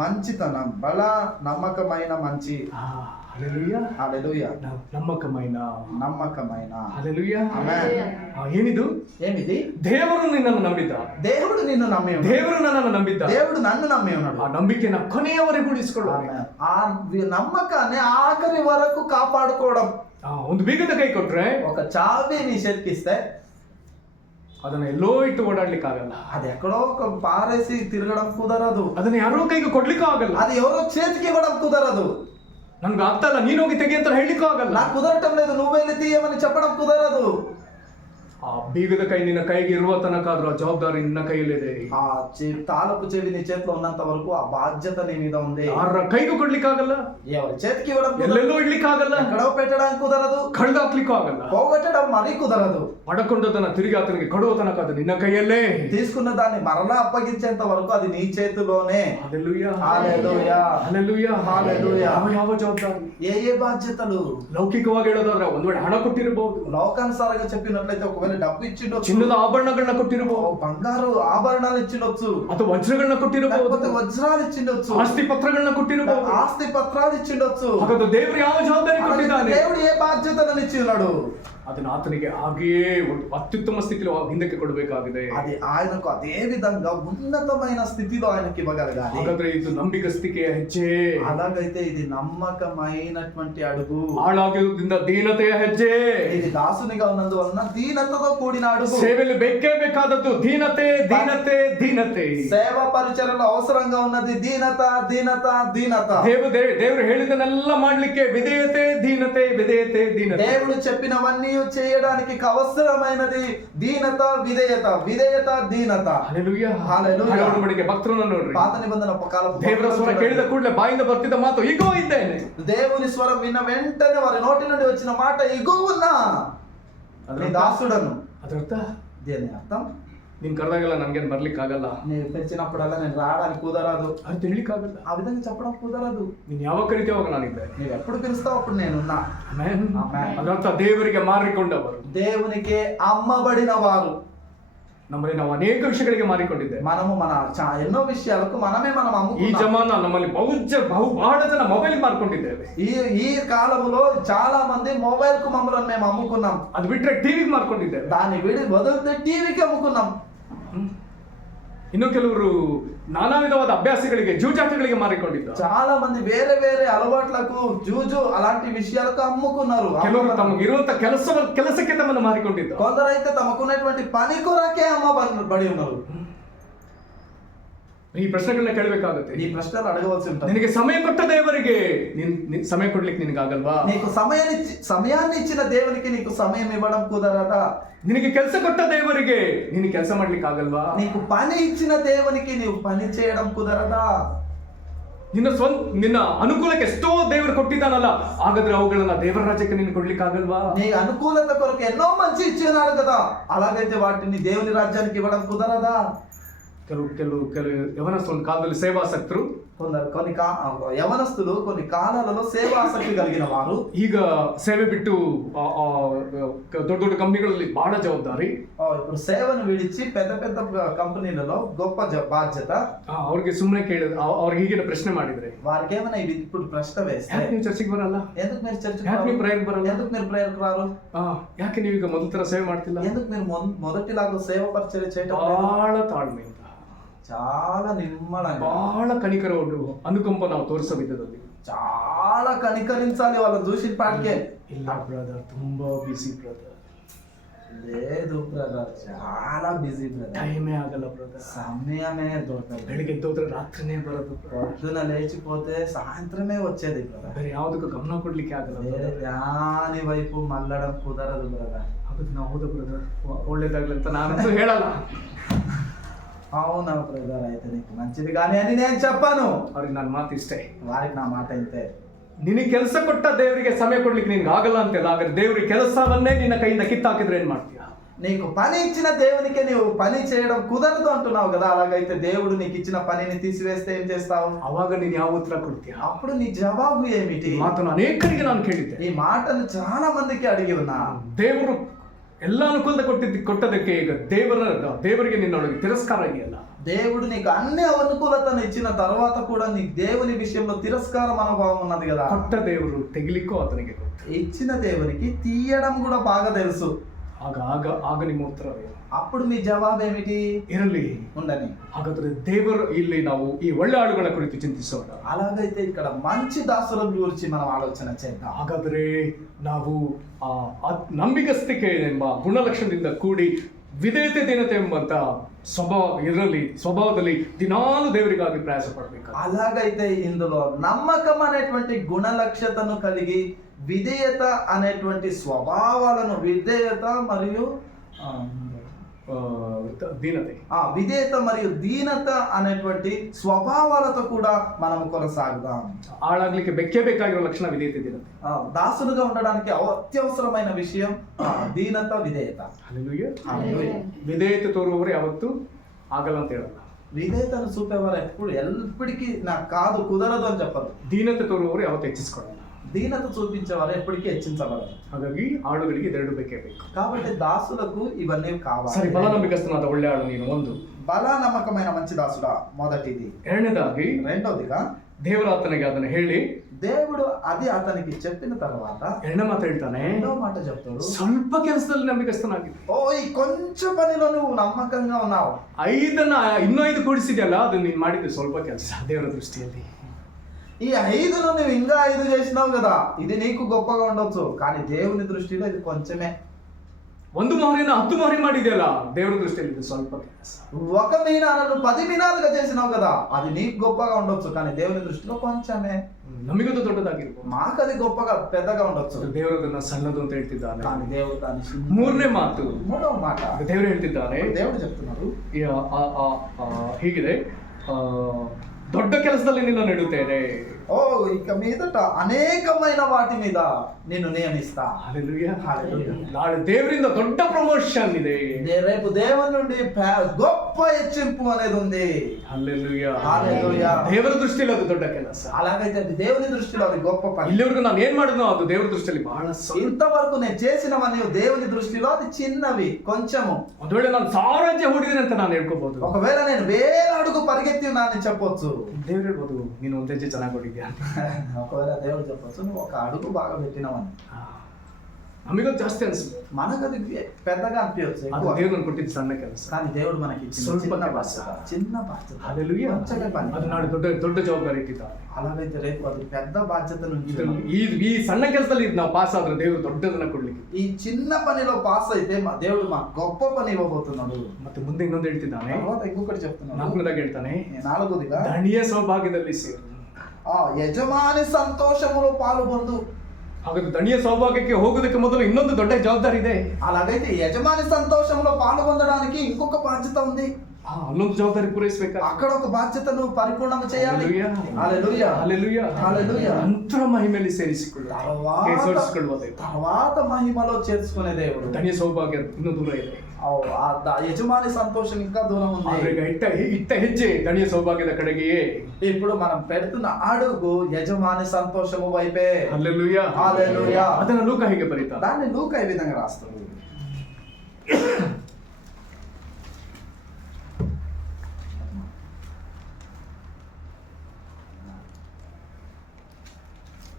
మంచితనం, బల నమ్మకమైన మంచి. హల్లెలూయా, హల్లెలూయా, నమ్మకమైన, హల్లెలూయా, ఆమేన్. ಏನಿದು? ఏమిది? ದೇವರು ನಿನ್ನನ್ನು ನಂಬಿದ್ದ, దేవుడు నిన్ను నమ్మి ఉన్నాడు, ದೇವರು ನನ್ನನ್ನು ನಂಬಿದ್ದ, దేవుడు నన్ను నమ్మి ఉన్నాడు. ఆ ನಂಬಿಕೆನ ಕೊನೆಯವರೆಗೂ ಉಳಿಸಿಕೊಳ್ಳೋಣ, ఆ నమ్మకాన్ని ఆఖరి వరకు కాపాడుకోవడం. ಒಂದು ಬೀಗದ ಕೈ ಕೊಟ್ರೆ, ఒక చావి నీ చేతికిస్తే ಅದನ್ನ ಎಲ್ಲೋ ಇಟ್ಟು ಓಡಾಡ್ಲಿಕ್ಕೆ ಆಗಲ್ಲ, అది ఎక్కడో ఒక పారేసి తిరగడం కుదరదు, ಅದನ್ನ ಯಾರೋ ಕೈಗೆ ಕೊಡ್ಲಿಕ್ಕೂ ಆಗಲ್ಲ, అది ఎవరో చేతికి ఇవ్వడం కుదరదు, ನನ್ಗೆ ಆಗ್ತಲ್ಲ ನೀನ್ ಹೋಗಿ ತೆಗಿ ಅಂತ ಹೇಳಲಿಕ್ಕೂ ಆಗಲ್ಲ, నాకు కుదరటం లేదు నువ్వు వెళ్ళి తీయమని చెప్పడం కుదరదు. ಆ ಬೀಗದ ಕೈ ನಿನ್ನ ಕೈಗೆ ಇರುವ ತನಕ ಆದ್ರೂ ಆ ಜವಾಬ್ದಾರಿ ನಿನ್ನ ಕೈಯಲ್ಲಿದೆ. ఆ తాళపు చెవి నీ చేతిలో ఉన్నంత వరకు ఆ బాధ్యత నీ మీద ఉంది. ಯಾರ కైಗೂ కొಡ್ಲಿಕ್ಕೆ ಆಗಲ್ಲ, ఎవరి చేతికి ఇవ్వడం కుదరదు, ಎಲ್ಲೆಲ್ಲೋ ಇಡ್ಲಿಕ್ಕೆ ಆಗಲ್ಲ, ఎక్కడో పెట్టడానికి కుదరదు, ಕಳ್ದು ಹಾಕ್ಲಿಕ್ಕೂ ಆಗಲ್ಲ, పోగొట్టడం మరీ కుదరదు. ಪಡ್ಕೊಂಡದನ್ನ ತಿರುಗಿ ಆತನಿಗೆ ಕೊಡುವ ತನಕ ಅದು ನಿನ್ನ ಕೈಯಲ್ಲೇ, తీసుకున్న దాన్ని మరలా అప్పగించేంత వరకు అది నీ చేతిలోనే. హల్లెలూయా, హల్లెలూయా, హల్లెలూయా, హల్లెలూయా. ಯಾವ ಜವಾಬ್ದಾರಿ? ఏ బాధ్యతలు? ಲೌಕಿಕವಾಗಿ ಹೇಳೋದಾದ್ರೆ ಒಂದ್ ವೇಳೆ ಹಣ ಕೊಟ್ಟಿರಬಹುದು, లోకానుసారంగా చెప్పినట్లయితే ఒకవేళ డబ్బు ఇచ్చిండొచ్చు, ಚಿನ್ನದ ಆಭರಣಗಳನ್ನ ಕೊಟ್ಟಿರಬಹುದು, బంగారు ఆభరణాలు ఇచ్చిండొచ్చు, ಅಥವಾ ವಜ್ರಗಳನ್ನ ಕೊಟ್ಟಿರಬಹುದು, లేకపోతే వజ్రాలు ఇచ్చిండొచ్చు, ಆಸ್ತಿ ಪತ್ರಗಳನ್ನ ಕೊಟ್ಟಿರಬಹುದು. ఆస్తి పత్రాలు ఇచ్చిండొచ్చు. ಹಾಗಾದ್ರೆ ದೇವರು ಯಾವ ಜವಾಬ್ದಾರಿ ಕೊಟ್ಟಿದ್ದಾನೆ? దేవుడు ఏ బాధ్యతలను ఇచ్చి ఉన్నాడు? ಅದನ್ನ ಆತನಿಗೆ ಹಾಗೆಯೇ ಒಂದು ಅತ್ಯುತ್ತಮ ಸ್ಥಿತಿలో ಹಿಂದಕ್ಕೆ ಕೊಡಬೇಕಾಗಿದೆ. అది ఆయనకు అదే విధంగా ఉన్నతమైన స్థితిలో ఆయనకి ఇవ్వగలగాలి. ಹಾಗಾದ್ರೆ ಇದು ನಂಬಿಗಸ್ತಿಕೆಯ ಹೆಜ್ಜೆ, అలాగైతే ఇది నమ్మకమైనటువంటి అడుగు. ಹಾಳಾಗಿರುವುದರಿಂದ ದೀನತೆಯ ಹೆಜ್ಜೆ, ఇది దాసునిగా ఉన్నందువలన దీనతతో కూడిన అడుగు. ಸೇವೆಯಲ್ಲಿ ಬೇಕೇ ಬೇಕಾದದ್ದು ದೀನತೆ, ದೀನತೆ, ದೀನತೆ. సేవ పరిచర్యలో అవసరంగా ఉన్నది దీనత, దీనత, దీనత. ದೇವರು ಹೇಳಿದನ್ನೆಲ್ಲ ಮಾಡ್ಲಿಕ್ಕೆ ವಿಧೇಯತೆ, ದೀನತೆ, ವಿಧೇಯತೆ, ದೀನತೆ. దేవుడు చెప్పినవన్నీ చేయడానికి అవసరమైనది దీనత, విధేయత, విధేయత, దీనత. ಹಲ್ಲೆಲೂಯಾ, హల్లెలూయా. ಹಳೆ ಒಡಂಬಡಿಕೆ ಭಕ್ತರನ್ನ ನೋಡ್ರಿ, పాత నిబంధన కాలపు ದೇವರ ಸ್ವರ ಕೇಳಿದ ಕೂಡಲೇ ಬಾಯಿಂದ ಬರ್ತಿದ್ದ ಮಾತು ಇಗೋ ಇದ್ದೇನೆ. దేవుని స్వరం విన్న వెంటనే వారి నోటి నుండి వచ్చిన మాట ఇగో ఉన్నా నీ దాసుడను. ಅದರ್ಥ దీని అర్థం, ನೀನ್ ಕರೆದಾಗೆಲ್ಲ ನನ್ಗೇನ್ ಬರ್ಲಿಕ್ಕೆ ಆಗಲ್ಲ, నేను పిలిచినప్పుడల్లా నేను రావడానికి కుదరదు, ಅದು ತಿಳಿಲಿಕ್ಕಾಗಲ್ಲ, ఆ విధంగా చెప్పడం కుదరదు. ನೀನ್ ಯಾವಾಗ ಕರಿತೀಯ ಅವಾಗ ನಾನಿದ್ದೆ. నువ్వు ఎప్పుడు పిలుస్తావు అప్పుడు నేనున్నా. ಆಮೆನ್. ಆಮೆನ್. ಅದರ್ಥ ದೇವರಿಗೆ ಮಾರಿಕೊಂಡವರು, దేవునికి అమ్మబడిన వారు. ನಮ್ಮಲ್ಲಿ ನಾವು ಅನೇಕ ವಿಷಯಗಳಿಗೆ ಮಾರಿಕೊಂಡಿದ್ದೇವೆ. మనము మన ఎన్నో విషయాలకు మనమే మనం ಈ అమ్ముకున్నాం. ಜಮಾನ ನಮ್ಮಲ್ಲಿ ಬಹಳ ಜನ ಮೊಬೈಲ್ ಮಾರ್ಕೊಂಡಿದ್ದೇವೆ. ఈ కాలంలో చాలా మంది మొబైల్ కు మమ్మల్ని మేము అమ్ముకున్నాం. ಅದು ಬಿಟ್ರೆ ಟಿವಿಗೆ ಮಾರ್ಕೊಂಡಿದ್ದೇವೆ. దాన్ని వదిలితే టీవీకి అమ్ముకున్నాం. ಇನ್ನು ಕೆಲವರು ನಾನಾ ವಿಧವಾದ ಅಭ್ಯಾಸಗಳಿಗೆ, ಜೂಜಾಟಗಳಿಗೆ ಮಾರಿಕೊಂಡಿದ್ದಾರೆ. చాలా మంది వేరే వేరే అలవాట్లకు, జూజు అలాంటి విషయాలకు అమ్ముకున్నారు. ಕೆಲವರು ತಮಗಿರುವಂತ ಕೆಲಸಕ್ಕೆ ತಮ್ಮನ್ನು ಮಾರಿಕೊಂಡಿದ್ದಾರೆ. కొందరైతే తమకున్నటువంటి పని కొరకే అమ్మబడి ఉన్నారు. ಈ ಪ್ರಶ್ನೆಗಳನ್ನ ಕೇಳಬೇಕಾಗುತ್ತೆ. ఈ ప్రశ్నలు అడగవలసి ఉంటుంది. ನಿನಗೆ ಸಮಯ ಕೊಟ್ಟ ದೇವರಿಗೆ ಸಮಯ ಕೊಡ್ಲಿಕ್ಕೆ ನಿನಗಾಗಲ್ವಾ? నీకు సమయాన్ని ఇచ్చిన దేవునికి నీకు సమయం ఇవ్వడం కుదరదా? ನಿನಗೆ ಕೆಲಸ ಕೊಟ್ಟ ದೇವರಿಗೆ ನೀನು ಕೆಲಸ ಮಾಡ್ಲಿಕ್ಕೆ ಆಗಲ್ವಾ? నీకు పని ఇచ్చిన దేవునికి నీవు పని చేయడం కుదరదా? ನಿನ್ನ ಅನುಕೂಲಕ್ಕೆ ಎಷ್ಟೋ ದೇವರು ಕೊಟ್ಟಿದ್ದಾನಲ್ಲ, ಹಾಗಾದ್ರೆ ಅವುಗಳನ್ನ ದೇವರ ರಾಜ್ಯಕ್ಕೆ ನೀನು ಕೊಡ್ಲಿಕ್ಕೆ ಆಗಲ್ವಾ? నీ అనుకూలత కొరకు ఎన్నో మంచి ఇచ్చి ఉన్నాడు కదా, అలాగైతే వాటిని దేవుని రాజ్యానికి ఇవ్వడం కుదరదా? ಕೆಲವು ಯವನಸ್ಥರು ಒಂದು ಕಾಲದಲ್ಲಿ ಸೇವಾಸಕ್ತರು, యవనస్తులు కొన్ని కాలాలలో సేవాసక్తి కలిగిన వారు ಈಗ ಸೇವೆ ಬಿಟ್ಟು ದೊಡ್ಡ ದೊಡ್ಡ ಕಂಪನಿಗಳಲ್ಲಿ ಬಹಳ ಜವಾಬ್ದಾರಿ, ఇప్పుడు సేవను విడిచి పెద్ద పెద్ద కంపెనీలలో గొప్ప బాధ్యత. ಅವ್ರಿಗೆ ಸುಮ್ಮನೆ ಕೇಳಿದ್ರೆ ಅವ್ರಿಗೆ ಹೀಗೆ ಪ್ರಶ್ನೆ ಮಾಡಿದ್ರೆ, వారికి ఏమైనా ఇప్పుడు ప్రశ్న వేస్తే, ನೀವು ಚರ್ಚಿಗೆ ಬರಲ್ಲ, ఎందుకు మీరు చర్చకు ಯಾಕೆ ನೀವು ಪ್ರೇಯರ್ ಬರಲ್ಲ, ఎందుకు మీరు ప్రేయర్కు రారు, ಯಾಕೆ ನೀವೀಗ ಮೊದಲ ತರ ಸೇವೆ ಮಾಡ್ತಿಲ್ಲ, ఎందుకు మీరు మొదటిలాగా సేవ పరిచర్య చేయటం ಬಹಳ ತಾಳ್ಮೆಯಿಂದ చాలా నిమ్మలంగా, ಬಹಳ ಕನಿಕರವನ್ನು ಅನುಕಂಪ ನಾವು ತೋರಿಸೋ ವಿಧದಲ್ಲಿ. చాలా కనికరించాలి వాళ్ళని చూసిన పాటికే. ಇಲ್ಲ ಬ್ರದರ್, ತುಂಬಾ ಬಿಸಿ ಬ್ರದರ್, లేదు బ్రదర్, చాలా బిజీ బ్రదర్, ಟೈಮೇ ಆಗಲ್ಲ ಬ್ರದರ್, సమయమే దొరకదు. ಬೆಳಿಗ್ಗೆ ಎದ್ದೋದ್ರೆ ರಾತ್ರಿನೇ ಬರೋದು brother. పొద్దున లేచిపోతే సాయంత్రమే వచ్చేది బ్రదర్. ಬೇರೆ ಯಾವುದಕ್ಕೂ ಗಮನ ಕೊಡ್ಲಿಕ್ಕೆ ಆಗಲ್ಲ వేరే brother. దాని వైపు మళ్ళడం కుదరదు బ్రదర్. ಅದು ನಾವು ಹೌದಾ ಬ್ರದರ್, ಒಳ್ಳೇದಾಗ್ಲಿ ಅಂತ ನಾನಂತೂ ಹೇಳಲ್ಲ. అవునా బ్రదర్, అయితే నీకు మంచిది కానీ అని నేను చెప్పాను. ಅವ್ರಿಗೆ ನನ್ನ ಮಾತು ಇಷ್ಟೇ, వారికి నా మాట ఇంతే. ನಿನಗೆ ಕೆಲಸ ಕೊಟ್ಟ ದೇವರಿಗೆ ಸಮಯ ಕೊಡ್ಲಿಕ್ಕೆ ನಿನ್ಗೆ ಆಗಲ್ಲ ಅಂತೆಲ್ಲ. ಹಾಗಾದ್ರೆ ದೇವರಿಗೆ ಕೆಲಸವನ್ನೇ ನಿನ್ನ ಕೈಯಿಂದ ಕಿತ್ತಾಕಿದ್ರೆ ಏನ್ ಮಾಡ್ತೀಯ? నీకు పని ఇచ్చిన దేవునికి నీవు పని చేయడం కుదరదు అంటున్నావు కదా. అలాగైతే దేవుడు నీకు ఇచ్చిన పనిని తీసివేస్తే ఏం చేస్తావు? ಅವಾಗ ನೀನು ಯಾವ ಉತ್ತರ ಕೊಡ್ತೀಯ? అప్పుడు నీ జవాబు ఏమిటి? ಈ ಮಾತನ್ನು ಅನೇಕರಿಗೆ ನಾನು ಕೇಳಿದ್ದೆ. ఈ మాటను చాలా మందికి అడిగి ఉన్నా. ದೇವರು ಎಲ್ಲ ಅನುಕೂಲತೆ ಕೊಟ್ಟದಕ್ಕೆ ಈಗ ದೇವರಿಗೆ ನಿನ್ನೊಳಗೆ ತಿರಸ್ಕಾರ ಇದೆಯಲ್ಲ. దేవుడు నీకు అన్ని అనుకూలతను ఇచ్చిన తర్వాత కూడా నీకు దేవుని విషయంలో తిరస్కార మనోభావం ఉన్నది కదా. కొట్ట దేవుడు తెగిలిక్కో అతనికి ಗೊತ್ತು. ఇచ్చిన దేవునికి తీయడం కూడా బాగా తెలుసు. ಆಗ ನಿಮ್ಮ ಉತ್ತರವೇ. అప్పుడు మీ జవాబు ఏమిటి? ಇರಲಿ ఉండని. ಹಾಗಾದ್ರೆ ದೇವರು ಇಲ್ಲಿ ನಾವು ಈ ಒಳ್ಳೆ ಆಳುಗಳ ಕುರಿತು ಚಿಂತಿಸೋಣ. అలాగైతే ఇక్కడ మంచి దాసుల గురించి మనం ಆಲೋಚನೆ చేద్దాం. ಹಾಗಾದ್ರೆ ನಾವು ನಂಬಿಗಸ್ತಿಕೆ ಎಂಬ ಗುಣಲಕ್ಷಣದಿಂದ ಕೂಡಿ ವಿಧೇಯತೆ ದೀನತೆ ಎಂಬಂತ ಸ್ವಭಾವದಲ್ಲಿ ದಿನಾಲು ದೇವರಿಗಾಗಿ ಪ್ರಯಾಸ ಪಡಬೇಕು. అలాగైతే ఇందులో నమ్మకం అనేటువంటి గుణలక్షణతను కలిగి విధేయత అనేటువంటి స్వభావాలను, విధేయత మరియు దీనತೆ, విధేయత మరియు దీనత అనేటువంటి స్వభావాలతో కూడా మనం కొనసాగుదాం. ఆడాగ్లికి ಬೆಕ್ಕೆ ಬೇಕಾಗಿರೋ ಲಕ್ಷಣ ವಿಧೇಯತೆ ದೀನತೆ. దాసులుగా ఉండడానికి అత్యవసరమైన విషయం దీనత, విధేయత. హల్లెలూయా. హల్లెలూయా. విధేయತೆ ತೋರುವವರು ಯಾವತ್ತೂ ಆಗಲ್ಲ ಅಂತ ಹೇಳಲ್ಲ. విధేయతను చూపేవారు ఎప్పటికీ నాకు కాదు, కుదరదు అని చెప్పరు. ದೀನತೆ ತೋರುವವರು ಯಾವತ್ತೂ ಹೆಚ್ಚಿಸ್ಕೊಳ್ಳಲ್ಲ. దీనత చూపించేవారు ఎప్పటికీ హెచ్చించబడరు. ಹಾಗಾಗಿ ಆಳುಗಳಿಗೆ ಇದೆರಡು ಬೇಕೇ ಬೇಕು. కాబట్టి దాసులకు ఇవన్నీ కావాలి. ಸರಿ, ಬಲ ನಂಬಿಕಸ್ತನಾದ ಒಳ್ಳೆ ಆಳು ನೀನು. ಒಂದು, బల నమ్మకమైన మంచి దాసుడా, మొదటిది. ಎರಡನೇದಾಗಿ రెండోదిగా, ದೇವರ ಆತನಿಗೆ ಅದನ್ನು ಹೇಳಿ దేవుడు అది అతనికి చెప్పిన తర్వాత ಎರಡನೇ ಮಾತು ಹೇಳ್ತಾನೆ, రెండో మాట చెప్తాడు, ಸ್ವಲ್ಪ ಕೆಲಸದಲ್ಲಿ ನಂಬಿಕಸ್ತನಾಗಿದೆ. ఈ కొంచెం పనిలో నువ్వు నమ్మకంగా ఉన్నావు. 5 ಇನ್ನೂ 5 ಕೂಡಿಸಿದೆಯಲ್ಲ, ಅದು ನೀನು ಮಾಡಿದ್ದು ಸ್ವಲ್ಪ ಕೆಲಸ ದೇವರ ದೃಷ್ಟಿಯಲ್ಲಿ. ఈ 5 నువ్వు ఇంకా 5 చేసినావు కదా, ఇది నీకు గొప్పగా ఉండొచ్చు, కానీ దేవుని దృష్టిలో ఇది కొంచెమే. 1 ಮೊಹರಿನ 10 ಮೊಹರಿ ಮಾಡಿದೆಯಲ್ಲ, ದೇವರ దృష్టిಯಲ್ಲಿ ಇದು ಸ್ವಲ್ಪ ಕೆಲಸ. 1 మీనాలను 10 మీనాలుగా చేసినావు కదా, అది నీకు గొప్పగా ఉండొచ్చు, కానీ దేవుని దృష్టిలో కొంచెమే. ನಮಗದು ದೊಡ್ಡದಾಗಿರ್ಬೋದು, మాకు అది గొప్పగా పెద్దగా ఉండొచ్చు, ದೇವರು ಅದನ್ನ ಸಣ್ಣದು ಅಂತ ಹೇಳ್ತಿದ್ದಾನೆ. కానీ దేవుడు దాన్ని ಮೂರನೇ ಮಾತು, మూడవ మాట ದೇವರು ಹೇಳ್ತಿದ್ದಾನೆ, దేవుడు చెప్తున్నారు ಹೀಗಿದೆ, ದೊಡ್ಡ ಕೆಲಸದಲ್ಲಿ ನಿನ್ನ ನೆಡುತ್ತೇನೆ. ఇక మీదట అనేకమైన వాటి మీద నిన్ను నియమిస్తా. హల్లెలూయా. నాడు దేవರಿಂದ దొడ్డ ప్రమోషన్ ಇದೆ. రేపు దేవుని నుండి గొప్ప హెచ్చింపు అనేది ఉంది. హల్లెలూయా. హల్లెలూయా. ದೇವರ ದೃಷ್ಟಿಯಲ್ಲಿ ಅದು ದೊಡ್ಡ ಕೆಲಸ. అలాగైతే అది దేవుని దృష్టిలో అది గొప్ప పని. ఇಲ್ಲಿవరకు ನಾನು ఏం ಮಾಡಿದ್ನೋ ಅದು ದೇವರ దృష్టిಯಲ್ಲಿ ಬಹಳ ఇంతవరకు నేను చేసినవన్నీ దేవుని దృష్టిలో అది చిన్నవి, కొంచెము. ಒಂದು ವೇಳೆ ನಾನು ಸಾಮ್ರಾಜ್ಯ ಹೂಡಿದ್ದೀನಿ ಅಂತ ನಾನು ಹೇಳ್ಕೋಬಹುದು. ఒకవేళ నేను 1000 అడుగు పరిగెత్తి ఉన్నానని చెప్పొచ్చు. ದೇವರು ಹೇಳ್ಬೋದು, ನೀನು ಒಂದು ಹೆಜ್ಜೆ ಚೆನ್ನಾಗಿ ಹೊಡಿದ್ಯಾ. ఒకవేళ దేవుడు చెప్పొచ్చు, నువ్వు 1 అడుగు బాగా పెట్టినావని. ನಮಗದು ಜಾಸ್ತಿ ಅನ್ಸುತ್ತೆ, మనకు అది పెద్దగా అనిపించచ్చు, ಅದು ದೇವರು ನನ್ಗೆ ಕೊಟ್ಟಿದ್ದು ಸಣ್ಣ ಕೆಲಸ. కానీ దేవుడు మనకి ఇచ్చిన చిన్న బాధ్యత. హల్లెలూయా. ಅದು ನಾಳೆ ದೊಡ್ಡ ಜವಾಬ್ದಾರಿ ಇಟ್ಟಿದ್ದಾನೆ. అలాగైతే రేపు అది పెద్ద బాధ్యత నుంచి ಈ ಸಣ್ಣ ಕೆಲಸದಲ್ಲಿ ನಾವು ಪಾಸ್ ಆದ್ರೆ ದೇವರು ದೊಡ್ಡದನ್ನ ಕೊಡ್ಲಿಕ್ಕೆ, ఈ చిన్న పనిలో పాస్ అయితే దేవుడు మాకు గొప్ప పని ఇవ్వబోతున్నాడు. ಮತ್ತೆ ಮುಂದೆ ಇನ್ನೊಂದು ಹೇಳ್ತಿದ್ದಾನೆ, తర్వాత ఇంకొకటి చెప్తున్నాడు, 4ನೇದಾಗಿ ಹೇಳ್ತಾನೆ, 4దిగా ದಣಿಯ ಸೌಭಾಗ್ಯದಲ್ಲಿ ಸೇರು. యజమాని సంతోషములో పాలుపొందు. ಹಾಗಾದ್ರೆ ದಣಿಯ ಸೌಭಾಗ್ಯಕ್ಕೆ ಹೋಗೋದಕ್ಕೆ ಮೊದಲು ಇನ್ನೊಂದು ದೊಡ್ಡ ಜವಾಬ್ದಾರಿ ಇದೆ. అలాగైతే యజమాని సంతోషంలో పాలు పొందడానికి ఇంకొక బాధ్యత ఉంది. ಅಲ್ಲೊಂದು ಜವಾಬ್ದಾರಿ ಪೂರೈಸಬೇಕು. అక్కడ ఒక బాధ్యతను పరిపూర్ణం చేయాలి. హల్లెలూయా. హల్లెలూయా. హల్లెలూయా. ನಂತರ ಮಹಿಮೆಯಲ್ಲಿ ಸೇರಿಸಿಕೊಳ್ಳುವ తర్వాత మహిమలో చేర్చుకునే దేవుడు. ದಣಿಯ ಸೌಭಾಗ್ಯ ಇನ್ನೂ ದೂರ ಇದೆ. యజమాని సంతోషం ఇంకా దూరం ఉంది. ಇಟ್ಟ ಹೆಜ್ಜೆ ದಣಿಯ ಸೌಭಾಗ್ಯದ ಕಡೆಗೆಯೇ. ఇప్పుడు మనం పెడుతున్న అడుగు యజమాని సంతోషము వైపే. హల్లెలూయా. హల్లెలూయా. ಅದನ್ನ ಲೂಕ ಹೀಗೆ ಬರೀತಾನೆ, దాన్ని లూకా ఈ విధంగా రాస్తాడు.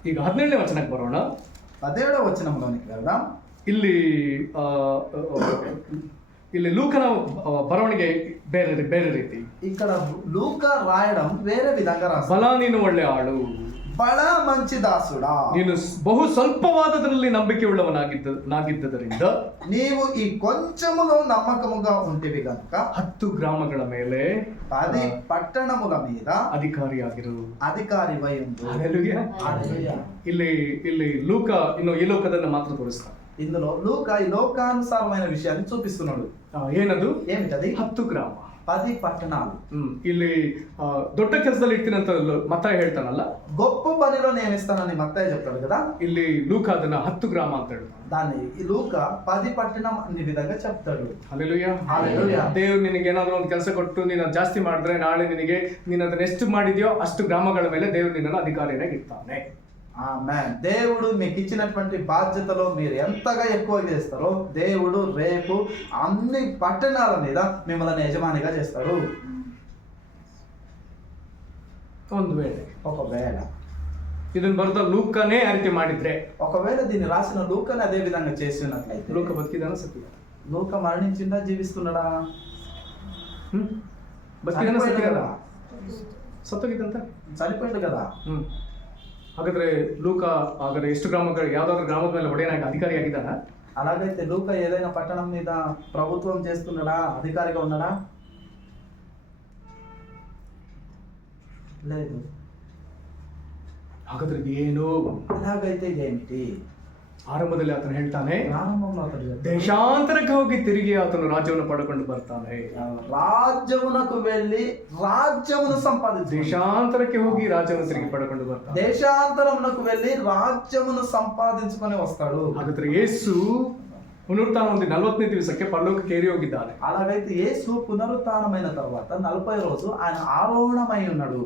ಈಗ 17ನೇ ವಚನಕ್ಕೆ ಬರೋಣ. 17వ వచనంలోనికి వెళ్దాం. ಇಲ್ಲಿ ಲೂಕನ ಬರವಣಿಗೆ ಬೇರೆ ರೀತಿ. ఇక్కడ లూకా రాయడం వేరే విధంగా రాస్తాడు. ಬಲ ನೀನು ಒಳ್ಳೆ ಆಳು, బಳ మంచి దాసుడా, ನೀನು ಬಹು ಸ್ವಲ್ಪವಾದದರಲ್ಲಿ ನಂಬಿಕೆ ಉಳ್ಳವನಾಗಿದ್ದರಿಂದ నీవు ఈ కొంచెములో నమ్మకముగా ఉంటివి గనుక 10 ಗ್ರಾಮಗಳ ಮೇಲೆ 10 పట్టణముల మీద ಅಧಿಕಾರಿಯಾಗಿರು. అధికారివై ఉండు. ಹಲ್ಲೆಲೂಯಾ. హల్లెలూయా. ಇಲ್ಲಿ ಲೂಕ ಇನ್ನು ಈ ಲೋಕದನ್ನ ಮಾತ್ರ ತೋರಿಸ್ತಾನೆ. ఇందులో లూకా ఈ లోకానుసారమైన విషయాన్ని చూపిస్తున్నాడు. ಏನದು? ఏమిటది? 10 ಗ್ರಾಮ, 10 పట్టణాలు. ಇಲ್ಲಿ ದೊಡ್ಡ ಕೆಲಸದಲ್ಲಿ ಇರ್ತೀನಿ ಅಂತ ಮತ್ತಾಯ ಹೇಳ್ತಾನಲ್ಲ, గొప్ప పనిలో నియమిస్తానని మత్తయి చెప్తాడు కదా, ಇಲ್ಲಿ ಲೂಕ ಅದನ್ನ 10 ಗ್ರಾಮ ಅಂತ ಹೇಳ್ತಾನೆ. దాన్ని ఈ లూకా 10 పట్టణం అనే విధంగా చెప్తాడు. ಹಲ್ಲೆಲೂಯಾ. హల్లెలూయా. ದೇವ್ರು ನಿನಗೆ ಏನಾದ್ರೂ ಒಂದು ಕೆಲಸ ಕೊಟ್ಟು ನೀನು ಅದ್ ಜಾಸ್ತಿ ಮಾಡಿದ್ರೆ ನಾಳೆ ನಿನಗೆ ನೀನು ಅದನ್ನ ಎಷ್ಟು ಮಾಡಿದ್ಯೋ ಅಷ್ಟು ಗ್ರಾಮಗಳ ಮೇಲೆ ದೇವ್ರು ನಿನ್ನನ್ನು ಅಧಿಕಾರಿಯಾಗಿ ಇರ್ತಾನೆ. ఆమేన్. దేవుడు మీకు ఇచ్చినటువంటి బాధ్యతలో మీరు ఎంతగా ఎక్కువ చేస్తారో దేవుడు రేపు అన్ని పట్టణాల మీద మిమ్మల్ని యజమానిగా చేస్తాడు. ಒಂದು ವೇಳೆ ఒకవేళ ಇದನ್ನ ಬರೆದ ಲೂಕನೇ ಆ ರೀತಿ ಮಾಡಿದ್ರೆ, ఒకవేళ దీన్ని రాసిన లూకాని అదే విధంగా చేస్తున్నట్లయితే, ಲೂಕ ಬದುಕಿದಾನ ಸತ್ತಿದ? లూక మరణించిందా జీవిస్తున్నాడా? ಬದುಕಿದಾನ చనిపోయాడు ಸತ್ತಿದ? కదా. ಸತ್ತೋಗಿದ್ದಂತ. చనిపోయాడు కదా. ಹಾಗಾದ್ರೆ ಲೂಕ ಹಾಗಾದ್ರೆ ಎಷ್ಟು ಗ್ರಾಮಗಳು, ಯಾವ್ದಾದ್ರು ಗ್ರಾಮದ ಮೇಲೆ ಒಡೆಯನಾಗಿ ಅಧಿಕಾರಿ ಆಗಿದ್ದಾನ? అలాగైతే లూక ఏదైనా పట్టణం మీద ప్రభుత్వం చేస్తున్నాడా, అధికారిగా ఉన్నాడా? లేదు. ಹಾಗಾದ್ರೆ ಏನು? అలాగైతే ఏమిటి? ಆರಂಭದಲ್ಲಿ ಆತನು ಹೇಳ್ತಾನೆ, ప్రారంభంలో అతడు చెప్తాడు, ದೇಶಾಂತರಕ್ಕೆ ಹೋಗಿ ತಿರುಗಿ ಆತನು ರಾಜ್ಯವನ್ನು ಪಡ್ಕೊಂಡು ಬರ್ತಾನೆ. రాజ్యమునకు వెళ్ళి రాజ్యమును సంపాదించు. ದೇಶಾಂತರಕ್ಕೆ ಹೋಗಿ ರಾಜ್ಯವನ್ನು ತಿರುಗಿ ಪಡ್ಕೊಂಡು ಬರ್ತಾನೆ. దేశాంతరమునకు వెళ్ళి రాజ్యమును సంపాదించుకొని వస్తాడు. ಹಾಗಾದ್ರೆ ಯೇಸು ಪುನರುತ್ಥಾನ ಹೊಂದಿ 40ನೇ ದಿವಸಕ್ಕೆ ಪರಲೋಕಕ್ಕೆ ಏರಿ ಹೋಗಿದ್ದಾನೆ. అలాగైతే యేసు పునరుత్థానమైన తర్వాత 40 రోజు ఆయన ఆరోహణమై ఉన్నాడు.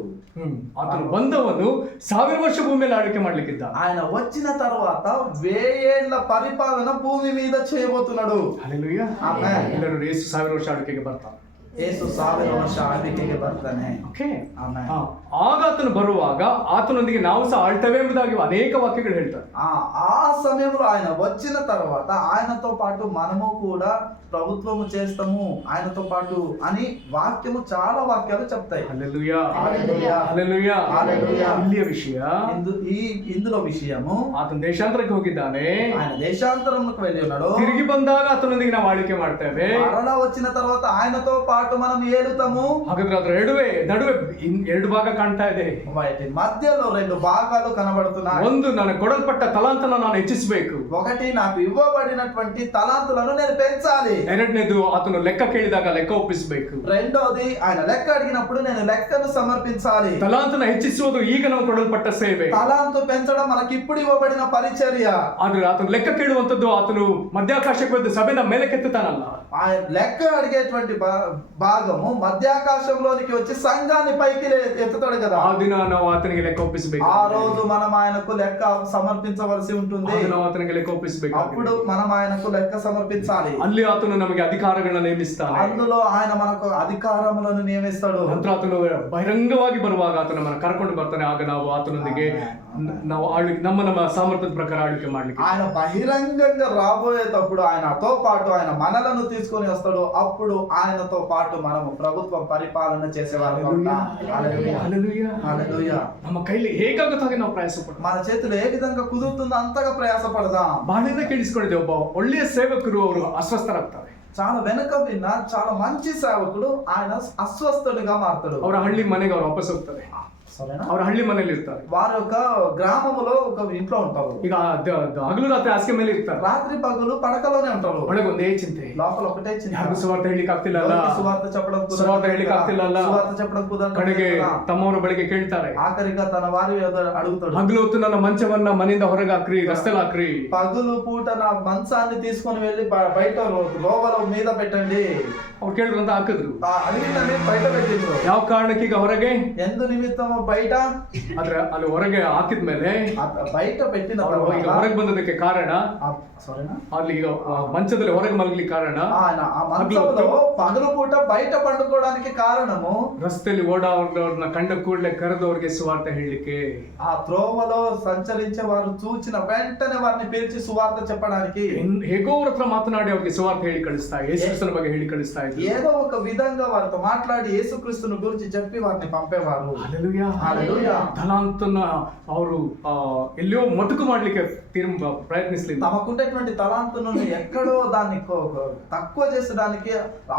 ಆತನು ಬಂದವನು 1000 ವರ್ಷ ಭೂಮಿಯಲ್ಲಿ ಆಳ್ವಿಕೆ ಮಾಡ್ಲಿಕ್ಕಿದ್ದ. ఆయన వచ్చిన తర్వాత 1000 ఏళ్ల పరిపాలన భూమి మీద చేయబోతున్నాడు. ಹಲ್ಲೆಲೂಯಾ. ಆಮೆನ್. ಎಲ್ಲರೂ ಯೇಸು 1000 ವರ್ಷ ಆಳ್ವಿಕೆಗೆ ಬರ್ತಾನೆ. యేసు 1000 ವರ್ಷ ಆಳ್ವಿಕೆಗೆ ಬರ್ತಾನೆ. ಓಕೆ. ಆಮೆನ್. ಆಗ ಆತನು ಬರುವಾಗ ಆತನೊಂದಿಗೆ ನಾವು ಸಹ ಆಳ್ತೇವೆ ಎಂಬುದಾಗಿ ಅನೇಕ ವಾಕ್ಯಗಳು ಹೇಳ್ತಾರೆ. ఆ సమయంలో ఆయన వచ్చిన తర్వాత ఆయనతో పాటు మనము కూడా ప్రభుత్వము చేస్తాము ఆయనతో పాటు అని వాక్యము చాలా వాక్యాలు చెప్తాయి. హల్లెలూయా. హల్లెలూయా. హల్లెలూయా. హల్లెలూయా. ಇಲ್ಲಿಯ ವಿಷಯ ఇందులో విషయము ಆತನು ದೇಶಾಂತರಕ್ಕೆ ಹೋಗಿದ್ದಾನೆ. ఆయన దేశాంతరములకు వెళ్ళి ఉన్నాడు. తిరిగి ಬಂದಾಗ ಆತನೊಂದಿಗೆ ನಾವು ಆಳ್ವಿಕೆ ಮಾಡ್ತೇವೆ. మరలా వచ్చిన తర్వాత ఆయనతో పాటు మనం ఏలుతాము. ಹಾಗಾದ್ರೆ ಅದರ ನಡುವೆ 2 ಭಾಗ ಕಾಣ್ತಾ ಇದೆ. వాటి మధ్యలో 2 భాగాలు కనబడుతున్నాయి. ಒಂದು ನನಗೆ ಕೊಡಲ್ಪಟ್ಟ ತಲಾಂತನ ನಾನು ಹೆಚ್ಚಿಸಬೇಕು. ఒకటి నాకు ఇవ్వబడినటువంటి తలాంతులను నేను పెంచాలి. ಎರಡನೇದು ಆತನು ಲೆಕ್ಕ ಕೇಳಿದಾಗ ಲೆಕ್ಕ ಒಪ್ಪಿಸಬೇಕು. రెండోది ఆయన లెక్క అడిగినప్పుడు నేను లెక్కను సమర్పించాలి. ತಲಾಂತನ ಹೆಚ್ಚಿಸುವುದು ಈಗ ನಾವು ಕೊಡಲ್ಪಟ್ಟ ಸೇವೆ. తలాంతు పెంచడం మనకి ఇప్పుడు ఇవ్వబడిన పరిచర్య. ಆದ್ರೆ ಆತನು ಲೆಕ್ಕ ಕೇಳುವಂತದ್ದು ಆತನು ಮಧ್ಯಾಕಾಶಕ್ಕೆ ಬಂದು ಸಭೆನ ಮೇಲೆ ಕೆತ್ತುತ್ತಾನಲ್ಲ. ఆయన లెక్క అడిగేటువంటి భాగము మధ్యాకాశంలోనికి వచ్చి సంఘాన్ని పైకి ఎత్తుతాడు కదా. ಆ ದಿನ ನಾವು ಆತನಿಗೆ ಲೆಕ್ಕ ಒಪ್ಪಿಸಬೇಕು. ఆ రోజు మనం ఆయనకు లెక్క సమర్పించవలసి ఉంటుంది. ನಾವು ಆತನಿಗೆ ಲೆಕ್ಕ ಒಪ್ಪಿಸಬೇಕು. అప్పుడు మనం ఆయనకు లెక్క సమర్పించాలి. ಅಲ್ಲಿ ಆತನು ನಮಗೆ ಅಧಿಕಾರಗಳನ್ನು ನೇಮಿಸ್ತಾನೆ. అందులో ఆయన మనకు అధికారములను నియమిస్తాడు. ನಂತರ ಆತನು ಬಹಿರಂಗವಾಗಿ ಬರುವಾಗ ಆತನು ನಮ್ಮನ್ನು ಕರ್ಕೊಂಡು ಬರ್ತಾನೆ. ಆಗ ನಾವು ಆತನೊಂದಿಗೆ ನಾವು ನಮ್ಮ ಸಾಮರ್ಥ್ಯದ ಪ್ರಕಾರ ಆಳ್ವಿಕೆ ಮಾಡ್ಲಿಕ್ಕೆ. ఆయన బహిరంగంగా రాబోయేటప్పుడు ఆయనతో పాటు ఆయన మనలను తీసుకొని వస్తాడు. అప్పుడు ఆయనతో పాటు మనము ప్రభుత్వం పరిపాలన చేసేవారు. ನಮ್ಮ ಕೈಲಿ ಹೇಗಾಗುತ್ತಾಗೆ ನಾವು ಪ್ರಯಾಸ ಪಡ್ತೀವಿ. మన చేతులు ఏ విధంగా కుదురుతుందో అంతగా ప్రయాసపడదాం. ಬಾಳಿಂದ ಕೇಳಿಸ್ಕೊಂಡಿದ್ದೆ, ಒಬ್ಬ ಒಳ್ಳೆಯ ಸೇವಕರು ಅವರು ಅಸ್ವಸ್ಥರಾಗ್ತಾರೆ. చాలా వెనక విన్న చాలా మంచి సేవకుడు ఆయన అస్వస్థుడిగా మారుతాడు. ಅವರ ಹಳ್ಳಿ ಮನೆಗೆ ಅವ್ರು ವಾಪಸ್ ಹೋಗ್ತಾರೆ. సరేనా? ಅವ್ರ ಹಳ್ಳಿ ಮನೇಲಿ ಇರ್ತಾರೆ. వారి యొక్క గ్రామంలో ఒక ఇంట్లో ఉంటారు. ಈಗ ಹಗಲು ರಾತ್ರಿ ಹಾಸಿಗೆ ಮೇಲೆ ಇರ್ತಾರೆ. రాత్రి పగలు పడకలోనే ఉంటారు. ಒಳಗೆ ಒಂದೇ ಚಿಂತೆ, లోపల ఒకటే చింత. ಯಾರಿಗೂ ಸುವಾರ್ತೆ ಹೇಳಲಿಕ್ಕೆ ಆಗ್ತಿಲ್ಲಲ್ಲ, సువార్త చెప్పడం కుదరదు. ಸುವಾರ್ತೆ ಹೇಳಲಿಕ್ಕೆ ಆಗ್ತಿಲ್ಲಲ್ಲ. సువార్త చెప్పడం కుదరదు. ಕಡೆಗೆ ತಮ್ಮವರ ಬಳಿಗೆ ಕೇಳ್ತಾರೆ, ఆఖరిగా తన వారి అడుగుతాడు, ಹಗಲು ಹೊತ್ತು ನನ್ನ ಮಂಚವನ್ನ ಮನೆಯಿಂದ ಹೊರಗೆ ಹಾಕ್ರಿ, ರಸ್ತೆಲಿ ಹಾಕ್ರಿ. పగులు పూట నా మంచాన్ని తీసుకొని వెళ్ళి బయట లోపల మీద పెట్టండి. ಅವ್ರು ಕೇಳಿದ್ರು ಅಂತ ಹಾಕಿದ್ರು. అడిగిందని బయట పెట్టిండ్రు. ಯಾವ ಕಾರಣಕ್ಕೆ ಈಗ ಹೊರಗೆ? ఎందు నిమిత్తము బయట ಆದ್ರೆ ಅಲ್ಲಿ ಹೊರಗೆ ಹಾಕಿದ್ಮೇಲೆ బయట పెట్టిన ಅವ್ರು ಈಗ తర్వాత ಹೊರಗೆ ಬಂದದಕ್ಕೆ ಕಾರಣ సారీనా ಅಲ್ಲಿ ಈಗ ಮಂಚದಲ್ಲಿ ಹೊರಗೆ ಮಲಗಲಿಕ್ಕೆ ಕಾರಣ ఆయన ఆ మంచంలో పగలు పూట బయట పండుకోవడానికి కారణము ರಸ್ತೆಯಲ್ಲಿ ಓಡಾಡೋರ್ನ ಕಂಡ ಕೂಡಲೇ ಕರೆದವ್ರಿಗೆ ಸುವಾರ್ತ ಹೇಳಲಿಕ್ಕೆ. ఆ త్రోవలో సంచరించే వారు చూచిన వెంటనే వారిని పిలిచి సువార్త చెప్పడానికి ಹೇಗೋ ಅವ್ರ ಹತ್ರ ಮಾತನಾಡಿ ಅವ್ರಿಗೆ ಸುವಾರ್ತ ಹೇಳಿ ಕಳಿಸ್ತಾ, ಯೇಸುಕ್ರಿಸ್ತನ ಬಗ್ಗೆ ಹೇಳಿ ಕಳಿಸ್ತಾ ಇದ್ರು. ఏదో ఒక విధంగా వారితో మాట్లాడి యేసుక్రీస్తుని గురించి చెప్పి వారిని పంపేవారు. హల్లెలూయా, హల్లెలూయా. తలాంతನ್ನ ಅವರು ఎల్లో మటుకు ಮಾಡ್ಲಿಕ್ಕೆ ప్రయత్నిస్తలేదు. తమకుండేటువంటి తలాంతును ఎక్కడో దాన్ని తక్కువ చేసడానికి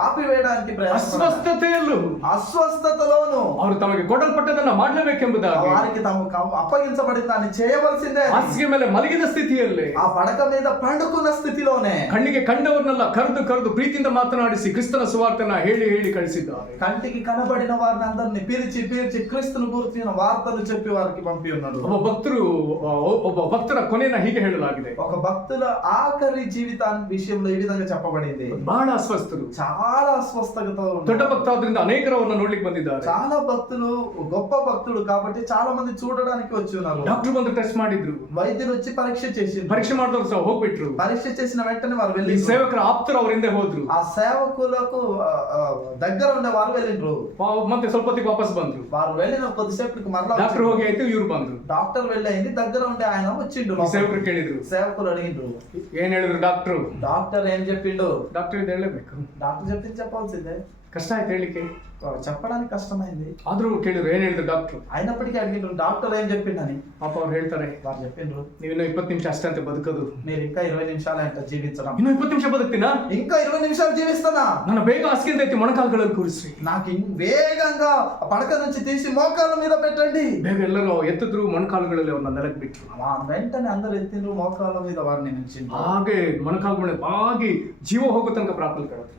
ఆపివేయడానికి ಅಸ್ವಸ್ಥತೆಯಲ್ಲೂ అస్వస్థతలోను ಅವರು ತಮಗೆ ಕೊಡಲ್ಪಟ್ಟದನ್ನ ಮಾಡಲೇಬೇಕೆಂಬುದಾಗಿ వారికి తమకు అప్పగించబడిన దాన్ని చేయవలసిందే. ಹಾಸಿಗೆ ಮೇಲೆ ಮಲಗಿದ ಸ್ಥಿತಿಯಲ್ಲಿ ఆ పడక మీద పండుకున్న స్థితిలోనే ಕಣ್ಣಿಗೆ ಕಂಡವರನ್ನೆಲ್ಲ ಕರೆದು ಪ್ರೀತಿಯಿಂದ ಮಾತನಾಡಿಸಿ ಕ್ರಿಸ್ತನ ಸುವಾರ್ತನ ಹೇಳಿ ಕಳಿಸಿದ್ದಾರೆ. కంటికి కనబడిన వారిని అందరిని పిలిచి క్రీస్తును గురించిన వార్తలు చెప్పి వారికి పంపి ఉన్నాడు. ಒಬ್ಬ ಭಕ್ತರ ಕೊನೆಯನ್ನ ಹೀಗೆ ಹೇಳಲಾಗಿದೆ. ఒక భక్తుల ఆఖరి జీవితాన్ని విషయంలో ఈ విధంగా చెప్పబడింది. ಬಹಳ ಅಸ್ವಸ್ಥರು, చాలా అస్వస్థతతో ದೊಡ್ಡ ಭಕ್ತ ಆದ್ರಿಂದ ಅನೇಕರವನ್ನ ನೋಡ್ಲಿಕ್ಕೆ ಬಂದಿದ್ದಾರೆ. చాలా భక్తులు గొప్ప భక్తుడు కాబట్టి చాలా మంది చూడడానికి వచ్చి ఉన్నారు. ಡಾಕ್ಟರ್ ಬಂದು ಟೆಸ್ಟ್ ಮಾಡಿದ್ರು, వైద్యులు వచ్చి పరీక్ష చేసి ಪರೀಕ್ಷೆ ಮಾಡಿದವರು ಸಹ ಹೋಗ್ಬಿಟ್ರು. పరీక్ష చేసిన వెంటనే వారు వెళ్ళి ಈ ಸೇವಕರ ಆಪ್ತರು ಅವ್ರ ಹಿಂದೆ ಹೋದ್ರು. ఆ సేవకులకు దగ్గర ఉండే వారు వెళ్ళిండ్రు. ಮತ್ತೆ ಸ್ವಲ್ಪ ಹೊತ್ತಿಗೆ ವಾಪಸ್ ಬಂದ್ರು. వారు వెళ్ళిన కొద్దిసేపటికి మరలా ಡಾಕ್ಟರ್ ಹೋಗಿ ಆಯ್ತು, ಇವ್ರು ಬಂದ್ರು. డాక్టర్ వెళ్ళయింది, దగ్గర ఉండే ఆయన వచ్చిండు. ಸೇವಕರು ಕೇಳಿದ್ರು, సేవకులు అడిగిండ్రు, ಏನ್ ಹೇಳಿದ್ರು ಡಾಕ್ಟರ್? డాక్టర్ ఏం చెప్పిండు? ಡಾಕ್ಟರ್ ಇದು ಹೇಳಬೇಕು, డాక్టర్ చెప్పింది చెప్పాల్సిందే. ಕಷ್ಟ ಆಯ್ತು ಹೇಳಲಿಕ್ಕೆ, చెప్పడానికి కష్టమైంది. ಆದ್ರೂ ಕೇಳಿದ್ರು, ಏನ್ ಹೇಳಿದ್ರು ಡಾಕ್ಟರ್? అయినప్పటికీ అడిగిండ్రు డాక్టర్ ఏం చెప్పిండని. ಪಾಪ ಅವ್ರು ಹೇಳ್ತಾರೆ, వారు చెప్పిండ్రు, ನೀವಿನ್ನೂ 20 నిమిషం అಷ್ಟೇ ಅಂತ ಬದುಕೋದು, మీరు ఇంకా 20 నిమిషాలు అంట జీవించడం. ಇನ್ನು 20 నిమిಷం ಬದುಕ್ತೀನಾ? ఇంకా 20 నిమిషాలు జీవిస్తానా? ನನ್ನ ಬೇಗ ಹಾಸಿಗೆಯಿಂದ ಎತ್ತಿ ಮೊಣಕಾಲುಗಳಲ್ಲಿ ಕೂರಿಸಿ, నాకు వేగంగా పడక నుంచి తీసి మోకాళ్ళ మీద పెట్టండి. ಬೇಗ ಎಲ್ಲರೂ ಎತ್ತಿದ್ರು, ಮೊಣಕಾಲುಗಳಲ್ಲಿ ಅವ್ರನ್ನ ನೆಲಕ್ಕೆ ಬಿಟ್ರು. వెంటనే అందరు ఎత్తిండ్రు, మోకాళ్ళ మీద వారిని నిలిచిండ్రు. ಹಾಗೆ ಮೊಣಕಾಲುಗಳ ಬಾಗಿ ಜೀವ ಹೋಗೋ ತನಕ ಪ್ರಾರ್ಥನೆ ಕಳೆದ್ರು.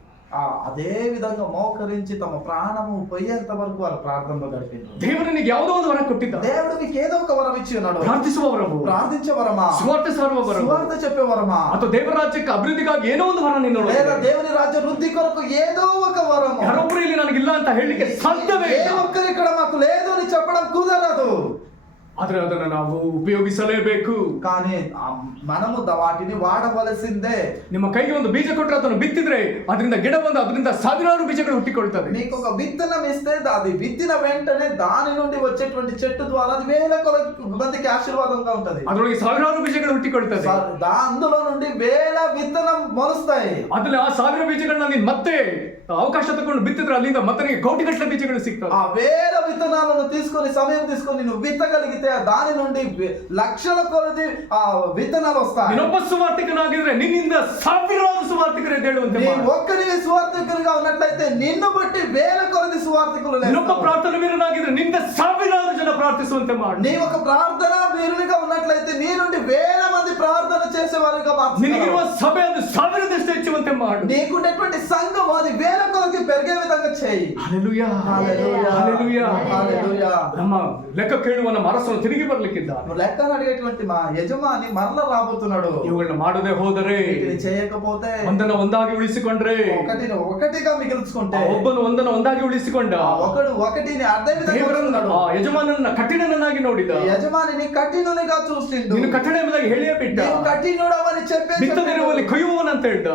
అదే విధంగా మోకరించి తమ ప్రాణము పోయేంత వరకు వారు ప్రార్థనలో గడిపారు. ದೇವರು ನಿನಗೆ ಯಾವುದೋ ಒಂದು ವರ ಕೊಟ್ಟಿದ್ದ. దేవుడు మీకు ఏదో ఒక వరం ఇచ్చి ఉన్నాడు. ಪ್ರಾರ್ಥಿಸುವ ವರವು, ప్రార్థించే వరమా, ಸುವಾರ್ತೆ ಸಾರುವ ವರವು, సువార్త చెప్పే వరమా, ಅಥವಾ ದೇವರ ರಾಜ್ಯಕ್ಕೆ ಅಭಿವೃದ್ಧಿಗಾಗಿ ಏನೋ ಒಂದು ವರ ನಿನ್ನ లేదా దేవుని రాజ్య వృద్ధి కొరకు ఏదో ఒక వరము. ಯಾರೊಬ್ಬರು ಇಲ್ಲಿ ನನಗಿಲ್ಲ ಅಂತ ಹೇಳಲಿಕ್ಕೆ ಸಾಧ್ಯವೇ ఏ ಇಲ್ಲ. ఒక్కరు ఇక్కడ మాకు లేదు అని చెప్పడం కుదరదు. ಆದ್ರೆ ಅದನ್ನ ನಾವು ಉಪಯೋಗಿಸಲೇಬೇಕು. కానీ మనము వాటిని వాడవలసిందే. ನಿಮ್ಮ ಕೈಗೆ ಒಂದು ಬೀಜ ಕೊಟ್ಟರೆ ಅದನ್ನು ಬಿತ್ತಿದ್ರೆ ಅದರಿಂದ ಗಿಡ ಬಂದು ಅದರಿಂದ ಸಾವಿರಾರು ಬೀಜಗಳು ಹುಟ್ಟಿಕೊಳ್ತದೆ. మీకు ఒక విత్తనం ఇస్తే అది విత్తిన వెంటనే దాని నుండి వచ్చేటువంటి చెట్టు ద్వారా అది వేల మందికి ఆశీర్వాదంగా ఉంటది. ಅದರೊಳಗೆ ಸಾವಿರಾರು ಬೀಜಗಳು ಹುಟ್ಟಿಕೊಳ್ತದೆ. అందులో నుండి వేల విత్తనం మొలుస్తాయి. ಅದ್ರಲ್ಲಿ ಆ ಸಾವಿರ ಬೀಜಗಳನ್ನ ನೀನು ಮತ್ತೆ ಅವಕಾಶ ತಗೊಂಡು ಬಿತ್ತಿದ್ರೆ ಅಲ್ಲಿಂದ ಮತ್ತೆ ನಿಮಗೆ ಕೋಟಿಗಟ್ಟಲೆ ಬೀಜಗಳು ಸಿಗ್ತವೆ. ఆ వేల విత్తనాలను తీసుకొని సమయం తీసుకొని నువ్వు విత్తగలిగితే దాని నుండి లక్షల కొలది ఆ విత్తనాలు వస్తాయి. ನೀನೊಬ್ಬ ಸುವಾರ್ತಿಕನಾಗಿದ್ರೆ ನಿನ್ನಿಂದ ಸಾವಿರಾರು ಸುವಾರ್ತಿಕರು ಎದ್ದೇಳುವಂತೆ ಮಾಡು. నీవు ఒక్కరివి సువార్తికులుగా ఉన్నట్లయితే నిన్ను బట్టి వేల కొలది సువార్తికులు లేస్తారు. ನೀನೊಬ್ಬ ಪ್ರಾರ್ಥನಾ ವೀರನಾಗಿದ್ರೆ ನಿಂದ ಸಾವಿರಾರು ಜನ ಪ್ರಾರ್ಥಿಸುವಂತೆ ಮಾಡು. నీ ఒక ప్రార్థన వీరునిగా ఉన్నట్లయితే నీ నుండి వేల మంది ప్రార్థన చేసేవారుగా మార్చు. ನಿನಗಿರುವ ಸಭೆ ಅದು ಸಾವಿರದಷ್ಟು ಹೆಚ್ಚುವಂತೆ ಮಾಡು. నీకుండేటువంటి సంఘం అది వేల కొలది పెరిగే విధంగా చేయి. హల్లెలూయా, హల్లెలూయా, హల్లెలూయా, హల్లెలూయా. ನಮ್ಮ ಲೆಕ್ಕ ಕೇಳುವ ನಮ್ಮ ಅರಸನು ತಿರುಗಿ ಬರ್ಲಿಕ್ಕಿದ್ದಾನೆ. నువ్వు లెక్కను అడిగేటువంటి మా యజమాని మరలా రాబోతున్నాడు. ಇವುಗಳನ್ನ ಮಾಡದೆ ಹೋದರೆ, వీటిని చేయకపోతే, ಒಂದನ್ನ ಒಂದಾಗಿ ಉಳಿಸಿಕೊಂಡ್ರೆ, ఒకటిని ఒకటిగా మిగిల్చుకుంటే, ಒಬ್ಬನು ಒಂದನ್ನ ಒಂದಾಗಿ ಉಳಿಸಿಕೊಂಡ, ఒకడు ఒకటిని అదే విధంగా ದೇವರನ್ನ చూస్తున్నాడు. ಆ ಯಜಮಾನನನ್ನ ಕಠಿಣನನ್ನಾಗಿ ನೋಡಿದ. యజమానిని కఠినునిగా చూసిండు. ನೀನು ಕಠಿಣ ಎಂಬುದಾಗಿ ಹೇಳಿಯೇ ಬಿಟ್ಟ. నీవు కఠినుడవని ಬಿತ್ತದಿರುವಲ್ಲಿ ಕೊಯ್ಯುವವನಂತ ಹೇಳ್ದ.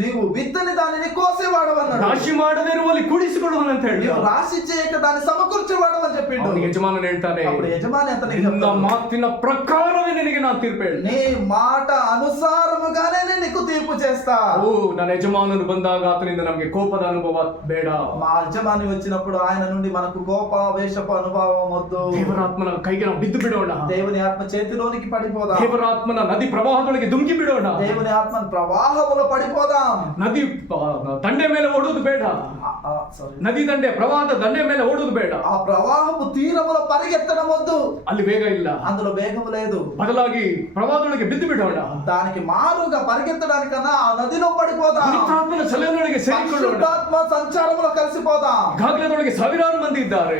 నీవు విత్తని దానిని కోసేవాడవన్నాడు. ರಾಶಿ ಮಾಡದೇ ಇರುವಲ್ಲಿ ಕೂಡಿಸಿಕೊಳ್ಳುವನಂತ ಹೇಳ್ದ. నీవు రాశి చేయక దాన్ని సమకూర్చేవాడవని చెప్పిండు. ಅವನಿಗೆ ಯಜಮಾನನು ಹೇಳ್ತಾನೆ, అప్పుడు యజమాని అతనికి ನಿನ್ನ చెప్తాడు, ಮಾತಿನ ಪ್ರಕಾರವೇ ನಿನಗೆ ನಾನು ತೀರ್ಪು ಹೇಳ್ತೇನೆ. నీ మాట అనుసారముగానే నేను నీకు తీర్పు చేస్తా. ಓ, ನನ್ನ ಯಜಮಾನನು ಬಂದಾಗ ಆತನಿಂದ ನಮಗೆ ಕೋಪದ ಅನುಭವ ಬೇಡ. మా యజమాని వచ్చినప్పుడు ఆయన నుండి మనకు కోప వేషపు అనుభవం వద్దు. ದೇವರಾತ್ಮನ ಕೈಗೆ ನಾವು ಬಿದ್ದು ಬಿಡೋಣ. దేవుని ఆత్మ చేతిలోనికి పడిపోదాం. ದೇವರಾತ್ಮನ ನದಿ ಪ್ರವಾಹದೊಳಗೆ ದುಂಗಿ ಬಿಡೋಣ. దేవుని ఆత్మ ప్రవాహములో పడిపోదాం. ನದಿ ದಂಡೆ ಮೇಲೆ ಓಡುವುದು ಬೇಡ. ನದಿ ದಂಡೆ ಪ್ರವಾಹದ ದಂಡೆ ಮೇಲೆ ಓಡುವುದು ಬೇಡ. ఆ ప్రవాహము తీరములో పరిగెత్తడం వద్దు. ಅಲ್ಲಿ ವೇಗ ಇಲ್ಲ. అందులో వేగము లేదు. ಬದಲಾಗಿ ಪ್ರವಾಹದೊಳಗೆ ಬಿದ್ದು ಬಿಡೋಣ. దానికి మారుగా పరిగెత్తడానికన్నా ఆ నదిలో పడిపోదాం. ಪವಿತ್ರಾತ್ಮನ ಸಲಹೆಯೊಳಗೆ ಸೇರಿಕೊಳ್ಳೋಣ. పరిశుద్ధాత్మ సంచారములో కలిసిపోదాం. ಈಗಾಗಲೇ ಸಾವಿರಾರು ಮಂದಿ ಇದ್ದಾರೆ.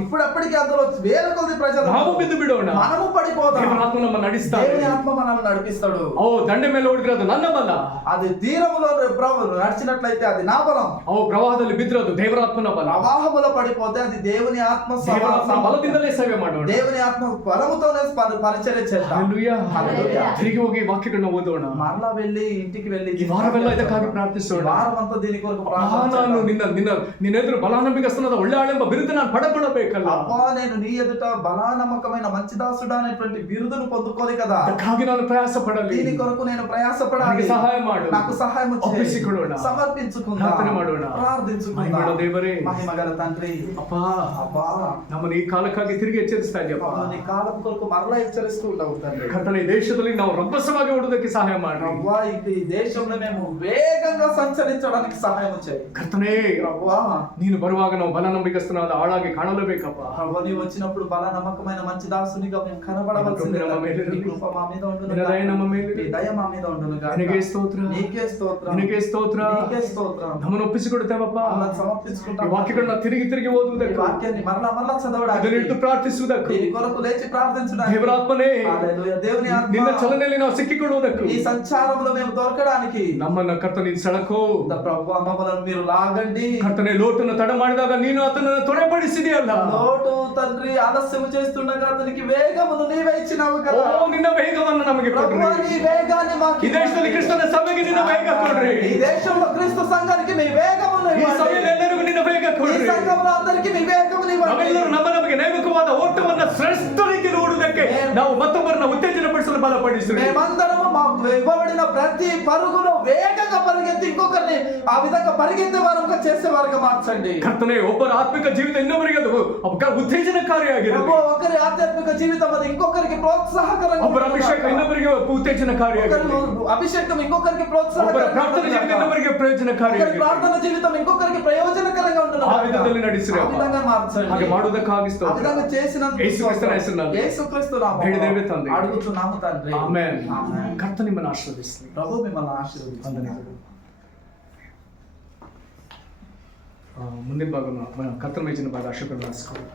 ఇప్పుడప్పటికి అందులో వేల కొద్ది ప్రజలు, ನಾವು ಬಿದ್ದು ಬಿಡೋಣ. మనము పడిపోదాం. ದೇವರ ಆತ್ಮ ನಮ್ಮನ್ನು ನಡೆಸ್ತಾರೆ. దేవుని ఆత్మ మనల్ని నడిపిస్తాడు. ಓ ದಂಡೆ ಮೇಲೆ ಹುಡುಗಿರೋದು ನನ್ನ ಬಲ. అది తీరములో నడిచినట్లయితే అది నా బలం. ಓ ಪ್ರವಾಹದಲ್ಲಿ ಬಿದ್ದಿರೋದು ದೇವರಾತ್ಮನ ಬಲ. ప్రవాహములో పడిపోతే అది దేవుని ఆత్మ ದೇವರಾತ್ಮ ಬಲದಿಂದಲೇ ಸೇವೆ ಮಾಡೋಣ. దేవుని ఆత్మ బలముతోనే పరిచర్య చేద్దాం. హల్లెలూయా. హల్లెలూయా. తిరిగి ಹೋಗಿ ವಾಕ್ಯಗಳನ್ನ ಓದೋಣ. మరలా వెళ్ళి ఇంటికి వెళ్ళి ఈ వాರವೆಲ್ಲ ಇದಕ್ಕಾಗಿ ಪ್ರಾರ್ಥಿಸೋಣ. వారమంతా దీని కొరకు ನಾನು ನಿನ್ನ ಎದುರು ಬಲಾನಂಬಿಕಸ್ತನದ ಒಳ್ಳೆ ಆಳೆಂಬ ಬಿರುದು ನಾನು ಪಡಕೊಳ್ಳಬೇಕಲ್ಲ. అబ్బా నేను నీ ఎదుట బలానమ్మకమైన మంచి దాసుడా అనేటువంటి బిరుదును పొందుకోవాలి కదా. ಅದಕ್ಕಾಗಿ ನಾನು ಪ್ರಯಾಸ ಪಡಲಿ. దీని కొరకు నేను ప్రయాసపడాలి. ನನಗೆ ಸಹಾಯ ಮಾಡು. నాకు సహాయం చేయి. ಒಪ್ಪಿಸಿಕೊಳ್ಳೋಣ. సమర్పించుకుందాం. ಪ್ರಾರ್ಥನೆ ಮಾಡೋಣ. ప్రార్థించుకుందాం. ಮಹಿಮಳ ದೇವರೇ, మహిమగల తండ్రి, ಅಪ್ಪಾ అబ్బా ನಮ್ಮನ್ನು ಈ ಕಾಲಕ್ಕಾಗಿ ತಿರುಗಿ ಎಚ್ಚರಿಸ್ತಾ ಇದೆಯಪ್ಪ. నీ కాలం కొరకు మరలా హెచ్చరిస్తూ ఉండవు తండ్రి. ಕರ್ತನೇ, ಈ ದೇಶದಲ್ಲಿ ನಾವು ರಭಸವಾಗಿ ಓಡೋದಕ್ಕೆ ಸಹಾಯ ಮಾಡಿ. అబ్బా ఈ దేశంలో మేము వేగంగా సంచరించడానికి సహాయం చేయి. ಕರ್ತನೇ, అబ్బా ನೀನು ಬರುವಾಗ ನಾವು ಬಲನಂಬಿಕಸ್ತನಾದ ಆಳಾಗಿ ಕಾಣಲೇಬೇಕಪ್ಪ. అబ్బా నీవు వచ్చినప్పుడు బలనమ్మకమైన మంచి దాసునిగా మేము కనబడవలసిందే. నీ కృప మా మీద ఉండును ನಿನ್ನ ದಯೆ ನಮ್ಮ గాక. ಮೇಲೆ. నీ దయ మా మీద ఉండును గాక. ನಿನಗೆ ಸ್ತೋತ್ರ. నీకే స్తోత్రం. ನಿನಗೆ ಸ್ತೋತ್ರ. నీకే స్తోత్రం. ನಮ್ಮನ್ನು ಒಪ್ಪಿಸಿಕೊಡುತ್ತೇವಪ್ಪ. మమ్మల్ని ಈ సమర్పించుకుంటాం. ವಾಕ್ಯಗಳನ್ನ ತಿರುಗಿ ತಿರುಗಿ ఈ ಓದುವುದಕ್ಕೆ, వాక్యాన్ని మరలా మరలా చదవడానికి, ಅದನ್ನಿಟ್ಟು ಪ್ರಾರ್ಥಿಸುವುದಕ್ಕೆ, దీని కొరకు లేచి ప్రార్థించడానికి, ದೇವರಾತ್ಮನೇ హల్లెలూయా, దేవుని ఆత్మ ನಿನ್ನ ಚಲನೆಯಲ್ಲಿ ನಾವು ಸಿಕ್ಕಿಕೊಳ್ಳುವುದಕ್ಕೆ, ఈ సంచారంలో మేము దొరకడానికి ನಮ್ಮನ್ನ ಕರ್ತನ ಸೆಳಕೋ. ప్రభువా మమ్మల్ని మీరు లాగండి. ಕರ್ತನೆ, ಲೋಟನ್ನು ತಡ ಮಾಡಿದಾಗ ನೀನು ಅದನ್ನು ತೊಡೆಪಡಿಸಿದೆಯಲ್ಲ. లోటు తండ్రి ఆలస్యం చేస్తుండగా అతనికి వేగమును నీవే ఇచ్చినావు ಓ, కదా. ನಿನ್ನ ವೇಗವನ್ನು ನಮಗೆ ಕೊಡ್ರಿ. ప్రభువా నీ వేగాన్ని మాకు ಈ ದೇಶದಲ್ಲಿ ಕ್ರಿಸ್ತನ ಸಭೆಗೆ ನಿನ್ನ ವೇಗ ಕೊಡ್ರಿ. ఈ దేశంలో క్రీస్తు సంఘానికి మీ వేగమును ಈ ఇవ్వండి. ಸಭೆಯಲ್ಲಿ ಎಲ್ಲರಿಗೂ ನಿನ್ನ ವೇಗ ఈ ಕೊಡ್ರಿ. సంఘంలో అందరికీ మీ వేగమును ఇవ్వండి. ನಾವೆಲ್ಲರೂ ನಮಗೆ ನೇಮಕವಾದ ಓಟವನ್ನ ಶ್ರೇಷ್ಠ ರೀತಿಯಲ್ಲಿ ಓಡುವುದಕ್ಕೆ ನಾವು ಮತ್ತೊಬ್ಬರನ್ನ ಉತ್ತೇಜನಪಡಿಸಲು ಬಲಪಡಿಸಿ. మేమందరము మాకు ఇవ్వబడిన ప్రతి పరుగును వేగంగా పరిగెత్తి ఇంకొకరిని ఆ విధంగా పరిగెత్తే వారంగా చేసే వారుగా మార్చండి. ಕರ್ತನೆ, ಒಬ್ಬರ ಆತ್ಮಿಕ ಜೀವಿತ ಇನ್ನೊಬ್ಬರಿಗೆ ಅದು ಉತ್ತೇಜನಕಾರಿಯಾಗಿರಲಿ. ఒకరి ఆధ్యాత్మిక జీవితం అది ఇంకొకరికి ప్రోత్సాహకరంగా, ಒಬ್ಬರ ಅಭಿಷೇಕ ಇನ್ನೊಬ್ಬರಿಗೆ ಉತ್ತೇಜನಕಾರಿಯಾಗಿರಲಿ. అభిషేకం ఇంకొకరికి ಒಬ್ಬರ ప్రోత్సాహకరంగా, ಪ್ರಾರ್ಥನಾ ಜೀವಿತ ಇನ್ನೊಬ್ಬರಿಗೆ ಪ್ರಯೋಜನಕಾರಿಯಾಗಿರಲಿ. ప్రార్థన జీవితం ఇంకొకరికి ప్రయోజనకరంగా ఉంటుంది. ಆ ವಿಧದಲ್ಲಿ ನಡೆಸಿರಿ ఆ ಅಪ್ಪ. విధంగా మార్చండి. ಹಾಗೆ ಮಾಡುವುದಕ್ಕಾಗಿ ఆ ಸ್ತೋತ್ರ. విధంగా చేసినందుకు ಯೇಸುಕ್ರಿಸ್ತನ ಹೆಸರಿನಲ್ಲಿ యేసుక్రీస్తు నామములో ಬೇಡಿದ್ದೇವೆ ತಂದೆ. అడుగుతున్నాము తండ్రి. ಆಮೆನ್. ఆమేన్. ಕರ್ತನ ನಿಮ್ಮನ್ನು ಆಶೀರ್ವದಿಸಲಿ. ప్రభు మిమ్మల్ని ఆశీర్వదించు. ಮುಂದಿನ ಭಾಗ ಕರ್ತನ ಮೇಜಿನ ಭಾಗ ಅಶೋಕನ ಹಾಸ್ಕೊಂಡು